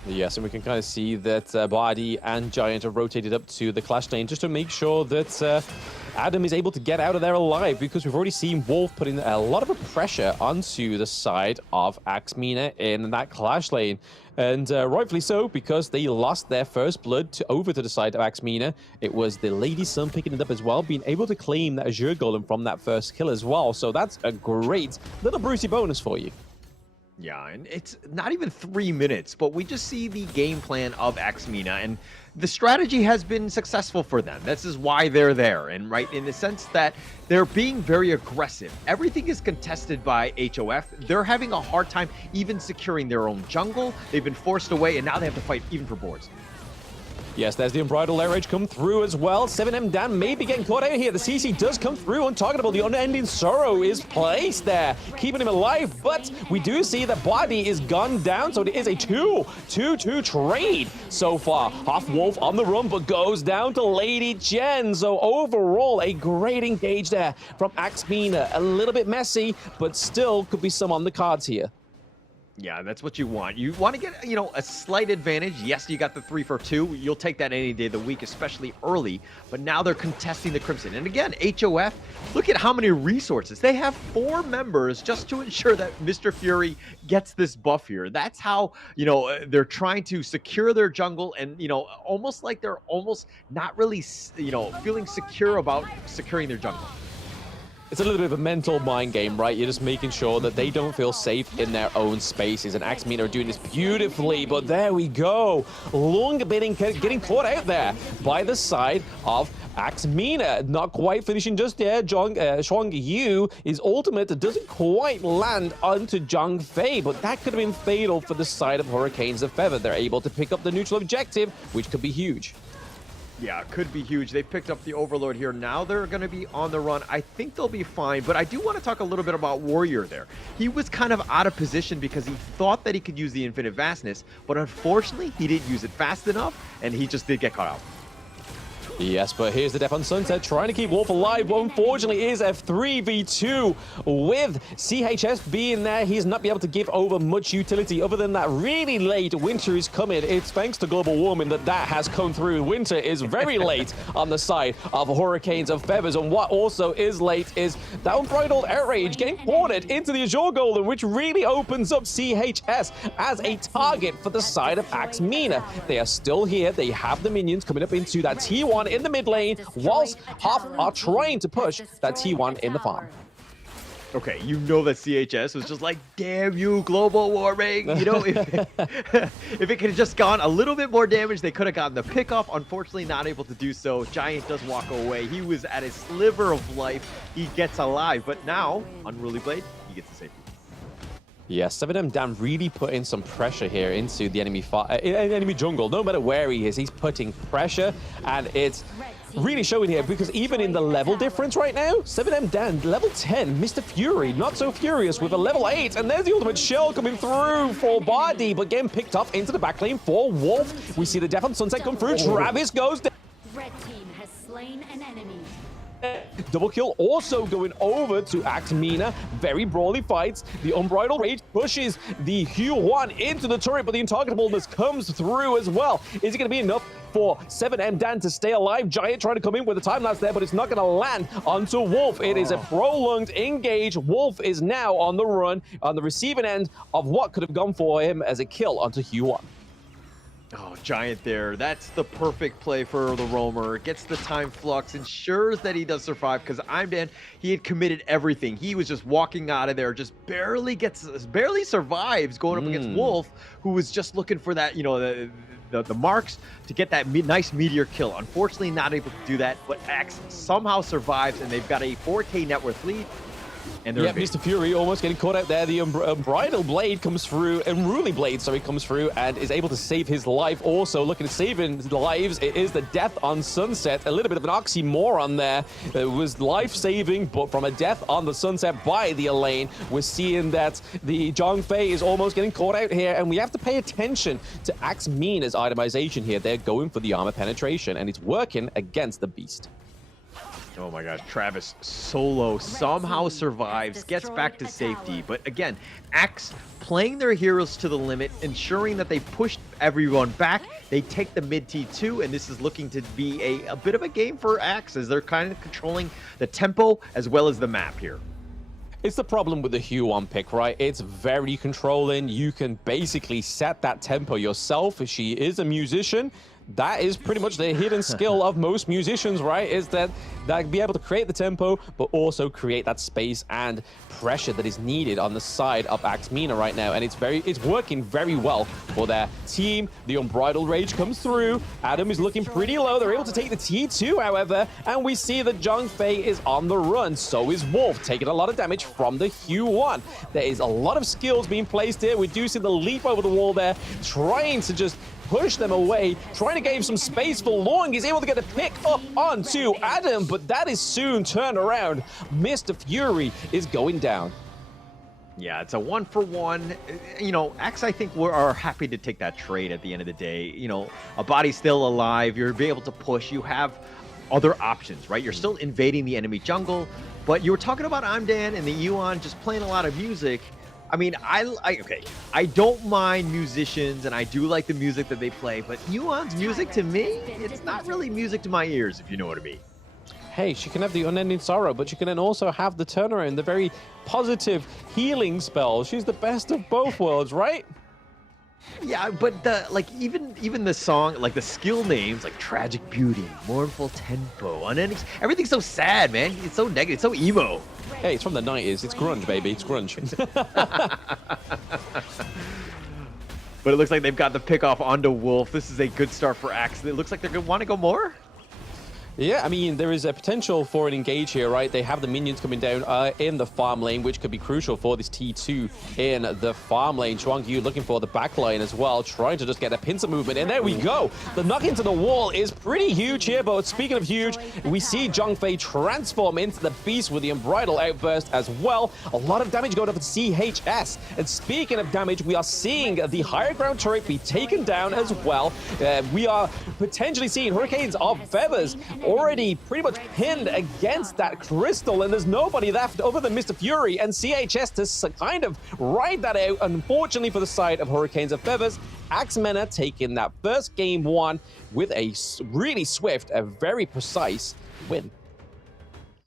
Yes, and we can kind of see that Body and Giant are rotated up to the Clash lane just to make sure that Adam is able to get out of there alive, because we've already seen Wolf putting a lot of pressure onto the side of Mina in that Clash lane. And rightfully so, because they lost their first blood over to the side of Mina. It was the Lady Sun picking it up as well, being able to claim that Azure Golem from that first kill as well. So that's a great little Brucey bonus for you. Yeah, and it's not even 3 minutes, but we just see the game plan of Mina, and the strategy has been successful for them. This is why they're there, and right in the sense that they're being very aggressive. Everything is contested by HOF. They're having a hard time even securing their own jungle. They've been forced away, and now they have to fight even for boards. Yes, there's the Unbridled Air Rage come through as well. 7M Dan may be getting caught out here. The CC does come through untargetable. The Unending Sorrow is placed there, keeping him alive. But we do see that Body is gone down, so it is a 2-2 trade so far. Half Wolf on the run, but goes down to Lady Jen. So overall, a great engage there from Mina. A little bit messy, but still could be some on the cards here. Yeah, that's what you want. You want to get, a slight advantage. Yes, you got the 3 for 2. You'll take that any day of the week, especially early. But now they're contesting the Crimson. And again, HOF, look at how many resources. They have 4 members just to ensure that Mr. Fury gets this buff here. That's how, they're trying to secure their jungle and, almost like they're almost not really, feeling secure about securing their jungle. It's a little bit of a mental mind game, right? You're just making sure that they don't feel safe in their own spaces. And Mina are doing this beautifully, but there we go. Long getting caught out there by the side of Mina. Not quite finishing just there. Shuang Yu, his ultimate doesn't quite land onto Zhang Fei, but that could have been fatal for the side of Hurricanes of Feather. They're able to pick up the neutral objective, which could be huge. Yeah, it could be huge. They picked up the Overlord here. Now they're going to be on the run. I think they'll be fine, but I do want to talk a little bit about Warrior there. He was kind of out of position because he thought that he could use the Infinite Vastness, but unfortunately, he didn't use it fast enough, and he just did get caught out. Yes, but here's the Death on Sunset trying to keep Wolf alive. But unfortunately, it is a 3v2 with CHS being there. He's not be able to give over much utility other than that really late winter is coming. It's thanks to global warming that has come through. Winter is very late on the side of Hurricanes of Feathers. And what also is late is that Unbridled Outrage getting cornered into the Azure Golem, which really opens up CHS as a target for the side of Mina. They are still here. They have the minions coming up into that T1 in the mid lane, whilst HoK are trying to push that T1 in the farm. Okay, that CHS was just like, damn you, global warming. If it could have just gone a little bit more damage, they could have gotten the pick off. Unfortunately, not able to do so. Giant does walk away. He was at a sliver of life. He gets alive, but now, Unruly Blade, he gets the safety. Yeah, 7M Dan really putting some pressure here into the enemy jungle. No matter where he is, he's putting pressure, and it's really showing here because even in the level difference right now, 7M Dan, level 10, Mr. Fury, not so furious with a level 8, and there's the ultimate shell coming through for Body, but getting picked off into the back lane for Wolf. We see the Death on Sunset come through. Travis goes down. Red team has slain an enemy. Double kill also going over to Mina. Very brawly fights. The Unbridled Rage pushes the Hue-1 into the turret, but the untargetableness comes through as well. Is it going to be enough for 7M Dan to stay alive? Giant trying to come in with the time lapse there, but it's not going to land onto Wolf. It is a prolonged engage. Wolf is now on the run, on the receiving end of what could have gone for him as a kill onto Hue-1. Oh, Giant there. That's the perfect play for the roamer. Gets the time flux, ensures that he does survive, because Dan, he had committed everything. He was just walking out of there, just barely survives going up against Wolf, who was just looking for that, the marks to get that nice meteor kill. Unfortunately, not able to do that, but X somehow survives, and they've got a 4K net worth lead. And yeah, Mr. Fury almost getting caught out there. The Unbridled Blade comes through, Unruly Blade, sorry, comes through and is able to save his life. Also looking to save his lives, it is the Death on Sunset. A little bit of an oxymoron there. It was life-saving, but from a Death on the Sunset by the Elaine, we're seeing that the Zhang Fei is almost getting caught out here, and we have to pay attention to Mina's itemization here. They're going for the armor penetration, and it's working against the Beast. Oh my gosh, Travis solo somehow survives, gets back to safety. But again, Axe playing their heroes to the limit, ensuring that they push everyone back. They take the mid T2, and this is looking to be a bit of a game for Axe as they're kind of controlling the tempo as well as the map here. It's the problem with the Huan pick, right? It's very controlling. You can basically set that tempo yourself. If she is a musician, that is pretty much the hidden skill of most musicians, right? Is that be able to create the tempo, but also create that space and pressure that is needed on the side of Axe MENA right now. And it's working very well for their team. The Unbridled Rage comes through. Adam is looking pretty low. They're able to take the T2, however, and we see that Zhang Fei is on the run. So is Wolf, taking a lot of damage from the Huan. There is a lot of skills being placed here. We do see the leap over the wall there, trying to just push them away, trying to gain some space for Long. He's able to get a pick up onto Adam, but that is soon turned around. Mr. Fury is going down. Yeah, it's a 1-for-1. You know, Axe, I think, are happy to take that trade at the end of the day. You know, a body's still alive. You're able to push. You have other options, right? You're still invading the enemy jungle, but you were talking about Amdan and the Yuan just playing a lot of music. I mean, I don't mind musicians, and I do like the music that they play, but Yuan's music to me, it's not really music to my ears, if you know what I mean. Hey, she can have the unending sorrow, but she can then also have the turnaround, the very positive healing spell. She's the best of both worlds, right? Yeah, but even the song, like the skill names, like Tragic Beauty, Mournful Tempo, Unending, everything's so sad, man. It's so negative, it's so emo. Hey, it's from the 90s. It's grunge, baby. It's grunge. But it looks like they've got the pick off onto Wolf. This is a good start for Axe. It looks like they're going to want to go more. Yeah, I mean, there is a potential for an engage here, right? They have the minions coming down in the farm lane, which could be crucial for this T2 in the farm lane. Chuang Yu looking for the back line as well, trying to just get a pincer movement. And there we go. The knock into the wall is pretty huge here, but speaking of huge, we see Zhang Fei transform into the beast with the Unbridled Outburst as well. A lot of damage going up at CHS. And speaking of damage, we are seeing the higher ground turret be taken down as well. We are potentially seeing Hurricanes of Feathers already pretty much pinned against that crystal, and there's nobody left other than Mr. Fury and CHS to kind of ride that out. Unfortunately for the side of Hurricanes of Feathers, Axe MENA taking that first game one with a really swift, a very precise win.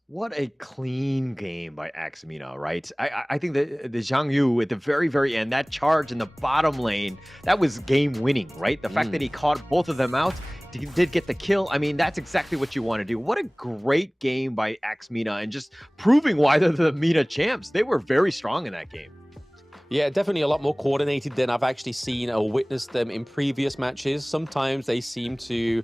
What a clean game by Axe MENA, right? I think the Zhang Yu at the very, very end, that charge in the bottom lane, that was game winning, right? The fact that he caught both of them out, did get the kill. I mean, that's exactly what you want to do. What a great game by Axe MENA, and just proving why they're the MENA champs. They were very strong in that game. Yeah, definitely a lot more coordinated than I've actually seen or witnessed them in previous matches. Sometimes they seem to,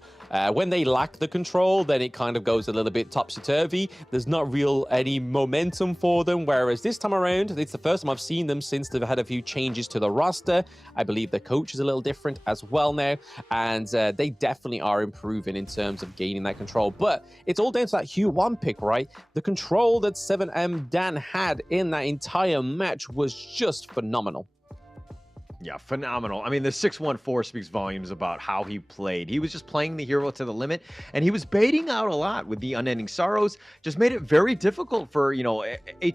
when they lack the control, then it kind of goes a little bit topsy-turvy. There's not any momentum for them, whereas this time around, it's the first time I've seen them since they've had a few changes to the roster. I believe the coach is a little different as well now, and they definitely are improving in terms of gaining that control. But it's all down to that Huan pick, right? The control that 7M Dan had in that entire match was just phenomenal. Yeah, phenomenal. I mean, the 614 speaks volumes about how he played. He was just playing the hero to the limit, and he was baiting out a lot with the Unending Sorrows. Just made it very difficult for, you know,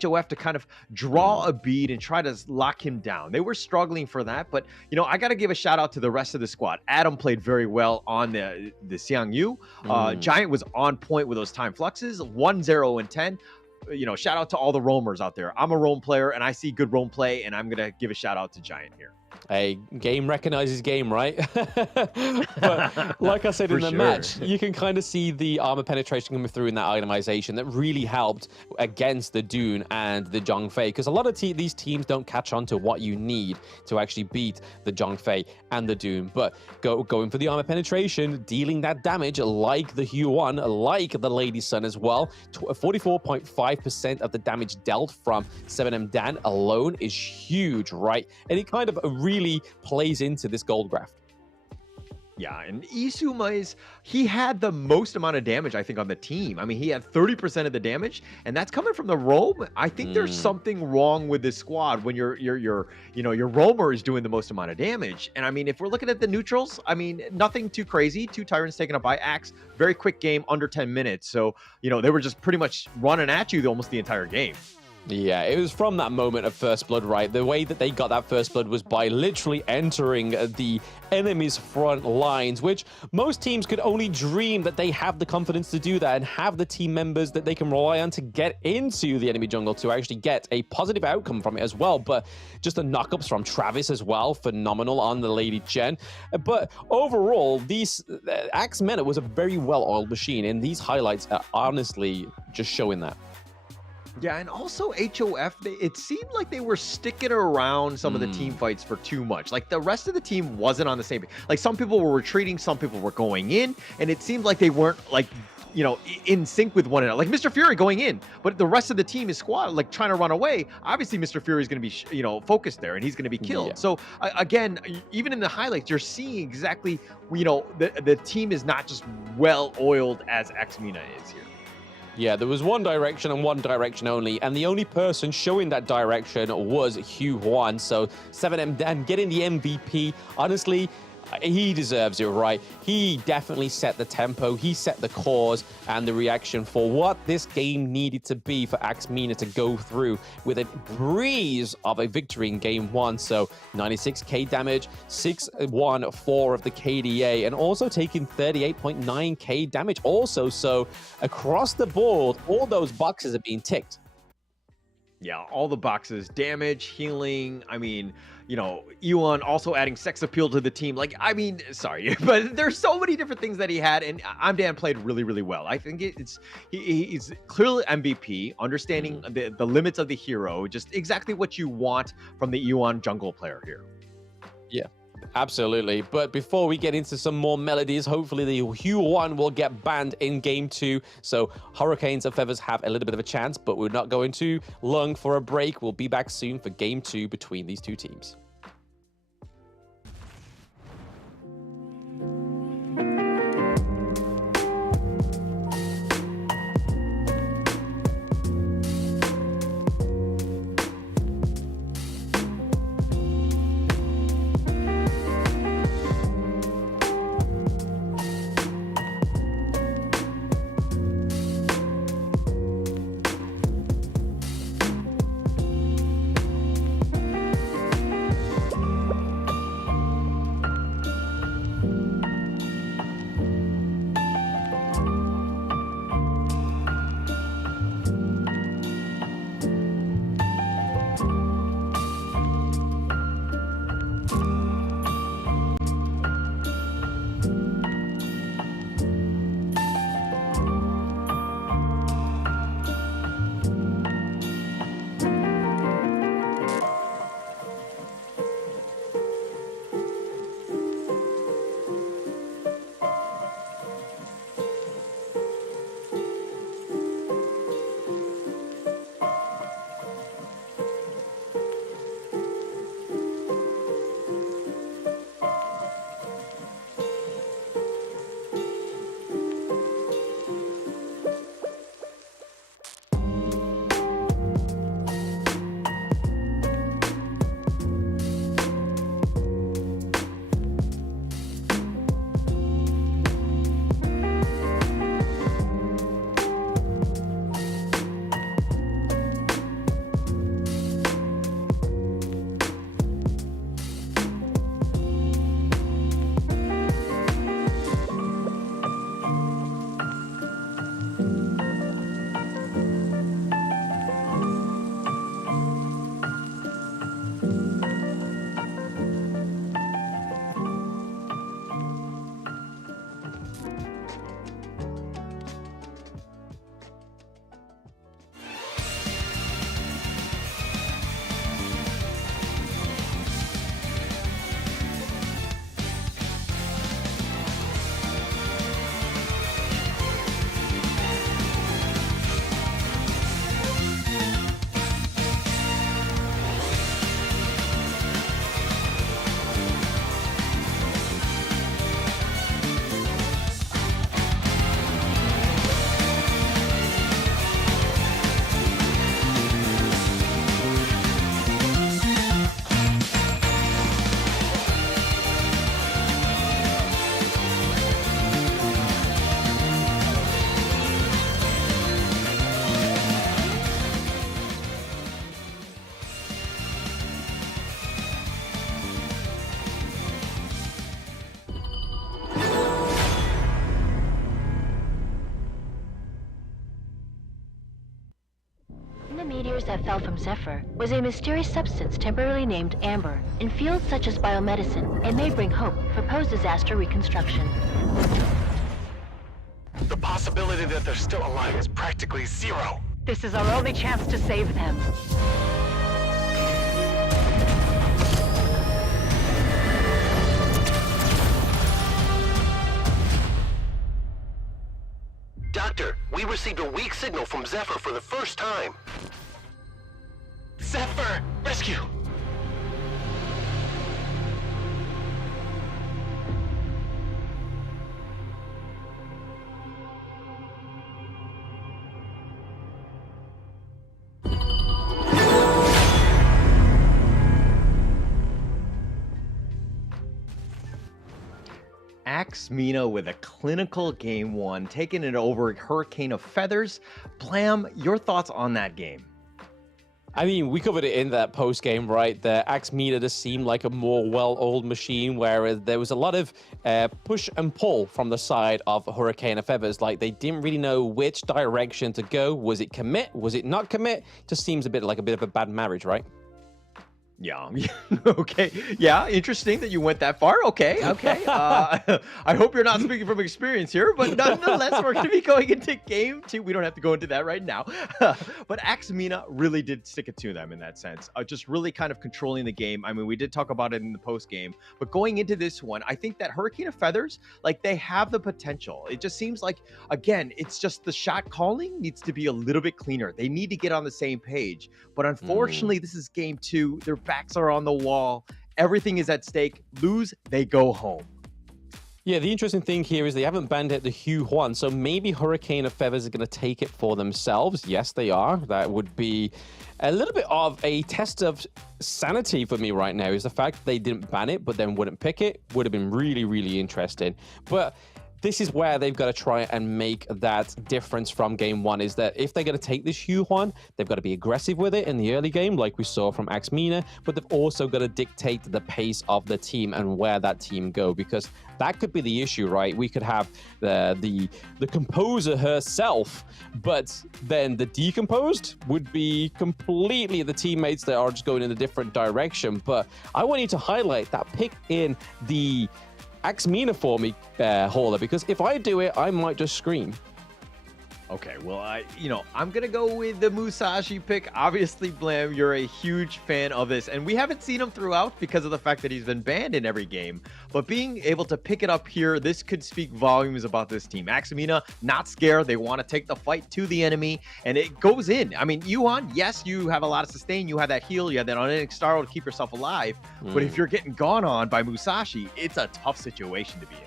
HOF to kind of draw a bead and try to lock him down. They were struggling for that, but, you know, I got to give a shout out to the rest of the squad. Adam played very well on the Xiang Yu. Giant was on point with those time fluxes, 1, 0, and 10. You know, shout out to all the roamers out there. I'm a roam player, and I see good roam play, and I'm going to give a shout out to Giant here. Hey, game recognizes game, right? But like I said in the match, you can kind of see the armor penetration coming through in that itemization that really helped against the Dune and the Zhang Fei, because a lot of these teams don't catch on to what you need to actually beat the Zhang Fei and the Dune. But going for the armor penetration, dealing that damage like the Huan, like the Lady Sun as well. 44.5% of the damage dealt from 7M Dan alone is huge, right? And it kind of really plays into this gold graph. Yeah, and Isuma he had the most amount of damage, I think, on the team. I mean, he had 30% of the damage, and that's coming from the roam. I think there's something wrong with this squad when your roamer is doing the most amount of damage. And I mean, if we're looking at the neutrals, I mean, nothing too crazy. 2 Tyrants taken up by Axe. Very quick game, under 10 minutes. So, they were just pretty much running at you almost the entire game. Yeah, it was from that moment of first blood, right? The way that they got that first blood was by literally entering the enemy's front lines, which most teams could only dream that they have the confidence to do that and have the team members that they can rely on to get into the enemy jungle to actually get a positive outcome from it as well. But just the knockups from Travis as well, phenomenal on the Lady Jen. But overall, these Axe MENA was a very well-oiled machine, and these highlights are honestly just showing that. Yeah, and also HOF, it seemed like they were sticking around some of the team fights for too much. Like, the rest of the team wasn't on the same. Like, some people were retreating, some people were going in, and it seemed like they weren't, like, in sync with one another. Like, Mr. Fury going in, but the rest of the team is squad, like, trying to run away. Obviously, Mr. Fury is going to be, focused there, and he's going to be killed. Yeah. So, again, even in the highlights, you're seeing exactly, the team is not just well-oiled as MENA is here. Yeah, there was one direction and one direction only, and the only person showing that direction was Hugh Huan. So 7M Dan getting the MVP, honestly, he deserves it, right? He definitely set the tempo, he set the cause and the reaction for what this game needed to be for Axe MENA to go through with a breeze of a victory in game 1. So 96k damage, 614 of the KDA, and also taking 38.9k damage also. So across the board, all those boxes are being ticked. Yeah, all the boxes, damage, healing. I mean, Ewan also adding sex appeal to the team. Like, I mean, sorry, but there's so many different things that he had, and Dan played really, really well. I think he's clearly MVP, understanding the limits of the hero, just exactly what you want from the Ewan jungle player here. Yeah. Absolutely. But before we get into some more melodies, hopefully the Hue 1 will get banned in game 2. So Hurricanes and Feathers have a little bit of a chance, but we're not going too long for a break. We'll be back soon for game 2 between these two teams. fell from Zephyr was a mysterious substance temporarily named Amber. In fields such as biomedicine, it may bring hope for post-disaster reconstruction. The possibility that they're still alive is practically zero. This is our only chance to save them. Doctor, we received a weak signal from Zephyr for the first time. Zephyr! Rescue! Mina with a clinical game one, taking it over Hurricane of Feathers. Blam, your thoughts on that game? I mean, we covered it in that post game, right? The Mina just seemed like a more well-oiled machine, whereas there was a lot of push and pull from the side of Hurricane of Feathers. Like, they didn't really know which direction to go. Was it commit? Was it not commit? Just seems a bit like a bit of a bad marriage, right? Yeah. Okay. Yeah. Interesting that you went that far. Okay. Okay. I hope you're not speaking from experience here, but nonetheless, we're going to be going into game two. We don't have to go into that right now. But Mina really did stick it to them in that sense. Just really kind of controlling the game. I mean, we did talk about it in the post game, but going into this one, I think that Hurricane of Feathers, like, they have the potential. It just seems like, again, it's just the shot calling needs to be a little bit cleaner. They need to get on the same page. But unfortunately, this is game two. Their backs are on the wall. Everything is at stake. Lose, they go home. Yeah, the interesting thing here is they haven't banned it the HoK, so maybe Hurricane of Feathers are going to take it for themselves. Yes, they are. That would be a little bit of a test of sanity for me right now, is the fact they didn't ban it, but then wouldn't pick it. Would have been really, really interesting. But this is where they've got to try and make that difference from game one, is that if they're going to take this HoK, they've got to be aggressive with it in the early game, like we saw from Mina, but they've also got to dictate the pace of the team and where that team go, because that could be the issue, right? We could have the composer herself, but then the decomposed would be completely the teammates that are just going in a different direction. But I want you to highlight that pick in the Mina for me, Hauler, because if I do it, I might just scream. Okay, well, I'm going to go with the Musashi pick. Obviously, Blam, you're a huge fan of this, and we haven't seen him throughout because of the fact that he's been banned in every game. But being able to pick it up here, this could speak volumes about this team. Mina, not scared. They want to take the fight to the enemy, and it goes in. I mean, Yuan, yes, you have a lot of sustain. You have that heal. You have that unending star to keep yourself alive. But if you're getting gone on by Musashi, it's a tough situation to be in.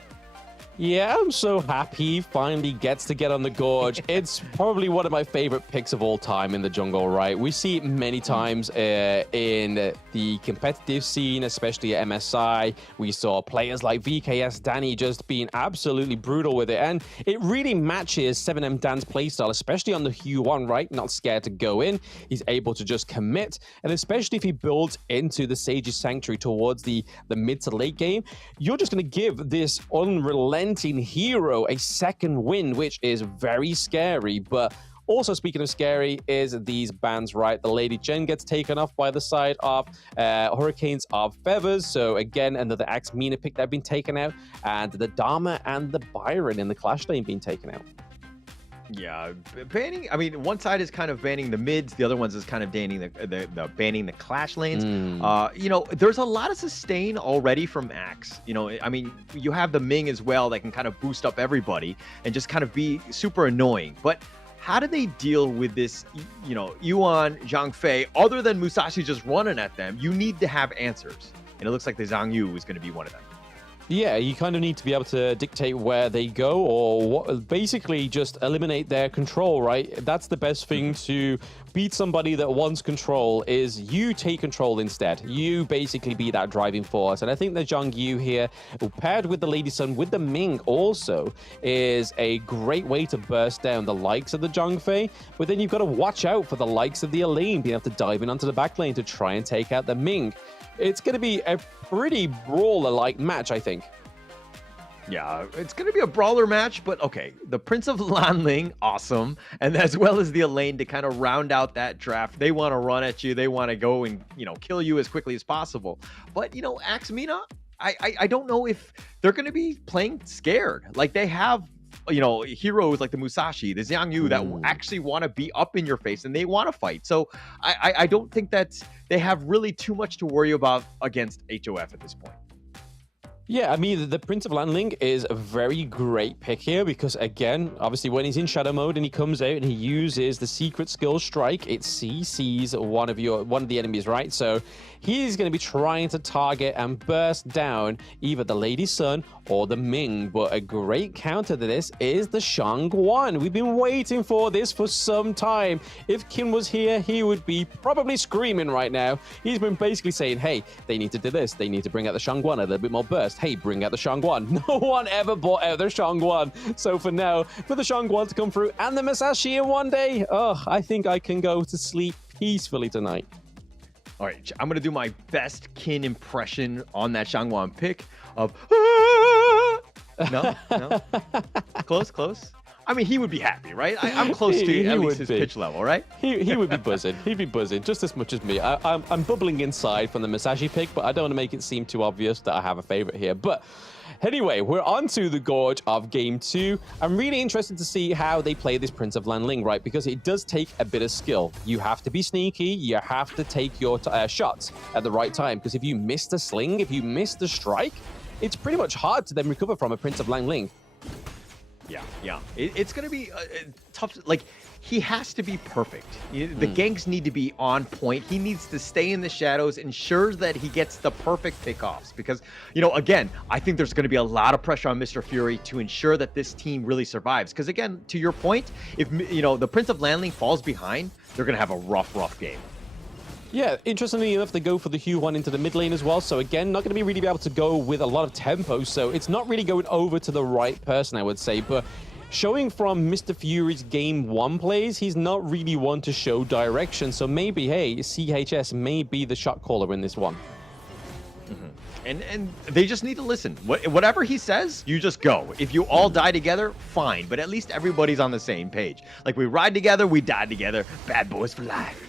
Yeah, I'm so happy he finally gets to get on the Gorge. It's probably one of my favorite picks of all time in the jungle, right? We see it many times in the competitive scene, especially at MSI. We saw players like VKS Danny just being absolutely brutal with it. And it really matches 7M Dan's playstyle, especially on the HoK, right? Not scared to go in. He's able to just commit. And especially if he builds into the Sage's Sanctuary towards the mid to late game, you're just going to give this unrelenting hero a second win, which is very scary. But also, speaking of scary, is these bans, right? The Lady Jen gets taken off by the side of Hurricanes of Feathers. So again, another Mina pick that have been taken out, and the Dharma and the Byron in the Clash lane being taken out. Yeah, banning. I mean, one side is kind of banning the mids, the other one's is kind of banning the banning the clash lanes. There's a lot of sustain already from Axe. I mean, you have the Ming as well that can kind of boost up everybody and just kind of be super annoying. But how do they deal with this? Yuan, Zhang Fei, other than Musashi just running at them, you need to have answers, and it looks like the Zhang Yu is going to be one of them. Yeah, you kind of need to be able to dictate where they go, or basically just eliminate their control, right? That's the best thing to beat somebody that wants control, is you take control instead. You basically be that driving force. And I think the Zhang Yu here, paired with the Lady Sun, with the Ming also, is a great way to burst down the likes of the Zhang Fei. But then you've got to watch out for the likes of the Elaine, being able to dive in onto the back lane to try and take out the Ming. It's going to be a pretty brawler-like match, I think. Yeah, it's going to be a brawler match, but okay. The Prince of Lanling, awesome. And as well as the Elaine to kind of round out that draft. They want to run at you. They want to go and, kill you as quickly as possible. But, Axe Mina, I don't know if they're going to be playing scared. Like they have, heroes like the Musashi, the Xiang Yu that actually want to be up in your face and they want to fight. So I don't think that they have really too much to worry about against HOF at this point. Yeah, I mean, the Prince of Landling is a very great pick here because, again, obviously when he's in shadow mode and he comes out and he uses the secret skill strike, it CCs one of the enemies, right? So he's going to be trying to target and burst down either the Lady Sun or the Ming. But a great counter to this is the Shangguan. We've been waiting for this for some time. If Kim was here, he would be probably screaming right now. He's been basically saying, hey, they need to do this. They need to bring out the Shangguan a little bit more burst. Hey, bring out the Shangguan. No one ever brought out the Shangguan. So for now, for the Shangguan to come through and the Musashi in one day, I think I can go to sleep peacefully tonight. All right, I'm going to do my best Kin impression on that Shangguan pick of... No? Close. I mean, he would be happy, right? I'm close to at least his pitch level, right? He would be buzzing. He'd be buzzing just as much as me. I'm bubbling inside from the Musashi pick, but I don't want to make it seem too obvious that I have a favorite here. But anyway, we're on to the Gorge of Game 2. I'm really interested to see how they play this Prince of Lanling, right? Because it does take a bit of skill. You have to be sneaky. You have to take your shots at the right time. Because if you miss the sling, if you miss the strike, it's pretty much hard to then recover from a Prince of Lanling. Yeah. It's going to be tough. Like, he has to be perfect. The ganks need to be on point. He needs to stay in the shadows, ensures that he gets the perfect pickoffs. Because, again, I think there's going to be a lot of pressure on Mr. Fury to ensure that this team really survives. Because, again, to your point, if, the Prince of Lanling falls behind, they're going to have a rough game. Yeah, interestingly enough, they go for the Hue-1 into the mid lane as well. So again, not going to be able to go with a lot of tempo. So it's not really going over to the right person, I would say. But showing from Mr. Fury's Game 1 plays, he's not really one to show direction. So maybe, hey, CHS may be the shot caller in this one. And they just need to listen. Whatever he says, you just go. If you all die together, fine. But at least everybody's on the same page. Like, we ride together, we die together. Bad boys for life.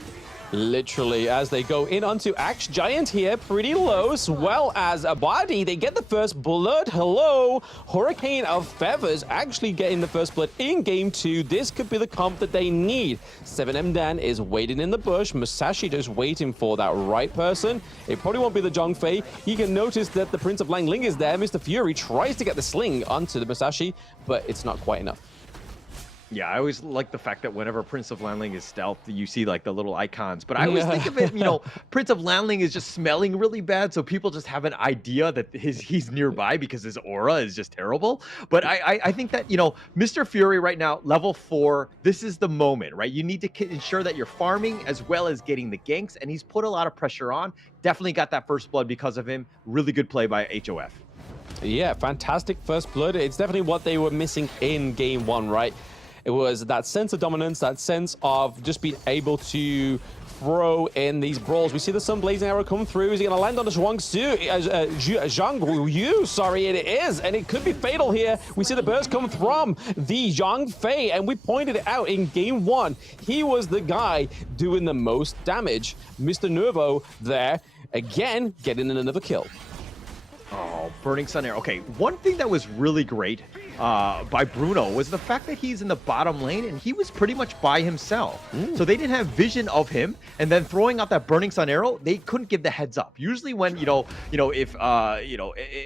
Literally, as they go in onto Axe Giant here, pretty low, as well as a body. They get the first blood. Hello. Hurricane of Feathers actually getting the first blood in Game 2. This could be the comp that they need. 7M Dan is waiting in the bush. Musashi just waiting for that right person. It probably won't be the Zhongfei. You can notice that the Prince of Langling is there. Mr. Fury tries to get the sling onto the Musashi, but it's not quite enough. Yeah, I always like the fact that whenever Prince of Lanling is stealth, you see like the little icons. But I always think of it, Prince of Lanling is just smelling really bad, so people just have an idea that he's nearby because his aura is just terrible. But I think that, Mr. Fury right now, level 4, this is the moment, right? You need to ensure that you're farming as well as getting the ganks, and he's put a lot of pressure on. Definitely got that first blood because of him. Really good play by HOF. Yeah, fantastic first blood. It's definitely what they were missing in Game 1, right? It was that sense of dominance, that sense of just being able to throw in these brawls. We see the Sunblazing Arrow come through. Is he going to land on the Zhang Yu? Sorry, it is. And it could be fatal here. We see the burst come from the Zhang Fei. And we pointed it out in Game 1. He was the guy doing the most damage. Mr. Nervo there, again, getting another kill. Oh, Burning Sun Arrow. Okay, one thing that was really great by Bruno was the fact that he's in the bottom lane and he was pretty much by himself. So they didn't have vision of him, and then throwing out that Burning Sun Arrow, they couldn't give the heads up. Usually when, if,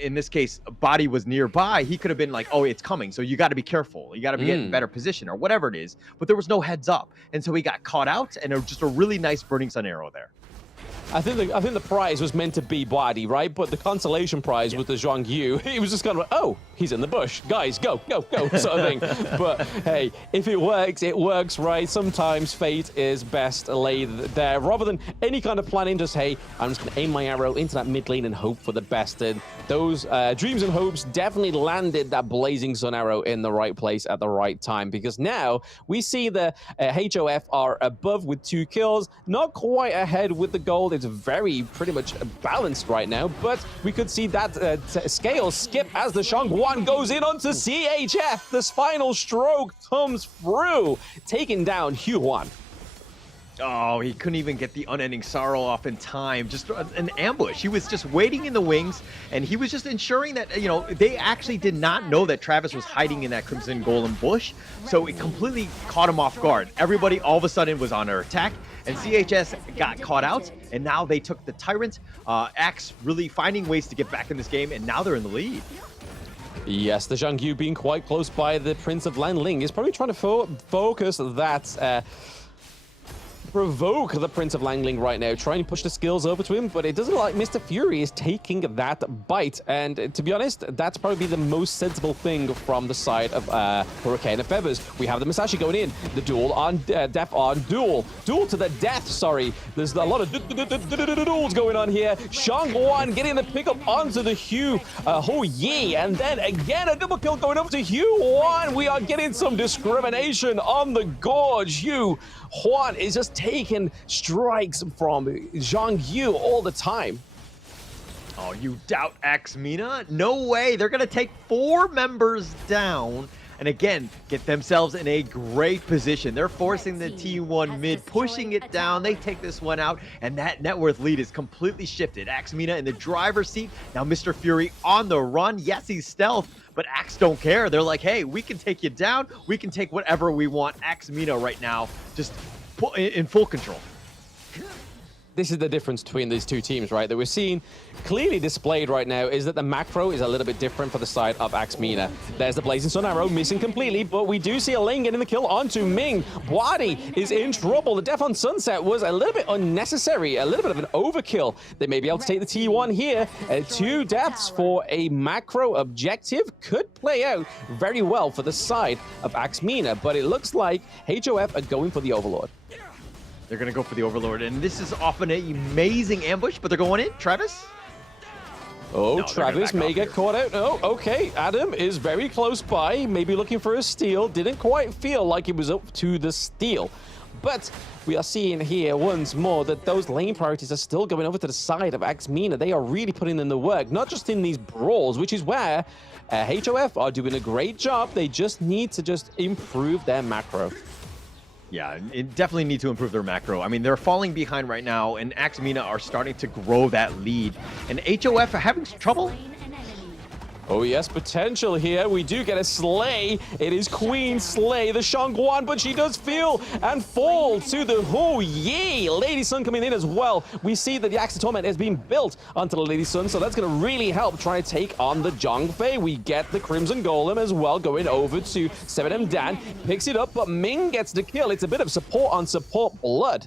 in this case, Body was nearby, he could have been like, oh, it's coming. So you got to be careful. You got to be in better position or whatever it is. But there was no heads up. And so he got caught out, and it was just a really nice Burning Sun Arrow there. I think the prize was meant to be Body, right? But the consolation prize was the Zhang Yu. He was just kind of like, oh, he's in the bush. Guys, go, sort of thing. But hey, if it works, right? Sometimes fate is best laid there. Rather than any kind of planning, just, hey, I'm just going to aim my arrow into that mid lane and hope for the best. And those dreams and hopes definitely landed that Blazing Sun Arrow in the right place at the right time. Because now we see the HOF are above with 2 kills, not quite ahead with the gold. It's very pretty much balanced right now, but we could see that scale skip as the Shangguan goes in onto CHF. This final stroke comes through, taking down Huan. Oh, he couldn't even get the unending sorrow off in time. Just an ambush. He was just waiting in the wings, and he was just ensuring that, you know, they actually did not know that Travis was hiding in that Crimson Golem bush, so it completely caught him off guard. Everybody all of a sudden was on their attack, and CHS got caught out, and now they took the Tyrant. Axe really finding ways to get back in this game, and now they're in the lead. Yes, the Zhang Yu being quite close by the Prince of Lanling is probably trying to focus that... provoke the Prince of Langling right now, trying to push the skills over to him, but it doesn't look like Mr. Fury is taking that bite. And to be honest, that's probably the most sensible thing from the side of Hurricane of Feathers. We have the Musashi going in, the duel on death on duel to the death, sorry. There's a lot of duels going on here. Shangguan getting the pickup onto the Ho Yi, and then again a double kill going over to Huan. We are getting some discrimination on the Gorge. Huan is just taking strikes from Zhang Yu all the time. Oh, you doubt Axe Mina? No way. They're going to take 4 members down and again get themselves in a great position. They're forcing the T1 mid, pushing it down. They take this one out, and that net worth lead is completely shifted. Axe Mina in the driver's seat. Now Mr. Fury on the run. Yes, he's stealth, but Axe don't care. They're like, hey, we can take you down. We can take whatever we want. Axe Mina right now just in full control. This is the difference between these two teams, right? That we're seeing clearly displayed right now is that the macro is a little bit different for the side of Axe Mina. There's the Blazing Sun Arrow missing completely, but we do see a lane getting the kill onto Ming. Wadi is in trouble. The Death on Sunset was a little bit unnecessary, a little bit of an overkill. They may be able to take the T1 here. 2 deaths for a macro objective could play out very well for the side of Axe Mina, but it looks like HOF are going for the Overlord. They're going to go for the Overlord, and this is often an amazing ambush, but they're going in. Travis? Oh, No, Travis may get caught out. Oh, okay. Adam is very close by, maybe looking for a steal. Didn't quite feel like it was up to the steal. But we are seeing here once more that those lane priorities are still going over to the side of Axe Mina. They are really putting in the work, not just in these brawls, which is where HOF are doing a great job. They just need to improve their macro. Yeah, it definitely need to improve their macro. I mean, they're falling behind right now, and Axe Mina are starting to grow that lead. And HOF are having trouble. Oh yes, potential here. We do get a Slay. It is Queen Slay, the Shangguan, but she does feel and fall to the Ho Yi. Lady Sun coming in as well. We see that the Axe of Torment has been built onto the Lady Sun, so that's going to really help try to take on the Zhongfei. We get the Crimson Golem as well going over to 7M Dan. Picks it up, but Ming gets the kill. It's a bit of support on support blood.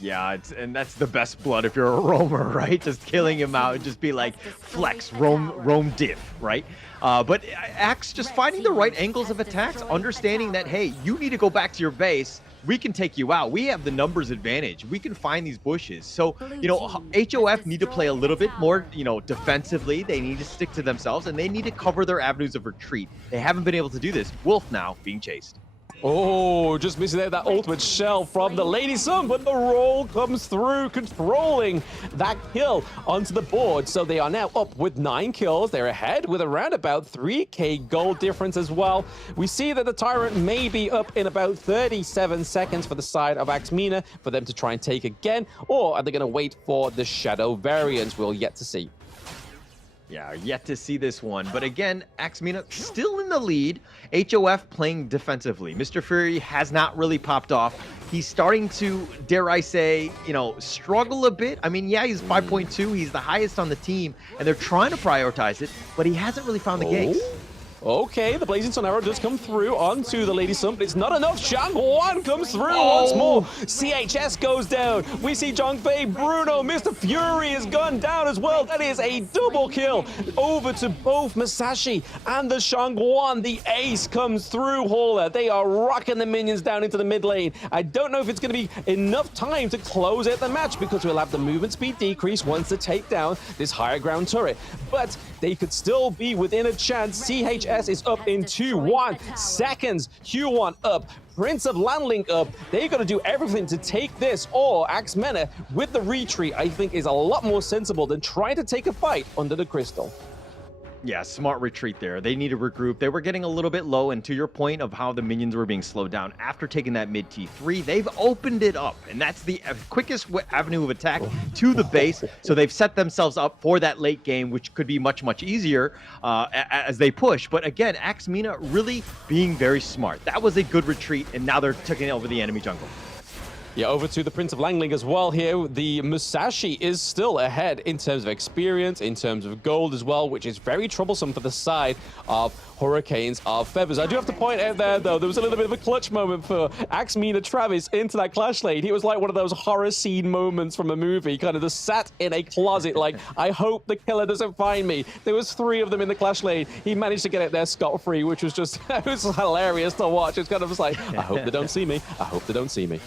Yeah, and that's the best blood if you're a roamer, right? Just killing him out and just be like, flex, roam diff, right? But Axe just finding the right angles of attacks, understanding that, hey, you need to go back to your base. We can take you out. We have the numbers advantage. We can find these bushes. So, you know, HOF need to play a little bit more, you know, defensively. They need to stick to themselves, and they need to cover their avenues of retreat. They haven't been able to do this. Wolf now being chased. Oh, just missing out that ultimate shell from the Lady Sun, but the roll comes through, controlling that kill onto the board. So they are now up with 9 kills. They're ahead with around about 3k gold difference as well. We see that the Tyrant may be up in about 37 seconds for the side of Axe Mina for them to try and take again, or are they going to wait for the Shadow variants? We'll yet to see. Yeah, yet to see this one. But again, Axe Mina still in the lead. HOF playing defensively. Mr. Fury has not really popped off. He's starting to, dare I say, you know, struggle a bit. I mean, yeah, he's 5.2. He's the highest on the team, and they're trying to prioritize it, but he hasn't really found the ganks. Okay, the Blazing Sun Arrow does come through onto the Lady Sun, but it's not enough. Shangguan comes through once more. CHS goes down. We see Zhongfei, Bruno, Mr. Fury has gone down as well. That is a double kill over to both Musashi and the Shangguan. The ace comes through, Hauler. They are rocking the minions down into the mid lane. I don't know if it's going to be enough time to close out the match because we'll have the movement speed decrease once they take down this higher ground turret. But they could still be within a chance. CHS is up in 2-1 seconds. Huan up Prince of Landling up. They got to do everything to take this, or Axe MENA with the retreat, I think, is a lot more sensible than trying to take a fight under the crystal. Yeah, smart retreat there. They need to regroup. They were getting a little bit low, and to your point of how the minions were being slowed down, after taking that mid T3, they've opened it up, and that's the quickest avenue of attack to the base. So they've set themselves up for that late game, which could be much, much easier as they push. But again, Axe MENA really being very smart. That was a good retreat, and now they're taking over the enemy jungle. Yeah, over to the Prince of Langling as well here. The Musashi is still ahead in terms of experience, in terms of gold as well, which is very troublesome for the side of Hurricanes of Feathers. I do have to point out there, though, there was a little bit of a clutch moment for Axe MENA Travis into that clash lane. He was like one of those horror scene moments from a movie, kind of just sat in a closet like, I hope the killer doesn't find me. There was 3 of them in the clash lane. He managed to get it there scot-free, which was just, it was hilarious to watch. It's kind of just like, I hope they don't see me. I hope they don't see me.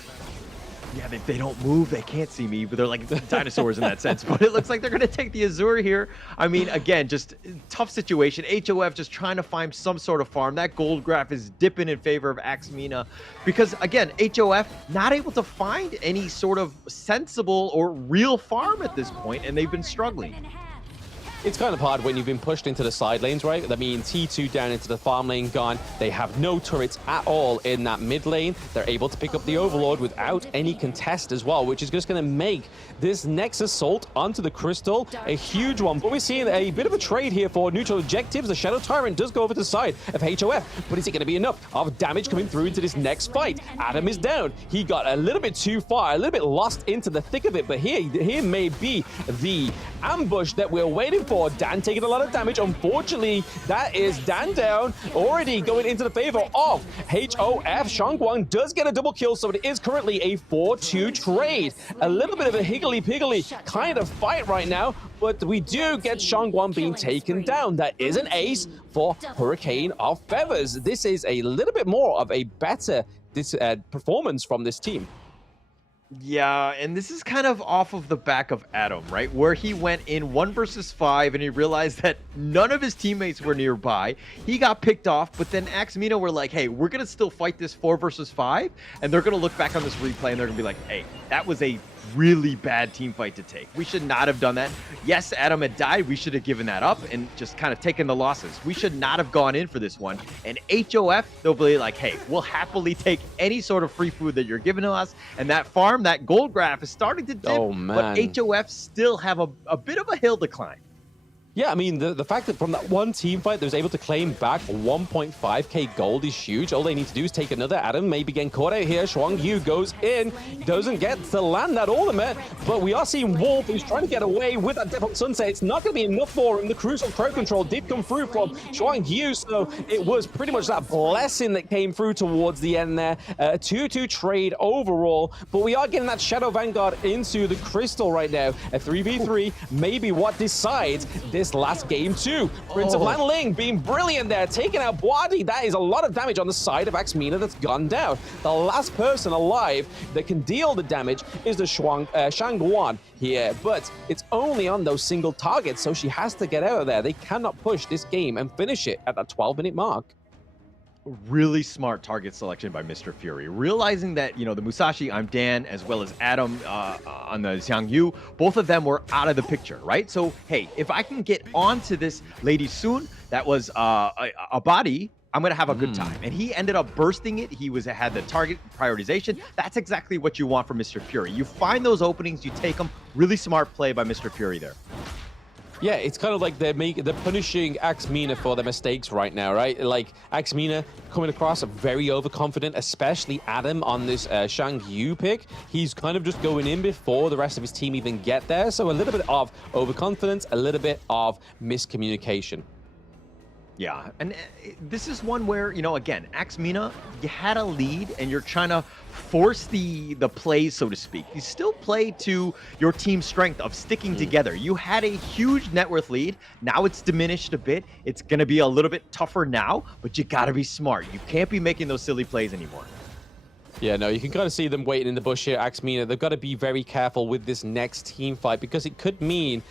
Yeah, they don't move, they can't see me, but they're like dinosaurs in that sense. But it looks like they're going to take the Azure here. I mean, again, just tough situation. HOF just trying to find some sort of farm. That gold graph is dipping in favor of Axe MENA because, again, HOF not able to find any sort of sensible or real farm at this point, and they've been struggling. It's kind of hard when you've been pushed into the side lanes, right? That means T2 down into the farm lane gone. They have no turrets at all in that mid lane. They're able to pick up the Overlord without any contest as well, which is just going to make this next assault onto the Crystal a huge one. But we're seeing a bit of a trade here for neutral objectives. The Shadow Tyrant does go over to the side of HOF, but is it going to be enough of damage coming through into this next fight? Adam is down. He got a little bit too far, a little bit lost into the thick of it, but here may be the ambush that we're waiting for. Dan taking a lot of damage. Unfortunately, that is Dan down, already going into the favor of HOF. Shangguang does get a double kill, so it is currently a 4-2 trade. A little bit of a higgledy-piggledy kind of fight right now, but we do get Shangguang being taken down. That is an ace for Hurricane of Feathers. This is a little bit more of a better performance from this team. Yeah, and this is kind of off of the back of Adam, right? Where he went in 1 versus 5 and he realized that none of his teammates were nearby. He got picked off, but then Axe MENA were like, hey, we're going to still fight this 4 versus 5. And they're going to look back on this replay and they're going to be like, hey, that was a really bad team fight to take. We should not have done that. Yes, Adam had died. We should have given that up and just kind of taken the losses. We should not have gone in for this one. And HOF, they'll be like, hey, we'll happily take any sort of free food that you're giving to us. And that farm, that gold graph is starting to dip, but HOF still have a bit of a hill to climb. Yeah, I mean, the fact that from that one team fight, they was able to claim back 1.5k gold is huge. All they need to do is take another Adam, maybe getting caught out here. Shuang Yu goes in, doesn't get to land that ultimate, but we are seeing Wolf, who's trying to get away with that Death on Sunset. It's not going to be enough for him. The crucial crowd control did come through from Shuang Yu, so it was pretty much that blessing that came through towards the end there. 2-2 trade overall, but we are getting that Shadow Vanguard into the Crystal right now. A 3v3, maybe what decides this last game too. Prince of Landling being brilliant there, taking out Boadi. That is a lot of damage on the side of Axe MENA that's gone down. The last person alive that can deal the damage is the Shangguan here, but it's only on those single targets, so she has to get out of there. They cannot push this game and finish it at that 12-minute mark. Really smart target selection by Mr. Fury. Realizing that, you know, the Musashi, I'm Dan, as well as Adam on the Xiang Yu, both of them were out of the picture, right? So, hey, if I can get onto this lady soon, that was a body, I'm going to have a good time. And he ended up bursting it. He had the target prioritization. That's exactly what you want from Mr. Fury. You find those openings, you take them. Really smart play by Mr. Fury there. Yeah, it's kind of like they're punishing Axe MENA for their mistakes right now, right? Like Axe MENA coming across very overconfident, especially Adam on this Shang Yu pick. He's kind of just going in before the rest of his team even get there. So a little bit of overconfidence, a little bit of miscommunication. Yeah, and this is one where, you know, again, Axe MENA, you had a lead and you're trying to force the plays, so to speak. You still play to your team's strength of sticking together. You had a huge net worth lead. Now it's diminished a bit. It's going to be a little bit tougher now, but you got to be smart. You can't be making those silly plays anymore. Yeah, no, you can kind of see them waiting in the bush here, Axe MENA. They've got to be very careful with this next team fight because it could mean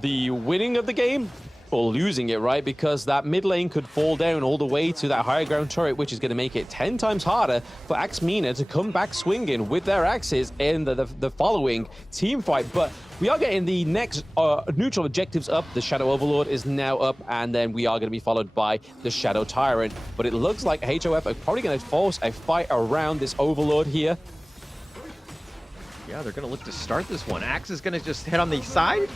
the winning of the game or losing it, right? Because that mid lane could fall down all the way to that higher ground turret, which is going to make it 10 times harder for MENA to come back swinging with their axes in the following team fight. But we are getting the next neutral objectives up. The Shadow Overlord is now up, and then we are going to be followed by the Shadow Tyrant. But it looks like HOF are probably going to force a fight around this Overlord here. Yeah, they're going to look to start this one. Axe is going to just hit on the side.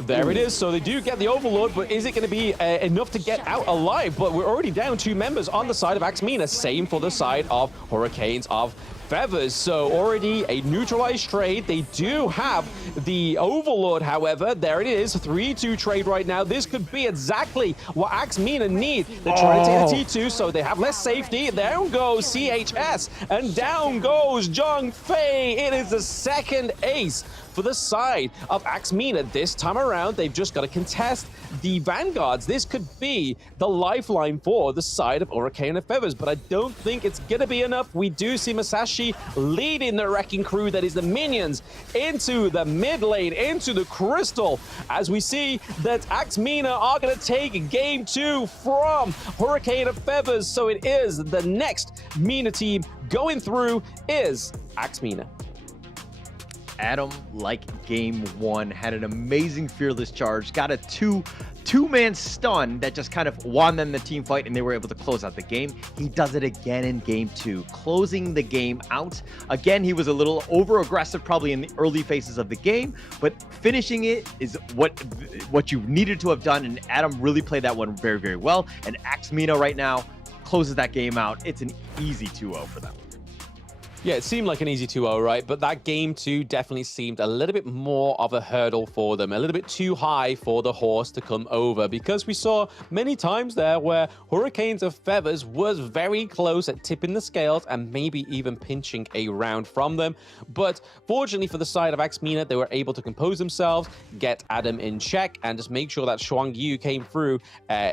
There it is. So they do get the Overlord, but is it going to be enough to get out alive? But we're already down 2 members on the side of MENA. Same for the side of Hurricanes of Feathers. So already a neutralized trade. They do have the Overlord, however. There it is. 3-2 trade right now. This could be exactly what MENA need. They're trying to take the T2, so they have less safety. Down goes CHS, and down goes Zhang Fei. It is the second ace for the side of MENA. This time around, they've just got to contest the Vanguards. This could be the lifeline for the side of Hurricane of Feathers, but I don't think it's going to be enough. We do see Masashi leading the wrecking crew that is the minions into the mid lane, into the crystal, as we see that MENA are going to take game 2 from Hurricane of Feathers. So it is the next MENA team going through is MENA. Adam, like game 1, had an amazing fearless charge, got a two-man stun that just kind of won them the team fight, and they were able to close out the game. He does it again in game 2, closing the game out. Again, he was a little over-aggressive probably in the early phases of the game, but finishing it is what you needed to have done, and Adam really played that one very, very well. And MENA right now closes that game out. It's an easy 2-0 for them. Yeah, it seemed like an easy 2-0, right? But that game 2 definitely seemed a little bit more of a hurdle for them, a little bit too high for the horse to come over, because we saw many times there where Hurricanes of Feathers was very close at tipping the scales and maybe even pinching a round from them. But fortunately for the side of MENA, they were able to compose themselves, get Adam in check, and just make sure that Shuang Yu came through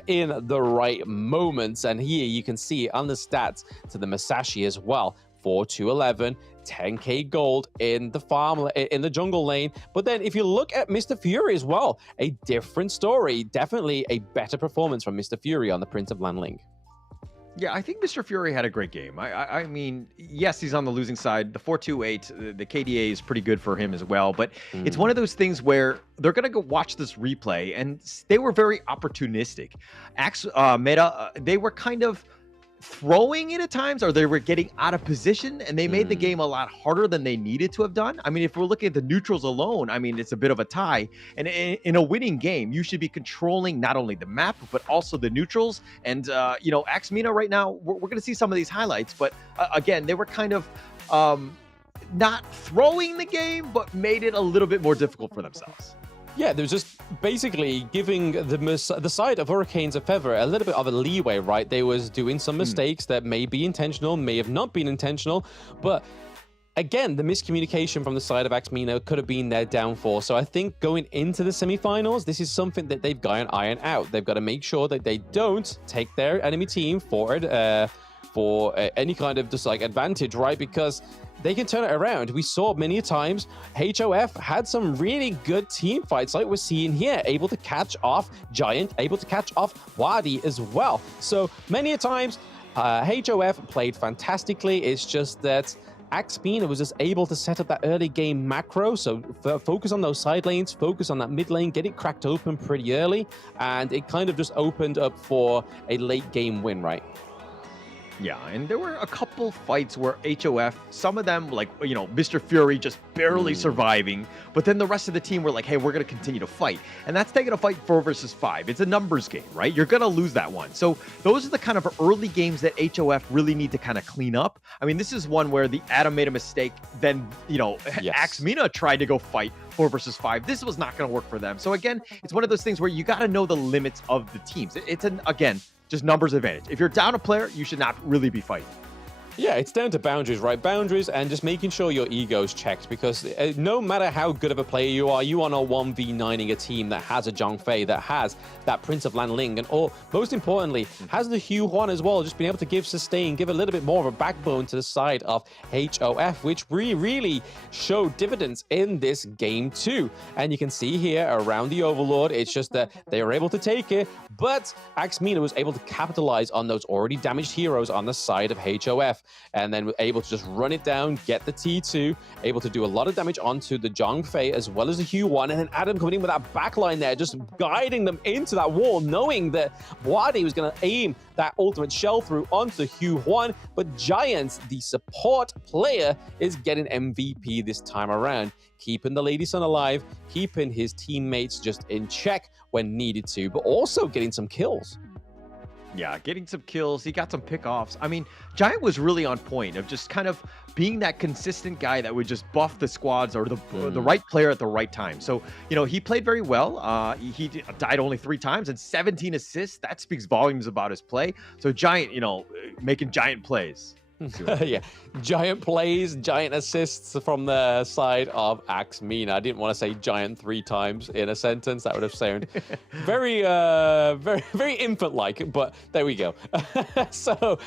in the right moments. And here you can see on the stats to the Masashi as well. 4-2-11, 10k gold in the farm, in the jungle lane. But then if you look at Mr. Fury as well, a different story. Definitely a better performance from Mr. Fury on the Prince of Landling. Yeah, I think Mr. Fury had a great game. I mean, yes, he's on the losing side. The 4-2-8, the KDA is pretty good for him as well. But it's one of those things where they're going to go watch this replay, and they were very opportunistic. Meta, they were kind of throwing it at times, or they were getting out of position, and they made the game a lot harder than they needed to have done. I mean, if we're looking at the neutrals alone, I mean, it's a bit of a tie. And in a winning game, you should be controlling not only the map, but also the neutrals. And, you know, MENA right now, we're going to see some of these highlights. But again, they were kind of not throwing the game, but made it a little bit more difficult for themselves. Yeah, there's just basically giving the side of Hurricanes of Feather a little bit of a leeway, right? They was doing some mistakes that may be intentional, may have not been intentional, but again, the miscommunication from the side of MENA could have been their downfall. So I think going into the semifinals, this is something that they've got to iron out. They've got to make sure that they don't take their enemy team forward for any kind of just like advantage, right? Because they can turn it around. We saw many times HOF had some really good team fights like we're seeing here, able to catch off Giant, able to catch off Wadi as well. So many a times HOF played fantastically. It's just that MENA was just able to set up that early game macro. So focus on those side lanes, focus on that mid lane, get it cracked open pretty early, and it kind of just opened up for a late game win, right? Yeah, and there were a couple fights where HOF, some of them, like, you know, Mr. Fury just barely surviving, but then the rest of the team were like, hey, we're going to continue to fight. And that's taking a fight 4 versus 5. It's a numbers game, right? You're going to lose that one. So those are the kind of early games that HOF really need to kind of clean up. I mean, this is one where the Adam made a mistake, then, you know, MENA tried to go fight 4 versus 5. This was not going to work for them. So again, it's one of those things where you got to know the limits of the teams. It's again, just numbers advantage. If you're down a player, you should not really be fighting. Yeah, it's down to boundaries, right? Boundaries and just making sure your ego's checked, because no matter how good of a player you are not 1v9ing a team that has a Zhongfei, that has that Prince of Lanling, and most importantly, has the Hugh Huan as well, just being able to give sustain, give a little bit more of a backbone to the side of HOF, which really showed dividends in this game too. And you can see here around the Overlord, it's just that they were able to take it, but MENA was able to capitalize on those already damaged heroes on the side of HOF, and then able to just run it down, get the T2, able to do a lot of damage onto the Zhongfei as well as the Hugh One, and then Adam coming in with that backline there, just guiding them into that wall, knowing that Wadi was going to aim that ultimate shell through onto Hugh One, but Giants, the support player, is getting MVP this time around, keeping the Lady Sun alive, keeping his teammates just in check when needed to, but also getting some kills. Yeah, getting some kills. He got some pickoffs. I mean, Giant was really on point of just kind of being that consistent guy that would just buff the squads or the right player at the right time. So, you know, he played very well. He died only 3 times and 17 assists. That speaks volumes about his play. So Giant, you know, making Giant plays. Yeah, Giant plays, Giant assists from the side of MENA. I didn't want to say Giant 3 times in a sentence. That would have sounded very infant-like, but there we go. So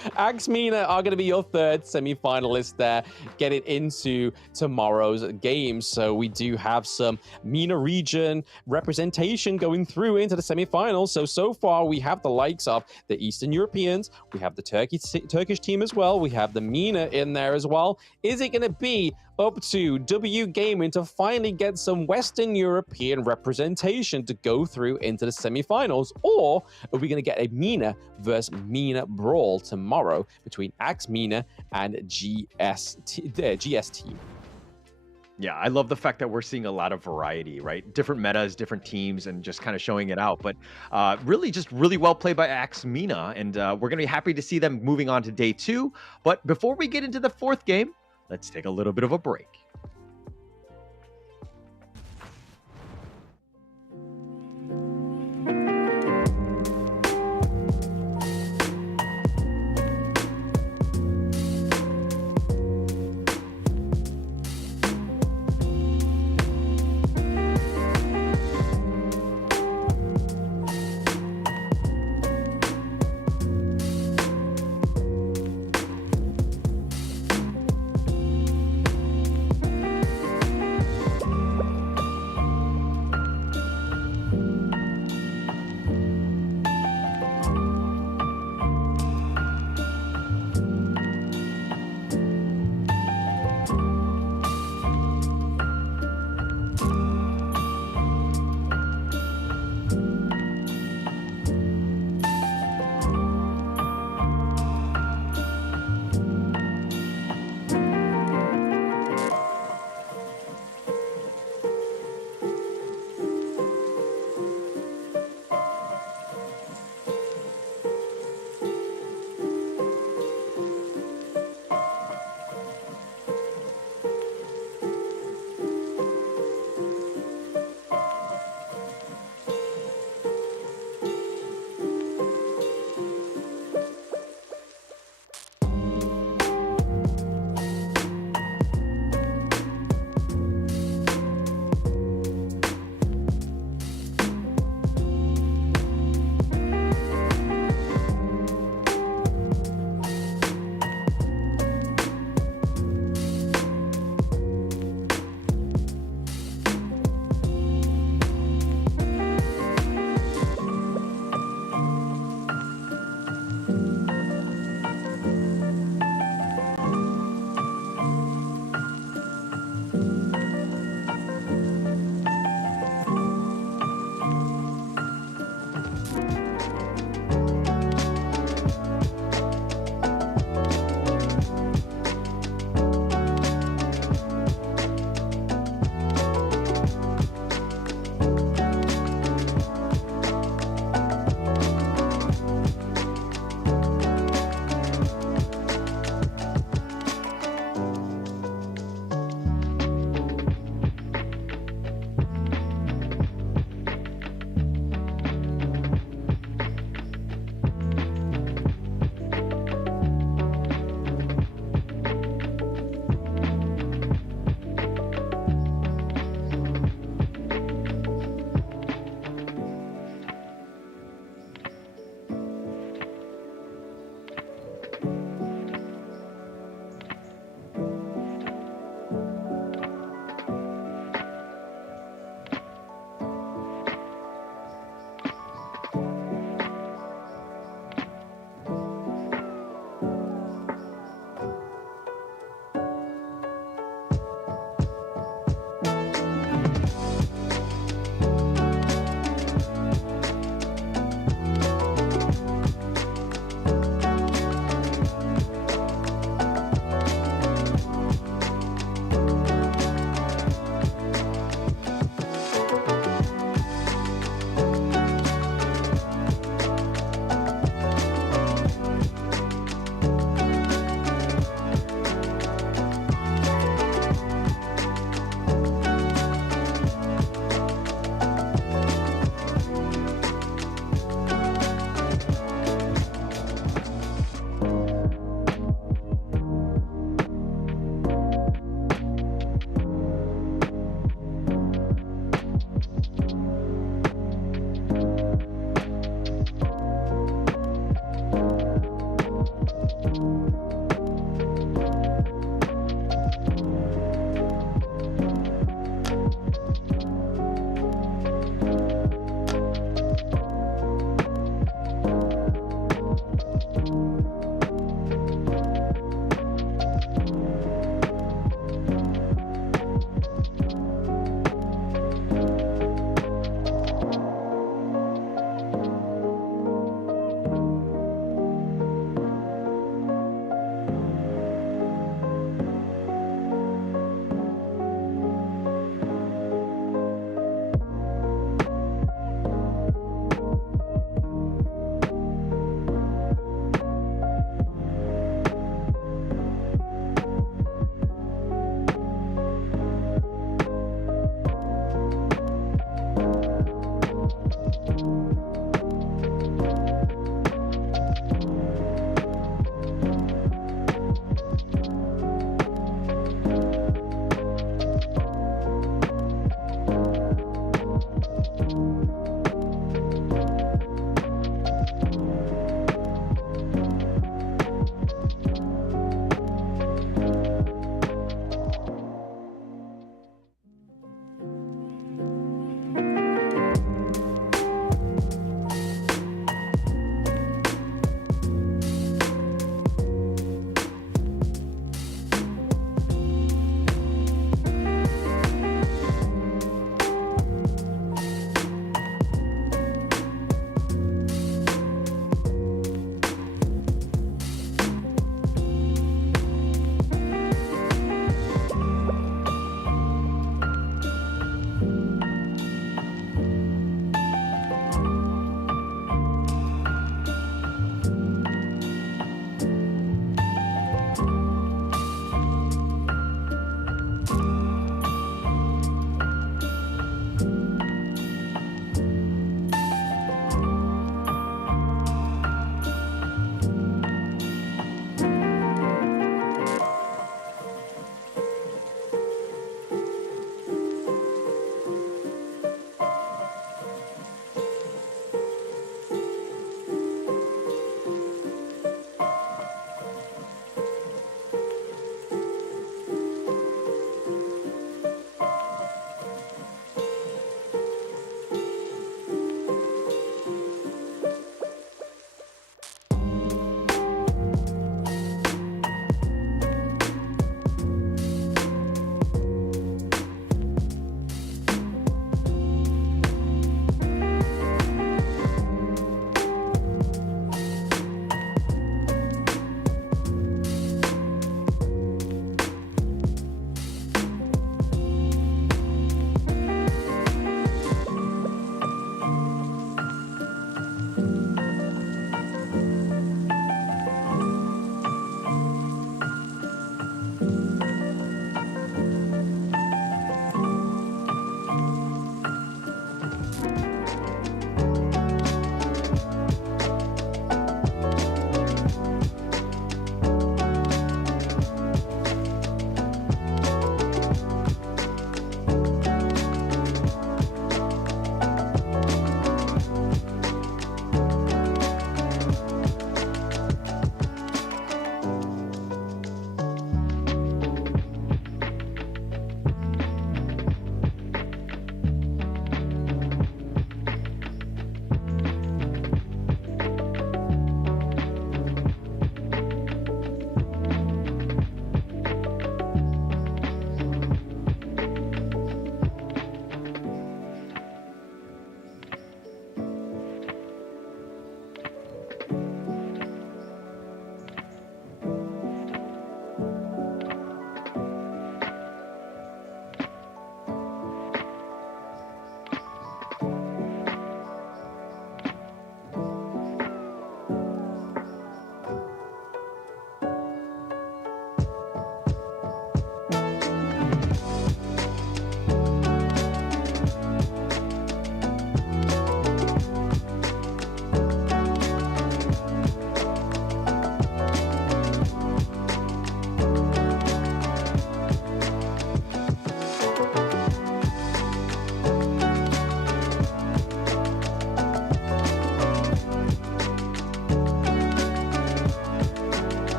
MENA are going to be your 3rd semi-finalist there, getting into tomorrow's games. So we do have some MENA region representation going through into the semi-finals. So far we have the likes of the Eastern Europeans, we have the Turkish team as well, we have the MENA in there as well. Is it going to be up to W Gaming to finally get some Western European representation to go through into the semi-finals, or are we going to get a MENA versus MENA brawl tomorrow between MENA and GS team? Yeah, I love the fact that we're seeing a lot of variety, right? Different metas, different teams, and just kind of showing it out. But really well played by MENA, and we're going to be happy to see them moving on to day 2. But before we get into the 4th game, let's take a little bit of a break.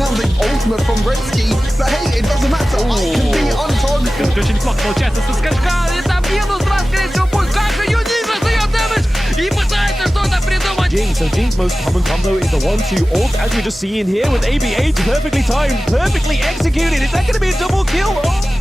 Now the ultimate from Redsky, but hey, it doesn't matter. I can be on target. Очень неплохо получается со скачка. Это минус 2, скорее всего, будет. Как же Юнина дает дэмэдж и пытается что-то придумать. So Jinx's most common combo is the 1-2 ult, as we just see in here with ABH, perfectly timed, perfectly executed. Is that going to be a double kill? Oh.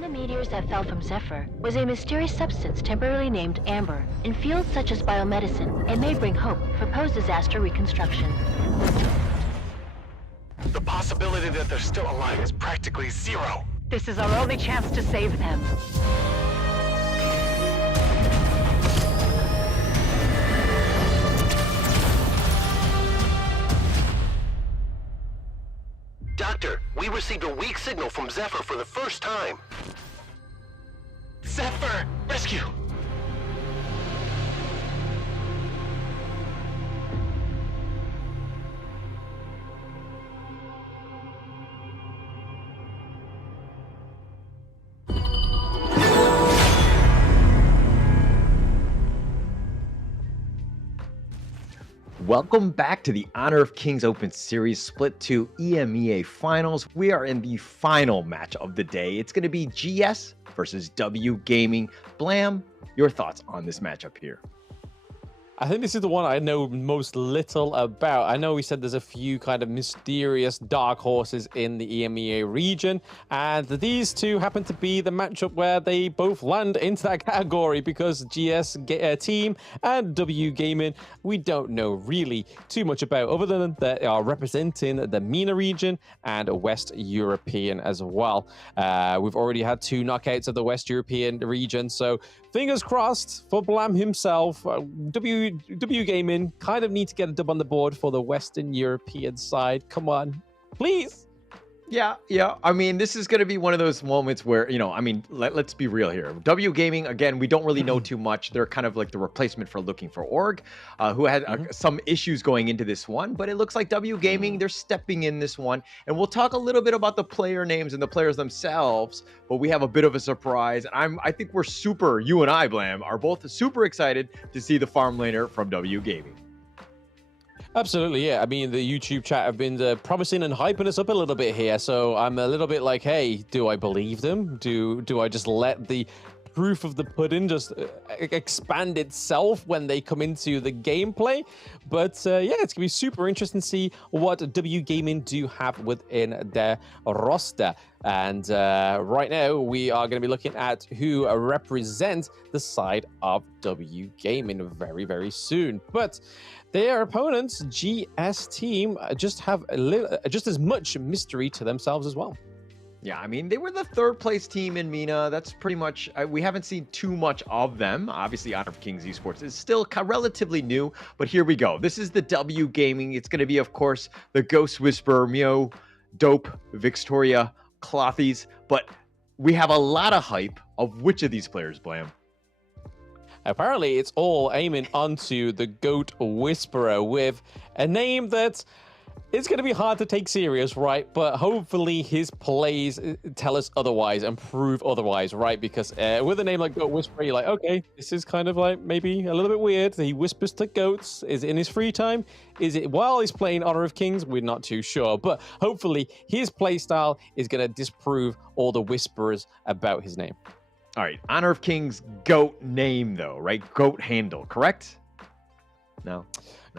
The meteors that fell from Zephyr was a mysterious substance temporarily named Amber. In fields such as biomedicine, it may bring hope for post-disaster reconstruction. The possibility that they're still alive is practically zero. This is our only chance to save them. Doctor, we received a weak signal from Zephyr for the first time. Zephyr! Rescue! Welcome back to the Honor of Kings Open Series Split 2 EMEA Finals. We are in the final match of the day. It's going to be GS versus W Gaming. Blam, your thoughts on this matchup here? I think this is the one I know most little about. I know we said there's a few kind of mysterious dark horses in the EMEA region, and these two happen to be the matchup where they both land into that category, because GS team and W Gaming, we don't know really too much about, other than they are representing the MENA region and West European as well. We've already had 2 knockouts of the West European region, so fingers crossed for Blam himself. W Gaming kind of need to get a dub on the board for the Western European side. Come on, please. Yeah. I mean, this is going to be one of those moments where, you know, I mean, let's be real here. W Gaming, again, we don't really know too much. They're kind of like the replacement for Looking for Org, who had some issues going into this one. But it looks like W Gaming, they're stepping in this one. And we'll talk a little bit about the player names and the players themselves. But we have a bit of a surprise. I think we're you and I, Blam, are both super excited to see the farm laner from W Gaming. Absolutely, yeah. I mean, the YouTube chat have been promising and hyping us up a little bit here, so I'm a little bit like, hey, do I believe them? Do I just let the proof of the pudding just expand itself when they come into the gameplay? But yeah, it's gonna be super interesting to see what W Gaming do have within their roster. And right now we are going to be looking at who represent the side of W Gaming very, very soon. But their opponents, GS team, just have just as much mystery to themselves as well. Yeah, I mean, they were the 3rd place team in MENA. That's pretty much, we haven't seen too much of them. Obviously, Honor of Kings Esports is still relatively new, but here we go. This is the W Gaming. It's going to be, of course, the Ghost Whisperer, Mio, Dope, Victoria, Clothies, but we have a lot of hype of which of these players, Blam? Apparently, it's all aiming onto the Goat Whisperer, with a name that it's going to be hard to take serious, right? But hopefully his plays tell us otherwise and prove otherwise, right? Because with a name like Goat Whisperer, you're like, okay, this is kind of like maybe a little bit weird. He whispers to goats. Is it in his free time? Is it while he's playing Honor of Kings? We're not too sure. But hopefully his play style is going to disprove all the whisperers about his name. All right, Honor of Kings GOAT name, though, right? GOAT handle, correct? No.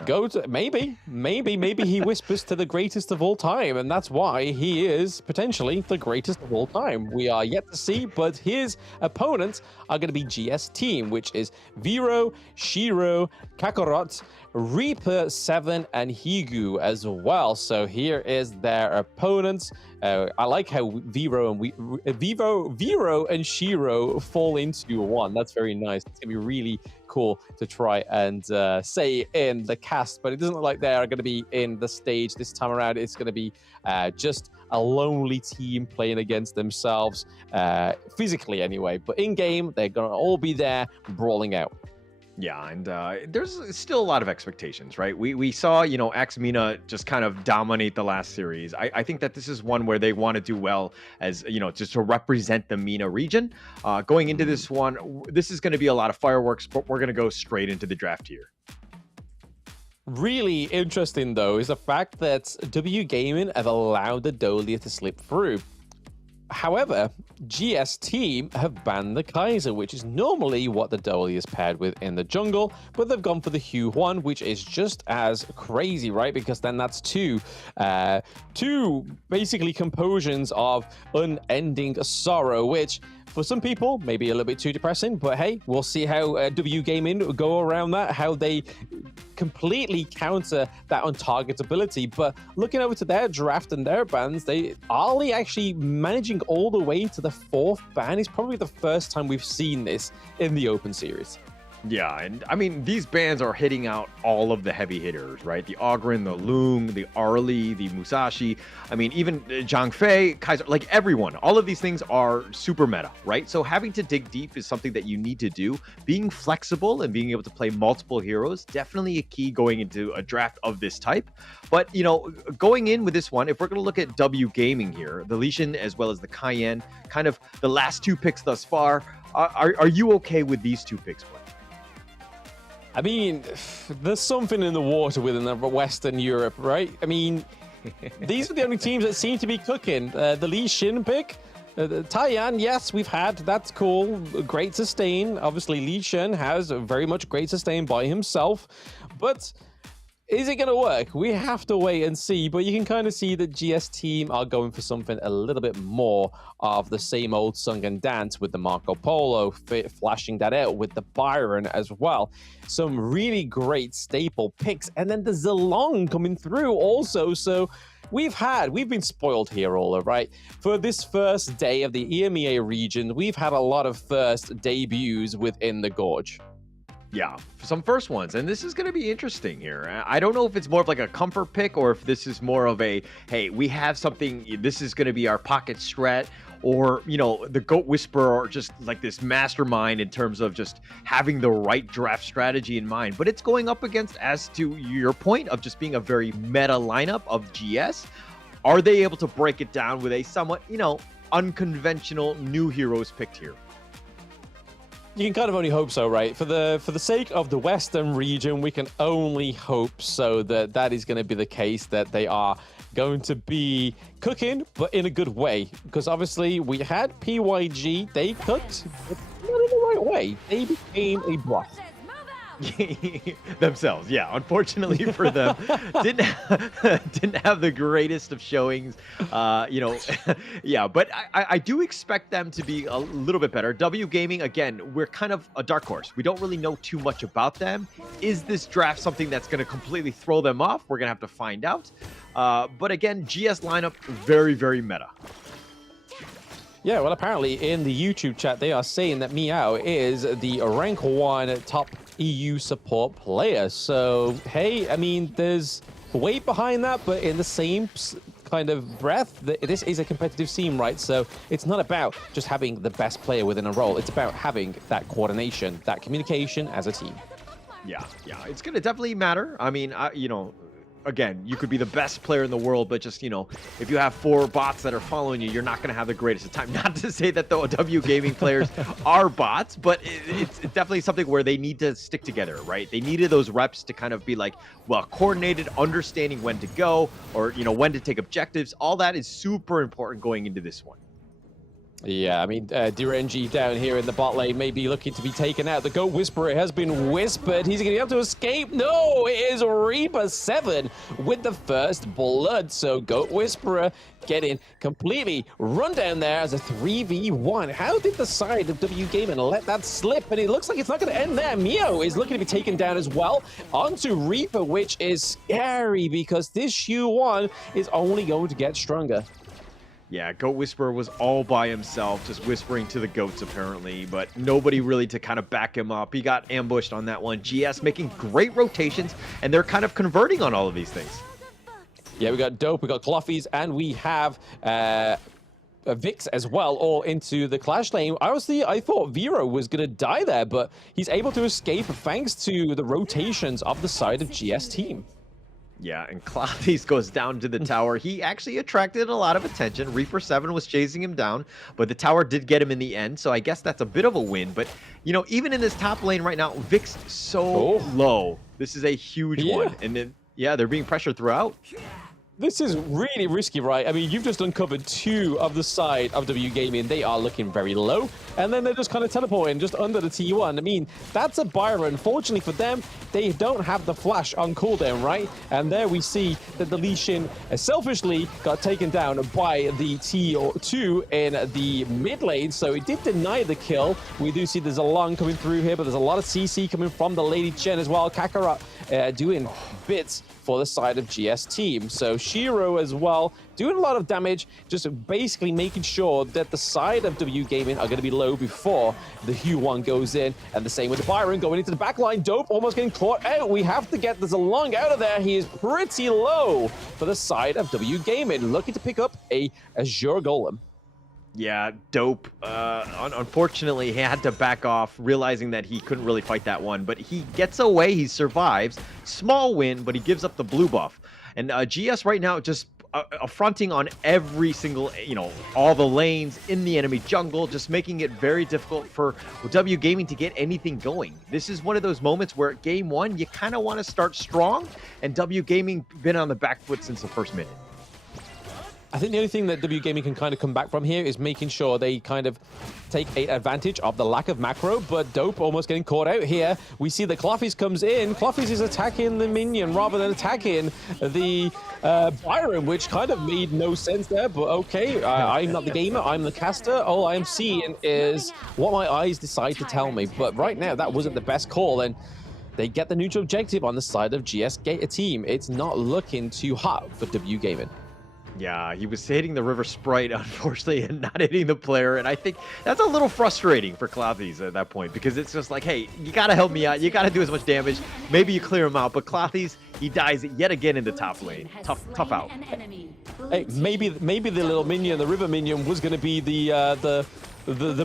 GOAT, maybe he whispers to the greatest of all time, and that's why he is potentially the greatest of all time. We are yet to see, but his opponents are going to be GS team, which is Vero, Shiro, Kakarot, Reaper 7, and Higu as well. So here is their opponents. I like how Vero and Shiro fall into one. That's very nice. It's gonna be really cool to try and say in the cast, but it doesn't look like they are going to be in the stage this time around. It's going to be just a lonely team playing against themselves, physically anyway. But in game, they're going to all be there brawling out. Yeah, and there's still a lot of expectations, right? We saw, you know, MENA just kind of dominate the last series. I think that this is one where they want to do well as, you know, just to represent the MENA region. Going into this one, this is going to be a lot of fireworks, but we're going to go straight into the draft here. Really interesting, though, is the fact that W Gaming have allowed the Dolia to slip through. However, GS team have banned the Kaiser, which is normally what the Dolia is paired with in the jungle, but they've gone for the Hue-1, which is just as crazy, right? Because then that's two basically compositions of unending sorrow, which for some people maybe a little bit too depressing, but hey, we'll see how W Gaming go around that, how they completely counter that untargetability. But looking over to their draft and their bans, they are actually managing all the way to the 4th ban. Is probably the first time we've seen this in the Open Series. Yeah, and I mean, these bans are hitting out all of the heavy hitters, right? The Ogren, the Lung, the Arlie, the Musashi. I mean, even Zhang Fei, Kaiser, like everyone. All of these things are super meta, right? So having to dig deep is something that you need to do. Being flexible and being able to play multiple heroes, definitely a key going into a draft of this type. But, you know, going in with this one, if we're going to look at W Gaming here, the Lee Sin as well as the Cayenne, kind of the last 2 picks thus far, are you okay with these 2 picks, Blake? I mean, there's something in the water within Western Europe, right? I mean, these are the only teams that seem to be cooking. The Lee Sin pick, Taiyan, yes, we've had. That's cool. Great sustain. Obviously, Lee Sin has very much great sustain by himself. But is it going to work? We have to wait and see. But you can kind of see that GS team are going for something a little bit more of the same old song and dance with the Marco Polo, flashing that out with the Byron as well. Some really great staple picks. And then the Zilong coming through also. So we've been spoiled here, Ola, right? For this first day of the EMEA region, we've had a lot of first debuts within the Gorge. Yeah, some first ones, and this is going to be interesting here. I don't know if it's more of like a comfort pick or if this is more of a, hey, we have something, this is going to be our pocket strat, or, you know, the Goat Whisperer, or just like this mastermind in terms of just having the right draft strategy in mind. But it's going up against, as to your point, of just being a very meta lineup of GS. Are they able to break it down with a somewhat, you know, unconventional new heroes picked here? You can kind of only hope so, right? For the sake of the Western region, we can only hope so that that is going to be the case, that they are going to be cooking, but in a good way. Because obviously we had PYG, they cooked, but not in the right way. They became a broth. Themselves, yeah. Unfortunately for them, didn't have the greatest of showings, you know. Yeah, but I do expect them to be a little bit better. W Gaming, again, we're kind of a dark horse. We don't really know too much about them. Is this draft something that's going to completely throw them off? We're going to have to find out. But again, GS lineup, very, very meta. Yeah, well, apparently in the YouTube chat, they are saying that Meow is the rank 1 top EU support player. So, hey, I mean, there's weight behind that, but in the same kind of breath, this is a competitive scene, right? So it's not about just having the best player within a role. It's about having that coordination, that communication as a team. Yeah, it's going to definitely matter. I mean, you know, again, you could be the best player in the world, but just, you know, if you have 4 bots that are following you, you're not going to have the greatest of time. Not to say that the W Gaming players are bots, but it's definitely something where they need to stick together, right? They needed those reps to kind of be like, well, coordinated, understanding when to go, or, you know, when to take objectives. All that is super important going into this one. Yeah, I mean, Direnji down here in the bot lane may be looking to be taken out. The Goat Whisperer has been whispered. He's going to be able to escape. No, it is Reaper 7 with the first blood. So Goat Whisperer getting completely run down there as a 3v1. How did the side of W Gaming let that slip? And it looks like it's not going to end there. Mio is looking to be taken down as well onto Reaper, which is scary because this Hue-1 is only going to get stronger. Yeah, Goat Whisperer was all by himself, just whispering to the goats apparently, but nobody really to kind of back him up. He got ambushed on that one. GS making great rotations, and they're kind of converting on all of these things. Yeah, we got Dope, we got Cloffies, and we have Vix as well, all into the clash lane. Honestly, I thought Vero was going to die there, but he's able to escape thanks to the rotations of the side of GS team. Yeah, and Cloudys goes down to the tower. He actually attracted a lot of attention. Reaper 7 was chasing him down, but the tower did get him in the end, so I guess that's a bit of a win. But, you know, even in this top lane right now, Vix so low. This is a huge one. And then, yeah, they're being pressured throughout. This is really risky, right? I mean, you've just uncovered 2 of the side of W Gaming. They are looking very low, and then they're just kind of teleporting just under the T1. I mean, that's a Byron. Fortunately for them, they don't have the flash on cooldown, right? And there we see that the Lee Sin selfishly got taken down by the T2 in the mid lane, so it did deny the kill. We do see there's a Lung coming through here, but there's a lot of CC coming from the Lady Chen as well. Kakarot doing bits for the side of GS team. So Shiro as well, doing a lot of damage, just basically making sure that the side of W Gaming are going to be low before the Hue 1 goes in. And the same with Byron going into the backline. Dope almost getting caught out. We have to get this Lung out of there. He is pretty low for the side of W Gaming, looking to pick up a Azure Golem. Yeah, Dope. Unfortunately, he had to back off, realizing that he couldn't really fight that one. But he gets away. He survives. Small win, but he gives up the blue buff. And GS right now just affronting on every single, you know, all the lanes in the enemy jungle, just making it very difficult for W Gaming to get anything going. This is one of those moments where game 1, you kind of want to start strong, and W Gaming been on the back foot since the first minute. I think the only thing that W Gaming can kind of come back from here is making sure they kind of take advantage of the lack of macro, but Dope almost getting caught out here. We see that Cloffies comes in. Cloffies is attacking the minion rather than attacking the Byron, which kind of made no sense there, but okay. I'm not the gamer, I'm the caster. All I am seeing is what my eyes decide to tell me, but right now that wasn't the best call, and they get the neutral objective on the side of GS team. It's not looking too hot for W Gaming. Yeah, he was hitting the River Sprite, unfortunately, and not hitting the player. And I think that's a little frustrating for Clothies at that point, because it's just like, hey, you got to help me out. You got to do as much damage. Maybe you clear him out. But Clothies, he dies yet again in the top lane. Tough out. Hey, maybe the little minion, the River minion, was going to be the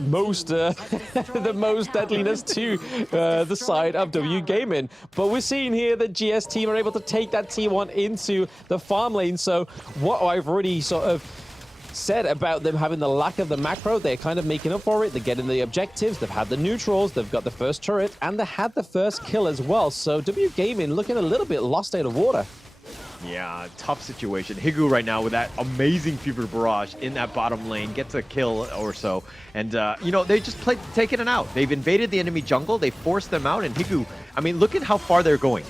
most the most deadliness to the side of W Gaming. But we're seeing here that GS team are able to take that T1 into the farm lane. So what I've already sort of said about them having the lack of the macro, they're kind of making up for it. They're getting the objectives, they've had the neutrals, they've got the first turret, and they had the first kill as well. So W Gaming looking a little bit lost out of water. Yeah, tough situation. Higu right now with that amazing Fever Barrage in that bottom lane, gets a kill or so. And, you know, they just taking it out. They've invaded the enemy jungle, they forced them out, and Higu, I mean, look at how far they're going.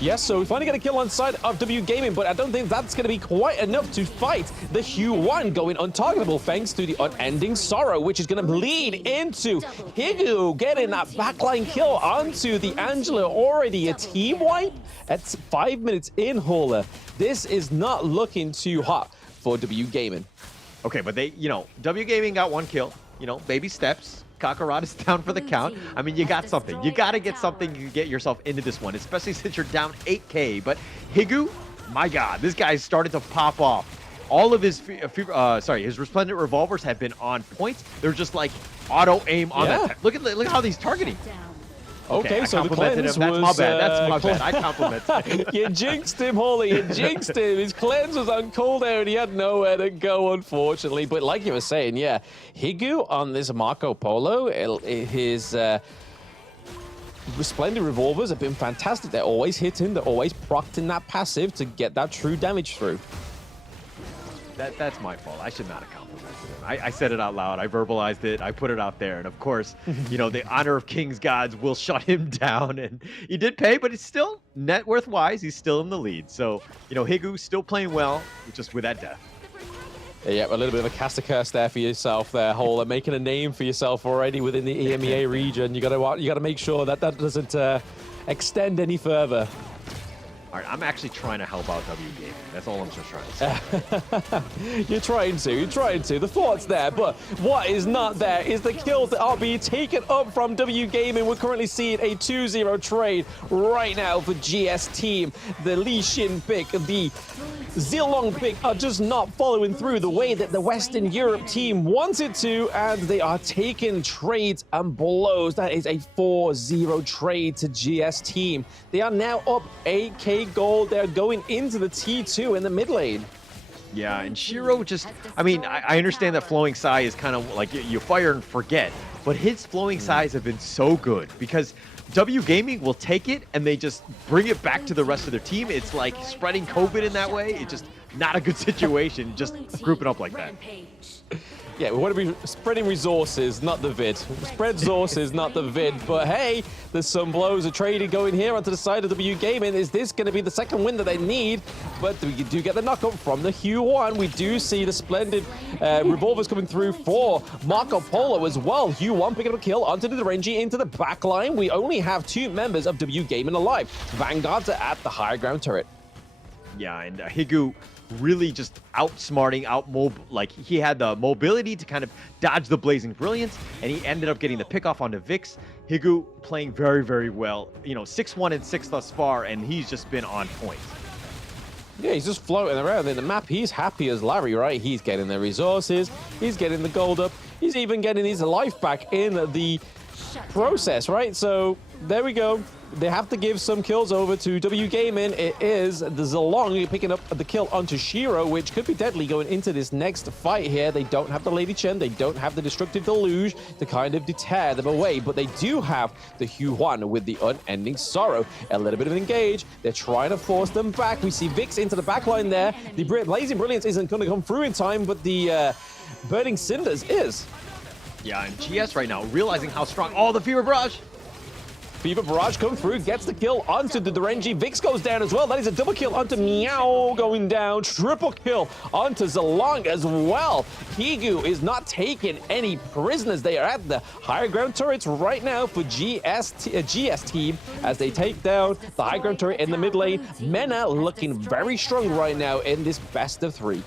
Yes, so we finally get a kill on side of W Gaming, but I don't think that's going to be quite enough to fight the Hue 1 going untargetable thanks to the unending sorrow, which is going to bleed into Higu getting that backline kill onto the Angela. Already a team wipe at 5 minutes in, Hauler. This is not looking too hot for W Gaming. Okay, but they, you know, W Gaming got 1 kill, you know, baby steps. Kakarot is down for the count. I mean, you got something. You got to get something to get yourself into this one, especially since you're down 8K. But Higu, my God, this guy's started to pop off. All of his, his Resplendent Revolvers have been on point. They're just like auto aim on that. Look at how he's targeting. Okay, so the That's cleanse my bad. That's my bad. I complimented. You jinxed him, Holly. You jinxed him. His cleanse was on cooldown. He had nowhere to go, unfortunately. But like you were saying, yeah, Higu on this Marco Polo, his Resplendent Revolvers have been fantastic. They're always hitting. They're always procting that passive to get that true damage through. That's my fault. I should not have complimented him. I said it out loud. I verbalized it. I put it out there. And of course, you know, the honor of king's gods will shut him down. And he did pay, but it's still net worth wise. He's still in the lead. So, you know, Higu still playing well, just with that death. Yeah, a little bit of a caster curse there for yourself there, Hole. Making a name for yourself already within the EMEA region. You gotta make sure that that doesn't extend any further. All right, I'm actually trying to help out W Gaming. That's all I'm just trying to say. You're trying to. The thought's there, but what is not there is the kills that are being taken up from W Gaming. We're currently seeing a 2-0 trade right now for GS Team. The Lee Shin pick, the Zilong pick are just not following through the way that the Western Europe team wanted to, and they are taking trades and blows. That is a 4-0 trade to GS Team. They are now up 8k gold. They're going into the T2 in the mid lane. Yeah, and Shiro just, I mean, I understand that flowing Sai is kind of like you fire and forget, but his flowing Sais have been so good because W Gaming will take it and they just bring it back to the rest of their team. It's like spreading COVID in that way. It's just not a good situation, just grouping up like that. Yeah, we want to be spreading resources, not the vid. Spread resources, not the vid. But hey, there's some blows of trading going here onto the side of W Gaming. Is this going to be the second win that they need? But we do get the knockup from the Hue1. We do see the splendid revolvers coming through for Marco Polo as well. Hue1 picking up a kill onto the Renji into the back line. We only have 2 members of W Gaming alive. Vanguards are at the higher ground turret. Yeah, and Higu really just outsmarting, like he had the mobility to kind of dodge the Blazing Brilliance, and he ended up getting the pickoff onto Vix. Higu playing very, very well. You know, 6-1 and 6 thus far, and he's just been on point. Yeah, he's just floating around in the map. He's happy as Larry, right? He's getting the resources, he's getting the gold up, he's even getting his life back in the process, right? So there we go. They have to give some kills over to W Gaming. It is the Zilong picking up the kill onto Shiro, which could be deadly going into this next fight here. They don't have the Lady Chen. They don't have the Destructive Deluge to kind of deter them away, but they do have the Hue1 with the Unending Sorrow. A little bit of an engage. They're trying to force them back. We see Vix into the back line there. The Blazing Brilliance isn't going to come through in time, but the Burning Cinders is. Yeah, and GS right now realizing how strong. Oh, the Fever Barrage. Fever Barrage come through, gets the kill onto the Renji. Vix goes down as well. That is a double kill onto Meow going down. Triple kill onto Zilong as well. Higu is not taking any prisoners. They are at the higher ground turrets right now for GS Team as they take down the high ground turret in the mid lane. MENA looking very strong right now in this best of 3.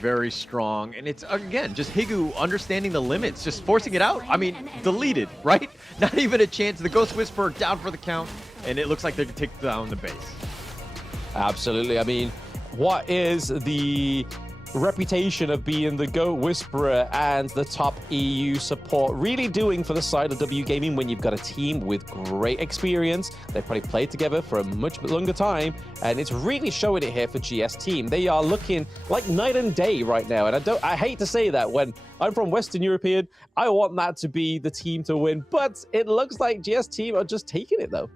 Very strong, and it's again just Higu understanding the limits, just forcing it out. I mean, deleted, right? Not even a chance. The Ghost Whisperer down for the count, and it looks like they can take down the base. Absolutely. I mean, what is the reputation of being the GOAT Whisperer and the top EU support really doing for the side of W Gaming when you've got a team with great experience? They've probably played together for a much longer time, and it's really showing it here for GS Team. They are looking like night and day right now, and I hate to say that when I'm from Western European, I want that to be the team to win, but it looks like GS Team are just taking it though.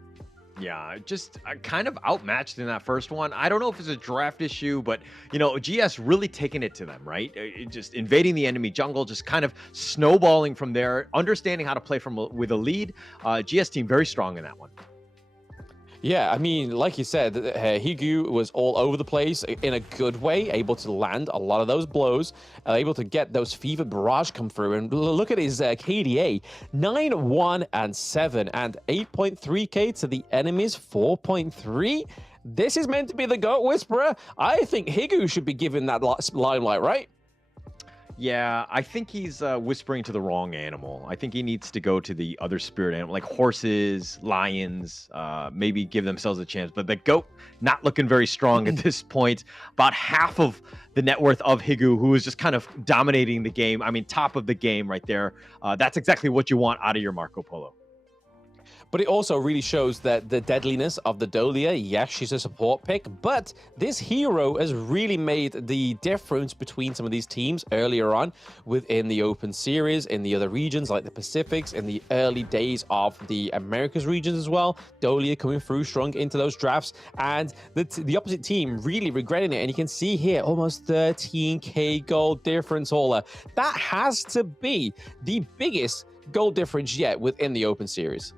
Yeah, just kind of outmatched in that first one. I don't know if it's a draft issue, but, you know, GS really taking it to them, right? Just invading the enemy jungle, just kind of snowballing from there, understanding how to play with a lead. GS Team very strong in that one. Yeah, I mean, like you said, Higu was all over the place in a good way, able to land a lot of those blows, able to get those Fever Barrage come through. And look at his KDA, 9-1 and 7, and 8.3k to the enemy's 4.3. This is meant to be the GOAT Whisperer. I think Higu should be given that limelight, right? Yeah, I think he's whispering to the wrong animal. I think he needs to go to the other spirit animal, like horses, lions, maybe give themselves a chance. But the GOAT, not looking very strong at this point. About half of the net worth of Higu, who is just kind of dominating the game. I mean, top of the game right there. That's exactly what you want out of your Marco Polo. But it also really shows that the deadliness of the Dolia. Yes, she's a support pick, but this hero has really made the difference between some of these teams earlier on within the Open Series, in the other regions like the Pacifics, in the early days of the Americas regions as well. Dolia coming through strong into those drafts, and the opposite team really regretting it. And you can see here almost 13k gold difference, Ola. That has to be the biggest gold difference yet within the Open Series.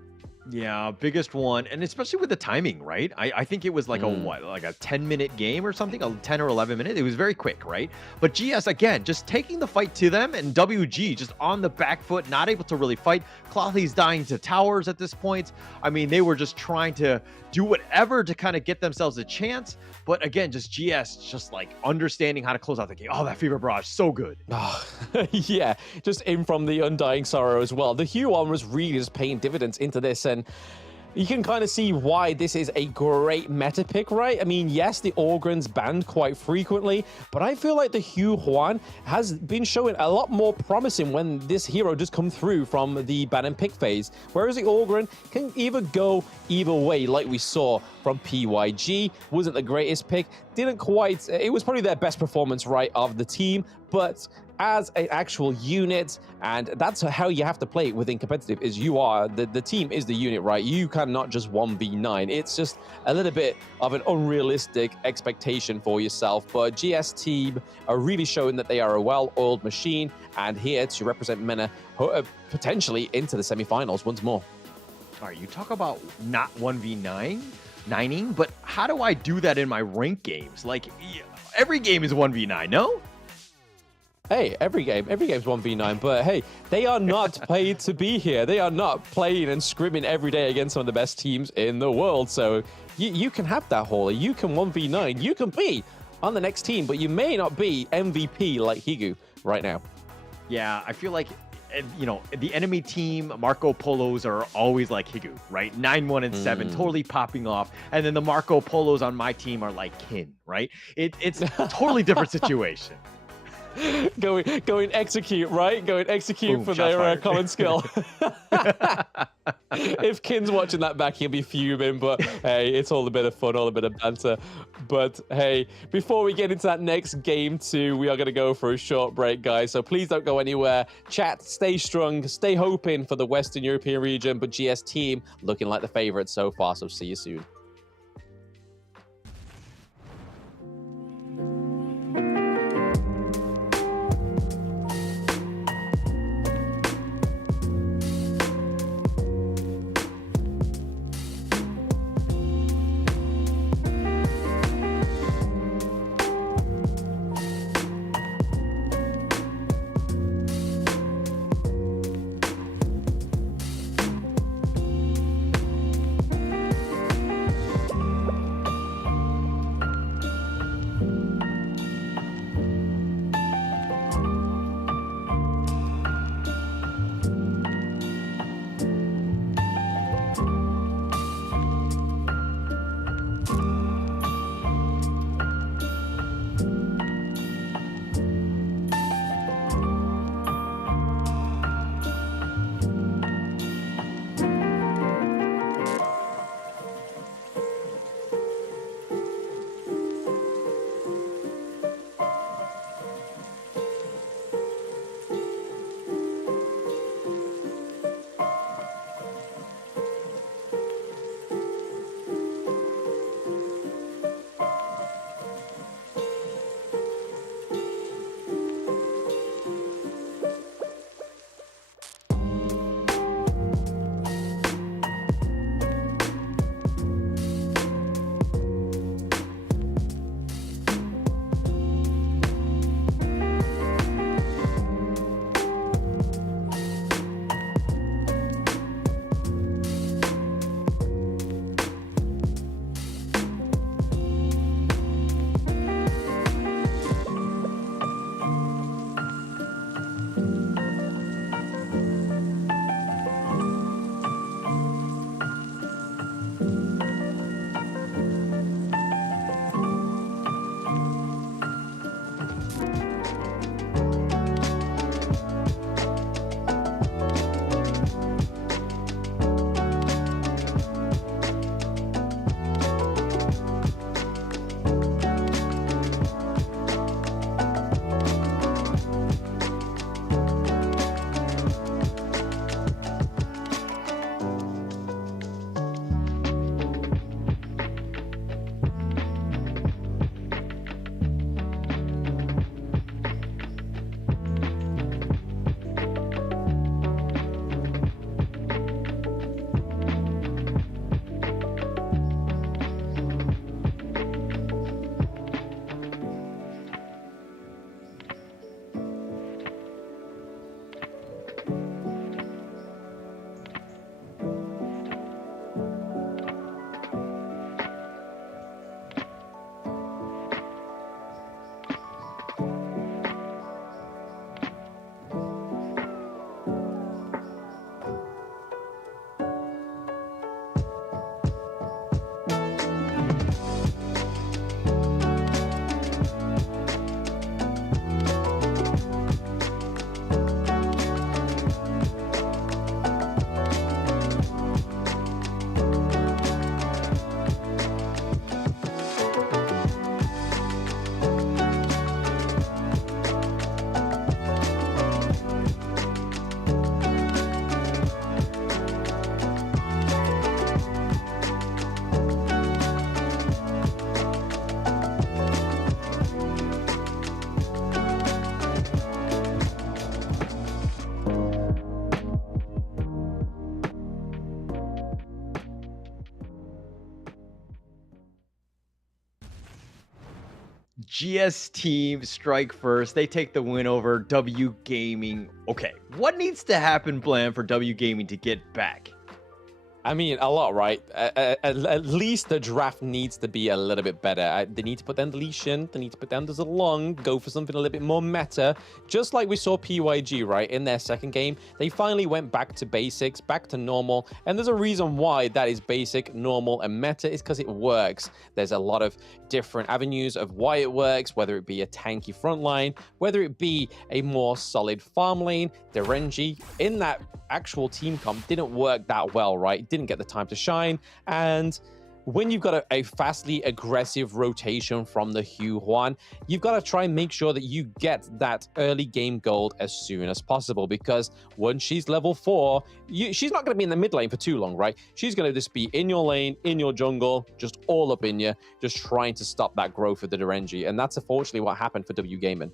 Yeah, biggest one, and especially with the timing, right? I think it was like like a 10-minute game or something, a 10 or 11 minute. It was very quick, right? But GS again, just taking the fight to them, and WG just on the back foot, not able to really fight. Clothy's dying to towers at this point. I mean, they were just trying to do whatever to kind of get themselves a chance. But again, just GS, just like understanding how to close out the game. Oh, that Fever Barrage, so good. Oh, yeah, just in from the Undying Sorrow as well. The Hue one was really just paying dividends into this, and you can kind of see why this is a great meta pick, right? I mean, yes, the Orgren's banned quite frequently, but I feel like the Hue Huan has been showing a lot more promising when this hero just come through from the ban and pick phase, whereas the Orgren can either go either way, like we saw from PYG. Wasn't the greatest pick, didn't quite, it was probably their best performance, right, of the team, but as an actual unit, and that's how you have to play within competitive, is you are, the team is the unit, right? You cannot just 1v9. It's just a little bit of an unrealistic expectation for yourself, but GS team are really showing that they are a well-oiled machine, and here to represent MENA potentially into the semifinals once more. All right, you talk about not 1v9ing, but how do I do that in my rank games? Like, every game is 1v9, no? Hey, every game's 1v9, but hey, they are not paid to be here. They are not playing and scrimming every day against some of the best teams in the world. So you can have that, Hawley. You can 1v9. You can be on the next team, but you may not be MVP like Higu right now. Yeah, I feel like, you know, the enemy team, Marco Polos are always like Higu, right? 9-1 and 7, totally popping off. And then the Marco Polos on my team are like Kin, right? It's a totally different situation. Going execute, right? Going execute. Boom, for their common skill. If Kin's watching that back, he'll be fuming, but hey, it's all a bit of fun, all a bit of banter. But hey, before we get into that next game too, we are going to go for a short break, guys, so please don't go anywhere. Chat, stay strong, stay hoping for the Western European region, but GS team looking like the favorites so far, so see you soon. GS team strike first. They take the win over W Gaming. Okay, what needs to happen, Blam, for W Gaming to get back? I mean, a lot, right? At least the draft needs to be a little bit better. They need to put down deletion. They need to put down the Zalong, go for something a little bit more meta. Just like we saw PYG, right? In their second game, they finally went back to basics, back to normal. And there's a reason why that is basic, normal, and meta is because it works. There's a lot of different avenues of why it works, whether it be a tanky front line, whether it be a more solid farm lane. Derenji in that actual team comp didn't work that well, right? Didn't get the time to shine. And when you've got a fastly aggressive rotation from the Hugh Huan, you've got to try and make sure that you get that early game gold as soon as possible, because once she's level 4, she's not going to be in the mid lane for too long, right? She's going to just be in your lane, in your jungle, just all up in you, just trying to stop that growth of the Derenji. And that's unfortunately what happened for W Gaming.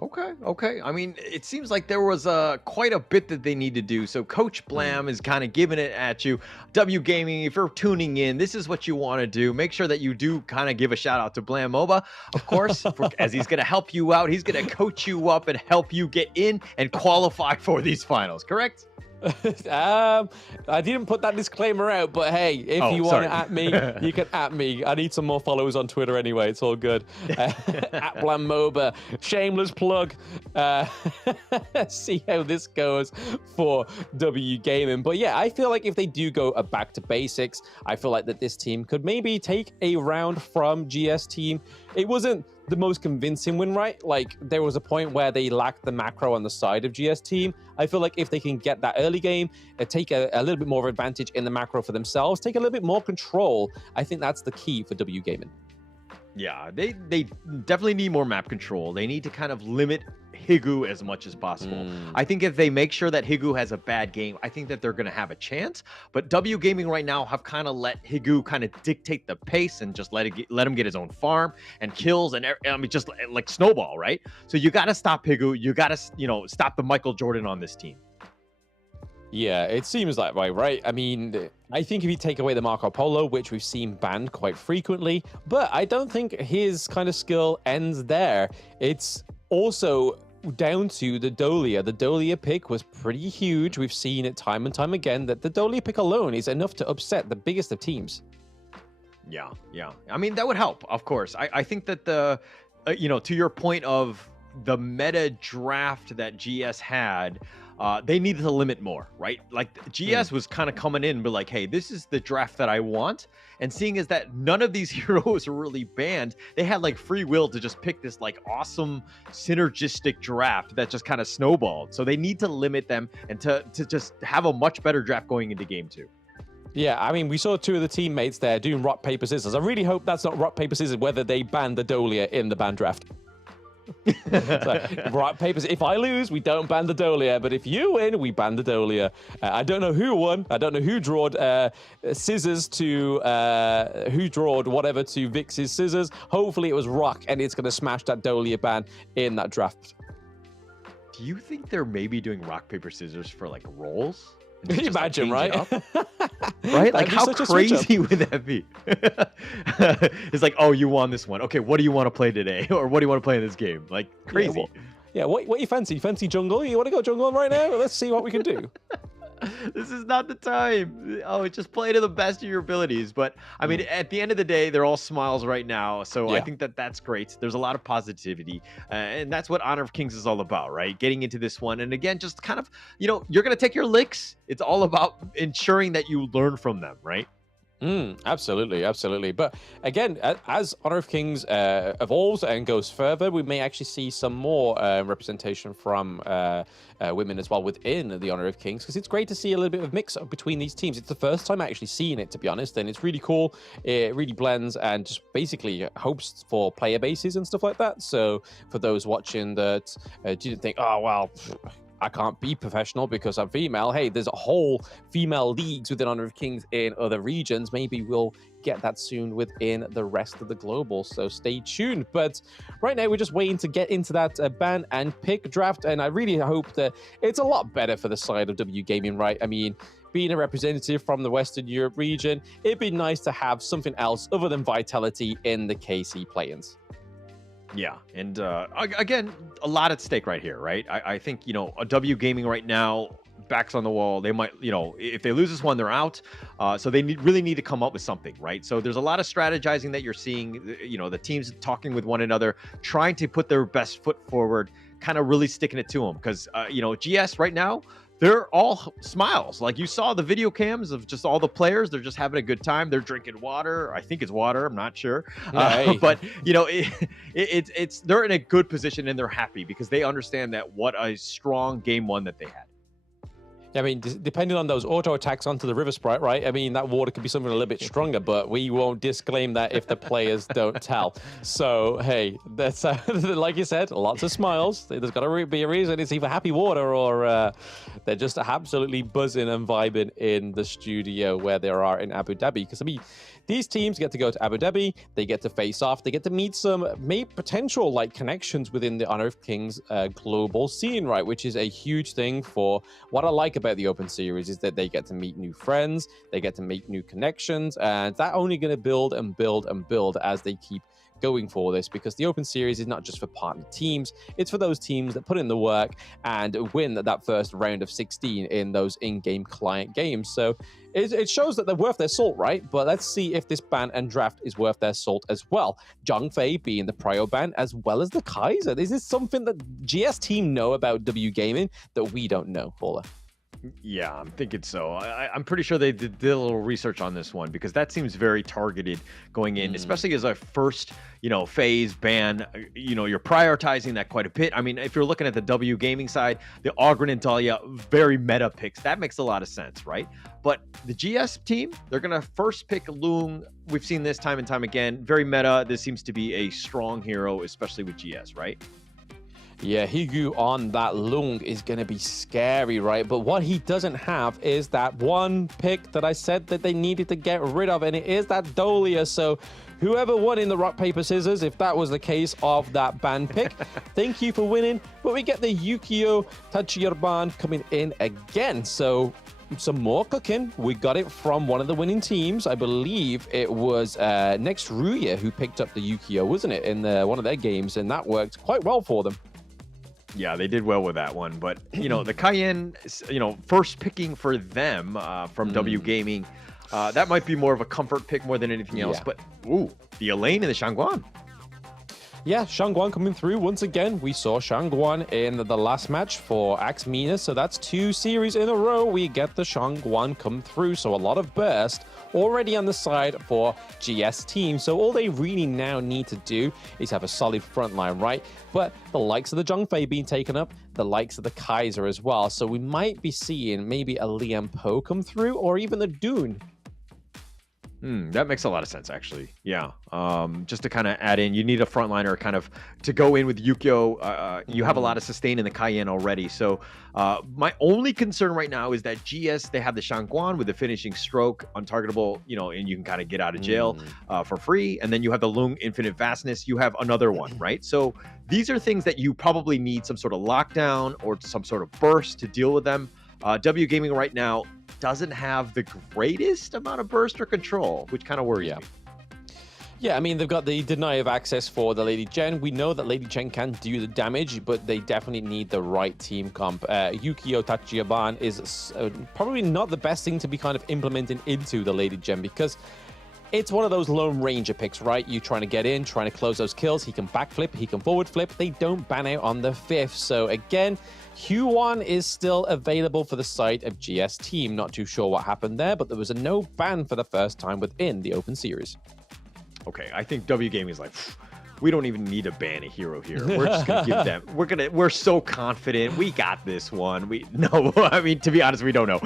Okay. I mean, it seems like there was quite a bit that they need to do. So Coach Blam is kind of giving it at you. W Gaming, if you're tuning in, this is what you want to do. Make sure that you do kind of give a shout out to Blam Moba, of course, as he's going to help you out. He's going to coach you up and help you get in and qualify for these finals, correct? I didn't put that disclaimer out, but hey, if you want to at me, you can at me. I need some more followers on Twitter anyway. It's all good. At Blamoba, shameless plug. See how this goes for W Gaming. But yeah, I feel like if they do go back to basics, I feel like that this team could maybe take a round from GS team. It wasn't the most convincing win, right? Like, there was a point where they lacked the macro on the side of GS team. I feel like if they can get that early game, take a little bit more of advantage in the macro for themselves, take a little bit more control, I think that's the key for W Gaming. Yeah, they definitely need more map control. They need to kind of limit Higu as much as possible. I think if they make sure that Higu has a bad game, I think that they're going to have a chance. But W Gaming right now have kind of let Higu kind of dictate the pace and just let him get his own farm and kills, and I mean, just like snowball, right? So you got to stop Higu. You got to, stop the Michael Jordan on this team. Yeah, it seems that way, right? I mean, I think if you take away the Marco Polo, which we've seen banned quite frequently, but I don't think his kind of skill ends there. It's also down to the Dolia. The Dolia pick was pretty huge. We've seen it time and time again that the Dolia pick alone is enough to upset the biggest of teams. Yeah. I mean, that would help, of course. I think that the, to your point of the meta draft that GS had, they needed to limit more, right? Like GS was kind of coming in and be like, hey, this is the draft that I want. And seeing as that none of these heroes are really banned, they had like free will to just pick this like awesome synergistic draft that just kind of snowballed. So they need to limit them and to just have a much better draft going into game 2. Yeah, I mean, we saw 2 of the teammates there doing rock, paper, scissors. I really hope that's not rock, paper, scissors, whether they ban the Dolia in the ban draft. So, rock, paper, if I lose, we don't ban the Dolia, but if you win, we ban the Dolia. I don't know who won. I don't know who drawed scissors to who drawed whatever to Vix's scissors. Hopefully it was rock, and it's going to smash that Dolia ban in that draft. Do you think they're maybe doing rock, paper, scissors for like rolls? Can you imagine, right? Right? Like, how crazy would that be? It's like, oh, you won this one. Okay, what do you want to play today? Or what do you want to play in this game? Like, crazy. Yeah, what you fancy? You fancy jungle? You want to go jungle right now? Let's see what we can do. This is not the time. Oh, just play to the best of your abilities. But I mean, at the end of the day, they're all smiles right now. So I think that that's great. There's a lot of positivity. And that's what Honor of Kings is all about, right? Getting into this one. And again, just kind of, you're going to take your licks. It's all about ensuring that you learn from them, right? Absolutely. But again, as Honor of Kings evolves and goes further, we may actually see some more representation from women as well within the Honor of Kings, because it's great to see a little bit of mix up between these teams. It's the first time actually seeing it, to be honest, and it's really cool. It really blends and just basically hopes for player bases and stuff like that. So for those watching that didn't think, oh, well, I can't be professional because I'm female. Hey, there's a whole female leagues within Honor of Kings in other regions. Maybe we'll get that soon within the rest of the global. So stay tuned. But right now, we're just waiting to get into that ban and pick draft. And I really hope that it's a lot better for the side of W Gaming, right? I mean, being a representative from the Western Europe region, it'd be nice to have something else other than Vitality in the KC play-ins. Yeah, and again, a lot at stake right here, right? I think, you know, a W Gaming right now, backs on the wall. They might, you know, if they lose this one, they're out. So they really need to come up with something, right? So there's a lot of strategizing that you're seeing, you know, the teams talking with one another, trying to put their best foot forward, kind of really sticking it to them. Because, you know, GS right now, they're all smiles. Like you saw the video cams of just all the players. They're just having a good time. They're drinking water. I think it's water. I'm not sure. But, you know, it's they're in a good position and they're happy because they understand that what a strong game one that they had. I mean, depending on those auto attacks onto the River Sprite, right? I mean, that water could be something a little bit stronger, but we won't disclaim that if the players don't tell. So, hey, that's like you said, lots of smiles. There's got to be a reason. It's either happy water or they're just absolutely buzzing and vibing in the studio where they are in Abu Dhabi. Because, I mean, these teams get to go to Abu Dhabi, they get to face off, they get to meet some potential like connections within the Honor of Kings global scene, right? Which is a huge thing for what I like about the Open Series is that they get to meet new friends, they get to make new connections, and that only going to build and build and build as they keep going for this, because the Open Series is not just for partner teams, it's for those teams that put in the work and win that first round of 16 in those in-game client games. So it shows that they're worth their salt, right? But let's see if this ban and draft is worth their salt as well. Zhang Fei being the prio ban as well as the Kaiser. Is this something that GS team know about W Gaming that we don't know, Paula? Yeah, I'm thinking so. I'm pretty sure they did a little research on this one because that seems very targeted going in, especially as a first, you know, phase ban. You know, you're prioritizing that quite a bit. I mean, if you're looking at the W Gaming side, the Ogren and Dahlia, very meta picks. That makes a lot of sense, right? But the GS team, they're going to first pick Loong. We've seen this time and time again. Very meta. This seems to be a strong hero, especially with GS, right? Yeah, Higu on that Loong is going to be scary, right? But what he doesn't have is that one pick that I said that they needed to get rid of, and it is that Dahlia. So whoever won in the rock, paper, scissors, if that was the case of that ban pick, thank you for winning. But we get the Yukio Tachirban coming in again. So some more cooking. We got it from one of the winning teams. I believe it was next Ruya who picked up the Yukio, wasn't it, in one of their games, and that worked quite well for them. Yeah, they did well with that one. But, you know, the Cayenne, you know, first picking for them from W Gaming, that might be more of a comfort pick more than anything else. But, ooh, the Elaine and the Shangguan. Yeah, Shangguan coming through. Once again, we saw Shangguan in the last match for Axe MENA. So that's 2 series in a row. We get the Shangguan come through. So a lot of burst already on the side for GS team. So all they really now need to do is have a solid front line, right? But the likes of the Zhang Fei being taken up, the likes of the Kaiser as well. So we might be seeing maybe a Liam Po come through or even the Dune. That makes a lot of sense, actually. Yeah. Just to kind of add in, you need a frontliner kind of to go in with Yukio. You have a lot of sustain in the Cayenne already. So my only concern right now is that GS, they have the Shangguan with the finishing stroke, untargetable, you know, and you can kind of get out of jail for free. And then you have the Loong Infinite Vastness. You have another one, right? So these are things that you probably need some sort of lockdown or some sort of burst to deal with them. W Gaming right now doesn't have the greatest amount of burst or control, which kind of worries me. Yeah, I mean, they've got the deny of access for the Lady Jen. We know that Lady Jen can do the damage, but they definitely need the right team comp. Yukio Tachiaban is probably not the best thing to be kind of implementing into the Lady Jen because it's one of those Lone Ranger picks, right? You trying to get in, trying to close those kills. He can backflip, he can forward flip. They don't ban out on the 5th. So again, Huan is still available for the side of GS team. Not too sure what happened there, but there was a no ban for the first time within the Open Series. Okay, I think W Gaming is like, we don't even need to ban a hero here. We're just gonna give them. We're so confident. We got this one. No, I mean, to be honest, we don't know.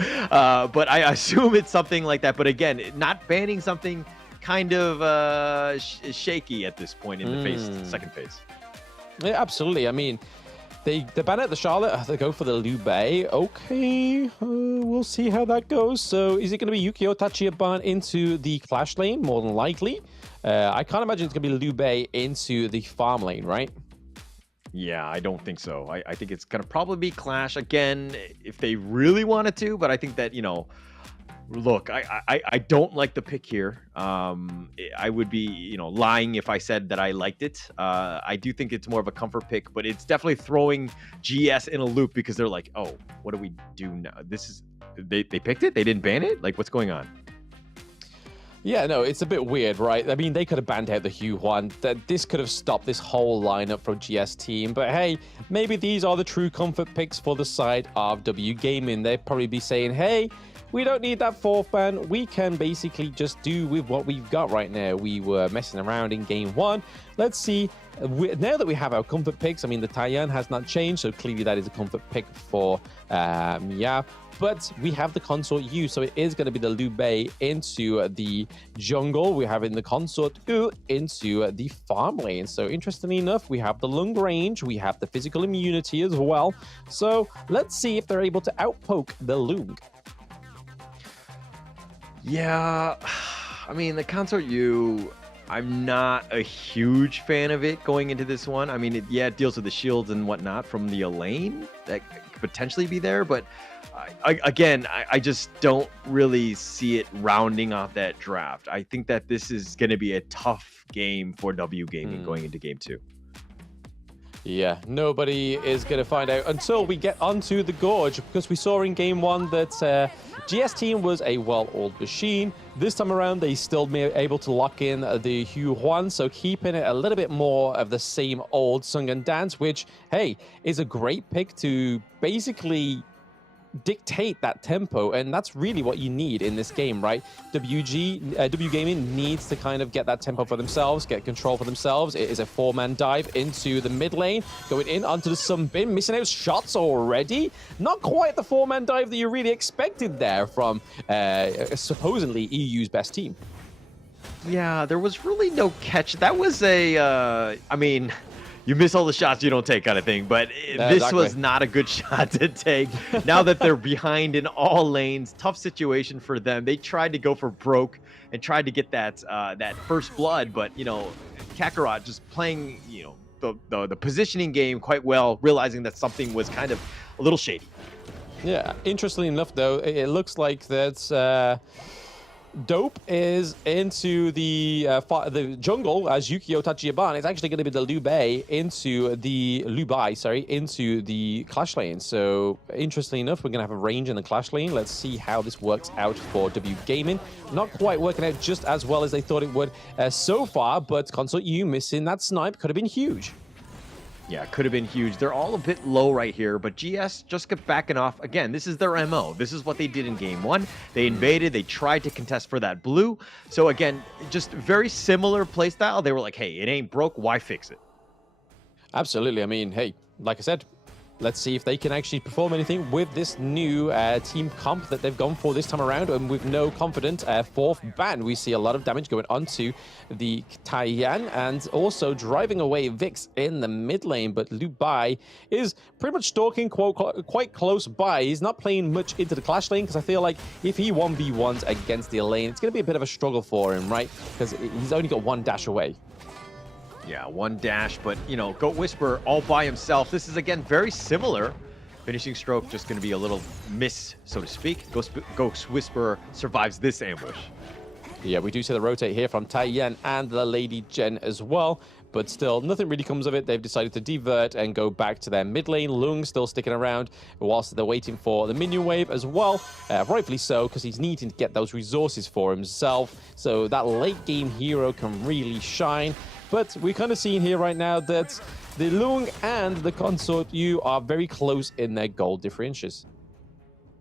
But I assume it's something like that. But again, not banning something kind of shaky at this point in the second phase. Yeah, absolutely. I mean, they ban out the Charlotte. They go for the Liu Bei. Okay, we'll see how that goes. So is it going to be Yukio Tachiaban into the Clash lane? More than likely. I can't imagine it's going to be Liu Bei into the farm lane, right? Yeah, I don't think so. I think it's going to probably be Clash again if they really wanted to. But I think that, you know, Look, I don't like the pick here. I would be, lying if I said that I liked it. I do think it's more of a comfort pick, but it's definitely throwing GS in a loop because they're like, oh, what do we do now? They picked it? They didn't ban it? Like, what's going on? Yeah, no, it's a bit weird, right? I mean, they could have banned out the Huan. This could have stopped this whole lineup from GS team. But hey, maybe these are the true comfort picks for the side of W Gaming. They'd probably be saying, hey, we don't need that 4th ban. We can basically just do with what we've got right now. We were messing around in game 1. Let's see. Now that we have our comfort picks, I mean, the Taiyan has not changed, so clearly that is a comfort pick for Mia. But we have the Consort U, so it is going to be the Liu Bei into the jungle. We're having the Consort U into the farm lane. So interestingly enough, we have the long range, we have the physical immunity as well. So let's see if they're able to outpoke the Lung. Yeah, I mean, the Consort U, I'm not a huge fan of it going into this one. I mean, it deals with the shields and whatnot from the Elaine that could potentially be there, but I just don't really see it rounding off that draft. I think that this is going to be a tough game for W Gaming going into game 2. Yeah, nobody is going to find out until we get onto the Gorge, because we saw in game 1 that GS team was a well-oiled machine. This time around, they still may be able to lock in the Huan, so keeping it a little bit more of the same old Sung and Dance, which, hey, is a great pick to basically dictate that tempo, and that's really what you need in this game, right? W Gaming needs to kind of get that tempo for themselves, get control for themselves. It is a 4-man dive into the mid lane, going in onto the Sunbin, missing out shots already. Not quite the 4-man dive that you really expected there from supposedly EU's best team. Yeah, there was really no catch. That was I mean, you miss all the shots you don't take kind of thing, but this was not a good shot to take. Now that they're behind in all lanes, tough situation for them. They tried to go for broke and tried to get that first blood, but Kakarot just playing the positioning game quite well, realizing that something was kind of a little shady. Yeah, interestingly enough though, it looks like that Dope is into the jungle as Yukio Tachiyaban. It's actually going to be the Liu Bei into the Clash lane. So interestingly enough, we're going to have a range in the Clash lane. Let's see how this works out for W Gaming. Not quite working out just as well as they thought it would so far, but Consort U missing that snipe could have been huge. Yeah, could have been huge. They're all a bit low right here, but GS just kept backing off. Again, this is their MO. This is what they did in game 1. They invaded. They tried to contest for that blue. So again, just very similar playstyle. They were like, hey, it ain't broke. Why fix it? Absolutely. I mean, hey, like I said, let's see if they can actually perform anything with this new team comp that they've gone for this time around. And with no confident 4th ban, we see a lot of damage going onto the Taiyan and also driving away Vix in the mid lane. But Liu Bei is pretty much stalking quite close by. He's not playing much into the Clash lane because I feel like if he 1v1s against the lane, it's going to be a bit of a struggle for him, right? Because he's only got 1 dash away. Yeah, 1 dash, but, Goat Whisper all by himself. This is, again, very similar. Finishing stroke just going to be a little miss, so to speak. Ghost Whisperer survives this ambush. Yeah, we do see the rotate here from Taiyan and the Lady Jen as well. But still, nothing really comes of it. They've decided to divert and go back to their mid lane. Lung still sticking around whilst they're waiting for the minion wave as well. Rightfully so, because he's needing to get those resources for himself. So that late game hero can really shine. But we're kind of seeing here right now that the Lung and the Consort U are very close in their gold differentials.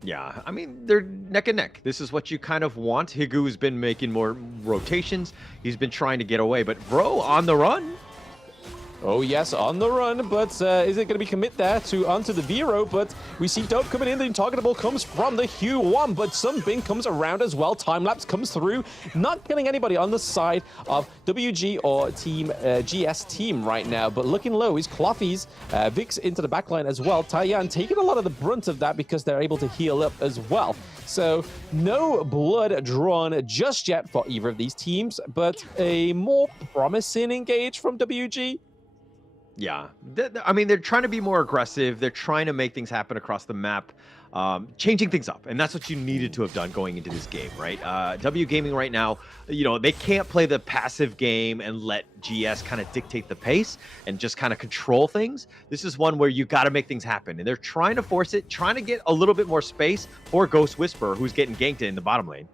Yeah, I mean, they're neck and neck. This is what you kind of want. Higu's been making more rotations. He's been trying to get away, but Bro on the run. Oh yes, on the run, but is it going to be commit there to onto the Vero? But we see Dope coming in. The targetable comes from the Huan, but Sunbin comes around as well. Time-lapse comes through, not killing anybody on the side of WG or Team GS team right now. But looking low is Cloffies, Vix into the backline as well. Taiyan taking a lot of the brunt of that because they're able to heal up as well. So no blood drawn just yet for either of these teams, but a more promising engage from WG. Yeah, I mean, they're trying to be more aggressive. They're trying to make things happen across the map. changing things up, and that's what you needed to have done going into this game, right? W Gaming right now, you know, they can't play the passive game and let GS kind of dictate the pace and just kind of control things. This is one where you got to make things happen, and they're trying to force it, trying to get a little bit more space for Ghost Whisperer, who's getting ganked in the bottom lane.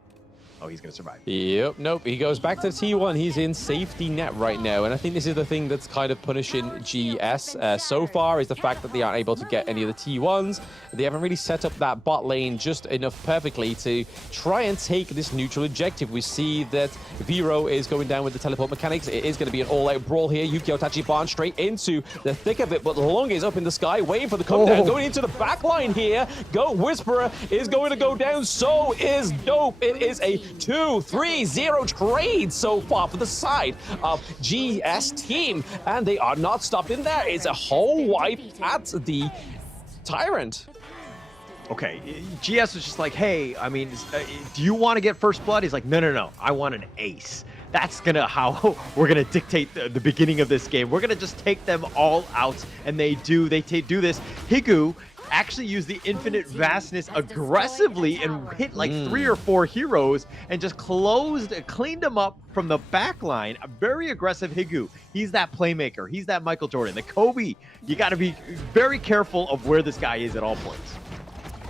Oh, he's going to survive. Yep, nope. He goes back to T1. He's in safety net right now. And I think this is the thing that's kind of punishing GS so far is the fact that they aren't able to get any of the T1s. They haven't really set up that bot lane just enough perfectly to try and take this neutral objective. We see that Vero is going down with the teleport mechanics. It is going to be an all-out brawl here. Yukio Tachibana straight into the thick of it, but Long is up in the sky, waiting for the come down, going into the back line here. Go Whisperer is going to go down. So is Dope. It is a 2-3-0 trade so far for the side of GS team, and they are not stopping there. It's a whole wipe at the Tyrant. Okay, GS was just like, hey, I mean, do you want to get first blood? He's like, no, I want an ace. That's how we're gonna dictate the beginning of this game. We're gonna just take them all out, and they do this. Higu actually used the infinite vastness aggressively and hit like 3 or 4 heroes and just cleaned them up from the back line. A very aggressive Higu. He's that playmaker. He's that Michael Jordan. The Kobe, you got to be very careful of where this guy is at all points.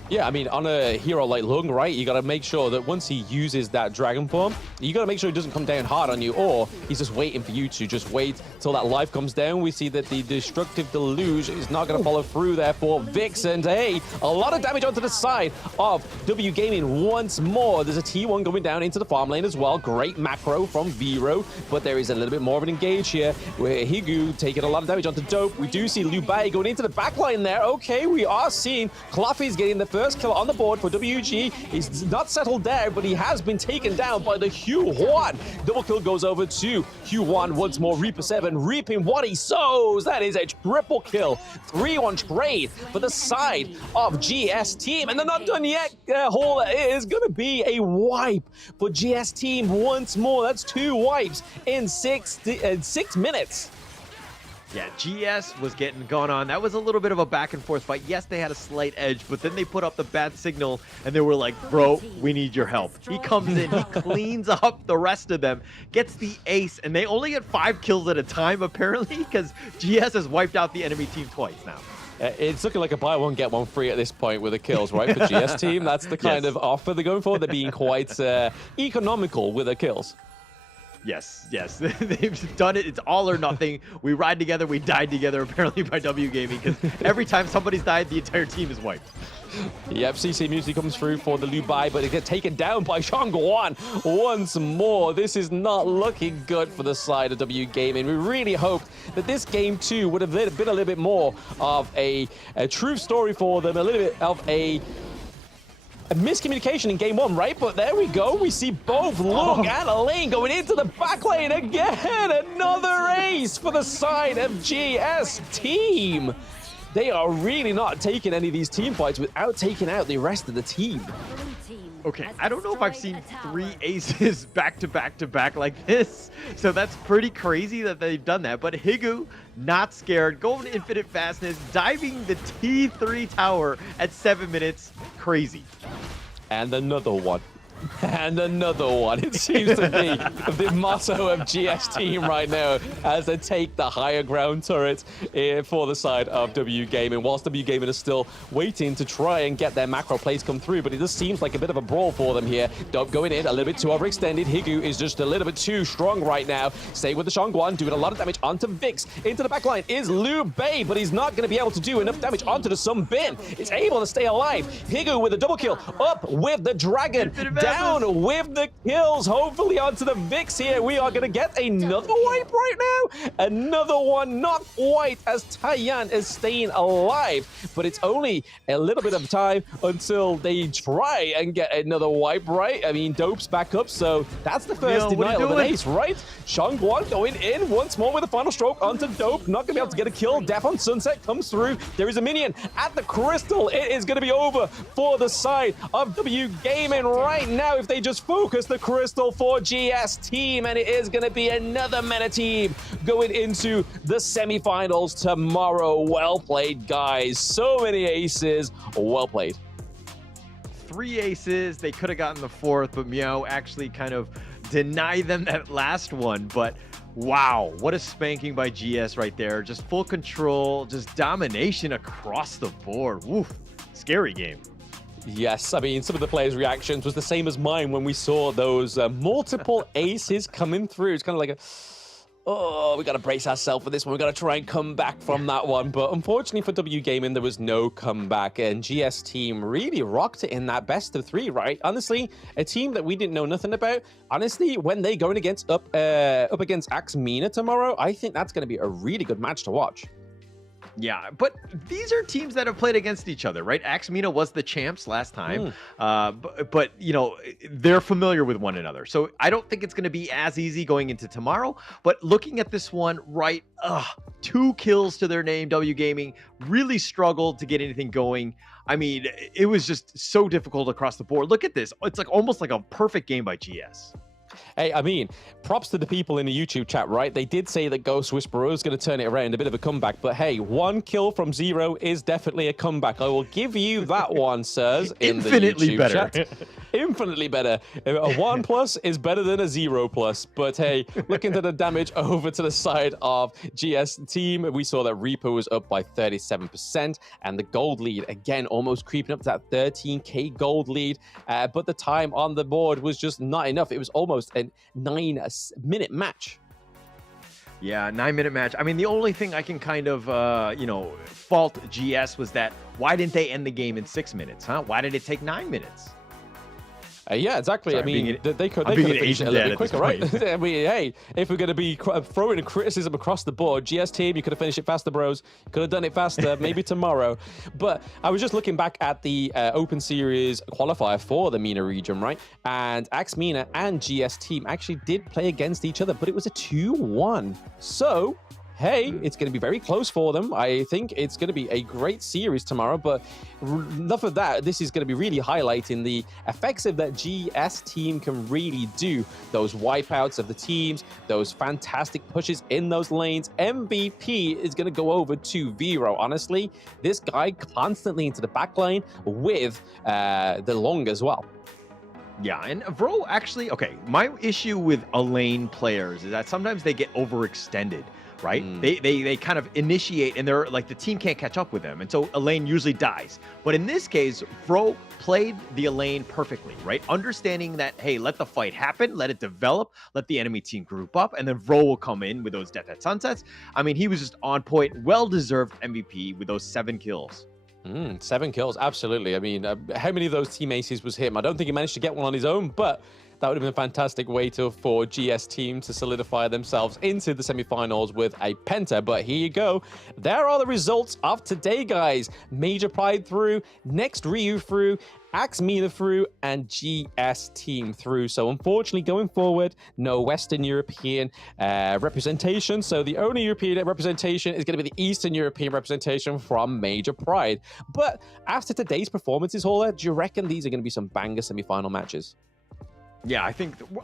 Yeah, I mean, on a hero like Lubong, right, you got to make sure that once he uses that Dragon Form, you got to make sure he doesn't come down hard on you, or he's just waiting for you to just wait till that life comes down. We see that the Destructive Deluge is not going to follow through there for Vix, and hey, a lot of damage onto the side of W Gaming once more. There's a T1 going down into the farm lane as well. Great macro from Vero, but there is a little bit more of an engage here, where Higu taking a lot of damage onto Dope. We do see Lubong going into the back line there. Okay, we are seeing Cluffy's getting the first kill on the board for WG. He's not settled there, but he has been taken down by the Hugh Juan. Double kill goes over to Hugh Juan once more. Reaper 7 reaping what he sows. That is a triple kill. 3-1 trade for the side of GS team. And they're not done yet. Hall is going to be a wipe for GS team once more. That's 2 wipes in 6 minutes. Yeah, GS was getting gone on. That was a little bit of a back and forth fight. Yes, they had a slight edge, but then they put up the bad signal and they were like, bro, we need your help. He comes in, he cleans up the rest of them, gets the ace, and they only get 5 kills at a time, apparently, because GS has wiped out the enemy team twice now. It's looking like a buy one, get one free at this point with the kills, right, for GS team. That's the kind of offer they're going for. They're being quite economical with their kills. Yes, they've done it. It's all or nothing. We ride together, we died together, apparently by W Gaming, because every time somebody's died, the entire team is wiped. Yep, CC Music comes through for the Lubong, but it gets taken down by Shangguan once more. This is not looking good for the side of W Gaming. We really hoped that this game too would have been a little bit more of a true story for them, a little bit of a miscommunication in game 1, right? But there we go. We see both Luke and Elaine going into the back lane again. Another ace for the side of GS team. They are really not taking any of these team fights without taking out the rest of the team. Okay, I don't know if I've seen 3 aces back to back to back like this. So that's pretty crazy that they've done that. But Higu, not scared, going infinite fastness, diving the T3 tower at 7 minutes. Crazy. And another one. And another one. It seems to be the motto of GS team right now as they take the higher ground turret for the side of W Gaming. Whilst W Gaming is still waiting to try and get their macro plays come through, but it just seems like a bit of a brawl for them here. Dope going in, a little bit too overextended. Higu is just a little bit too strong right now. Stay with the Shangguan, doing a lot of damage onto Vix. Into the backline is Liu Bei, but he's not going to be able to do enough damage onto the Sun Bin. It's able to stay alive. Higu with a double kill, up with the Dragon. Down with the kills, hopefully onto the Vix here. We are going to get another wipe right now. Another one, not quite, as Taiyan is staying alive. But it's only a little bit of time until they try and get another wipe, right? I mean, Dope's back up, so that's the first denial of an ace, right? Shangguan going in once more with a final stroke onto Dope. Not going to be able to get a kill. Death on Sunset comes through. There is a minion at the Crystal. It is going to be over for the side of W Gaming right now if they just focus the Crystal for GS team, and it is going to be another MENA team going into the semifinals tomorrow. Well played, guys. So many aces. Well played. 3 aces. They could have gotten the 4th, but Meow actually kind of denied them that last one. But wow, what a spanking by GS right there. Just full control, just domination across the board. Woof, scary game. Yes, I mean, some of the players' reactions was the same as mine when we saw those multiple aces coming through. It's kind of like a, oh, we got to brace ourselves for this one. We got to try and come back from that one. But unfortunately for W Gaming, there was no comeback. And GS team really rocked it in that best of 3, right? Honestly, a team that we didn't know nothing about. Honestly, when they going against up against MENA tomorrow, I think that's going to be a really good match to watch. Yeah, but these are teams that have played against each other, right? MENA was the champs last time, but you know, they're familiar with one another. So I don't think it's going to be as easy going into tomorrow. But looking at this one, right, 2 kills to their name, W Gaming really struggled to get anything going. I mean, it was just so difficult across the board. Look at this. It's like almost like a perfect game by GS. Hey, I mean, props to the people in the YouTube chat, right? They did say that Ghost Whisperer is going to turn it around, a bit of a comeback. But hey, 1 kill from 0 is definitely a comeback. I will give you that one, sirs. Infinitely in the better. Chat. Infinitely better. A 1+ is better than a 0+. But hey, looking to the damage over to the side of GS team, we saw that Reaper was up by 37%. And the gold lead, again, almost creeping up to that 13k gold lead. But the time on the board was just not enough. It was almost a 9-minute match. Yeah, 9-minute match. I mean, the only thing I can kind of, fault GS was that why didn't they end the game in 6 minutes, huh? Why did it take 9 minutes? Yeah, exactly. Sorry, I mean, they could have finished it a Asian little dad bit quicker, right? I mean, hey, if we're going to be throwing criticism across the board, GS team, you could have finished it faster, bros. Could have done it faster, maybe tomorrow. But I was just looking back at the Open Series qualifier for the MENA region, right? And MENA and GS team actually did play against each other, but it was a 2-1. So hey, it's going to be very close for them. I think it's going to be a great series tomorrow, but enough of that. This is going to be really highlighting the effects of that GS team can really do. Those wipeouts of the teams, those fantastic pushes in those lanes. MVP is going to go over to Vero. Honestly, this guy constantly into the back lane with the long as well. Yeah, and Vro actually, okay, my issue with Elaine players is that sometimes they get overextended. Right? They kind of initiate and they're like the team can't catch up with them. And so Elaine usually dies. But in this case, Fro played the Elaine perfectly, right? Understanding that, hey, let the fight happen, let it develop, let the enemy team group up, and then Fro will come in with those Death at Sunsets. I mean, he was just on point, well-deserved MVP with those 7 kills. 7 kills, absolutely. I mean, how many of those team aces was him? I don't think he managed to get one on his own, but that would have been a fantastic way for GS team to solidify themselves into the semifinals with a penta. But here you go. There are the results of today, guys. Major Pride through, Next Ryu through, MENA through, and GS team through. So unfortunately, going forward, no Western European representation. So the only European representation is going to be the Eastern European representation from Major Pride. But after today's performances, Holler, do you reckon these are going to be some banger semifinal matches? Yeah,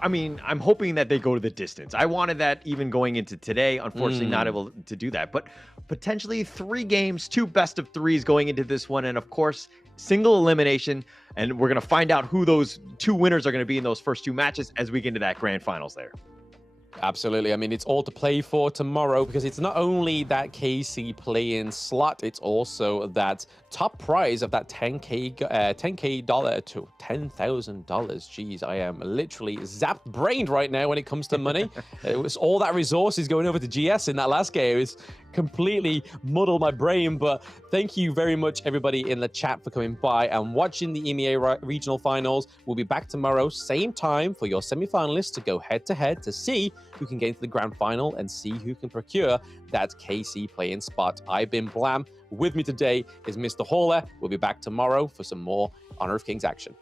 I mean, I'm hoping that they go to the distance. I wanted that even going into today. Unfortunately, not able to do that. But potentially 3 games, 2 best of 3s going into this one. And of course, single elimination. And we're going to find out who those 2 winners are going to be in those first 2 matches as we get into that grand finals there. Absolutely. I mean, it's all to play for tomorrow because it's not only that KC play-in slot, it's also that top prize of that $10K dollar to $10,000. Jeez, I am literally zapped brained right now when it comes to money. It was all that resources going over to GS in that last game. It's completely muddled my brain, but thank you very much everybody in the chat for coming by and watching the EMEA regional finals. We'll be back tomorrow same time for your semi-finalists to go head-to-head to see who can get into the grand final and see who can procure that KC play-in spot. I've been Blam. With me today is Mr. Holler. We'll be back tomorrow for some more Honor of Kings action.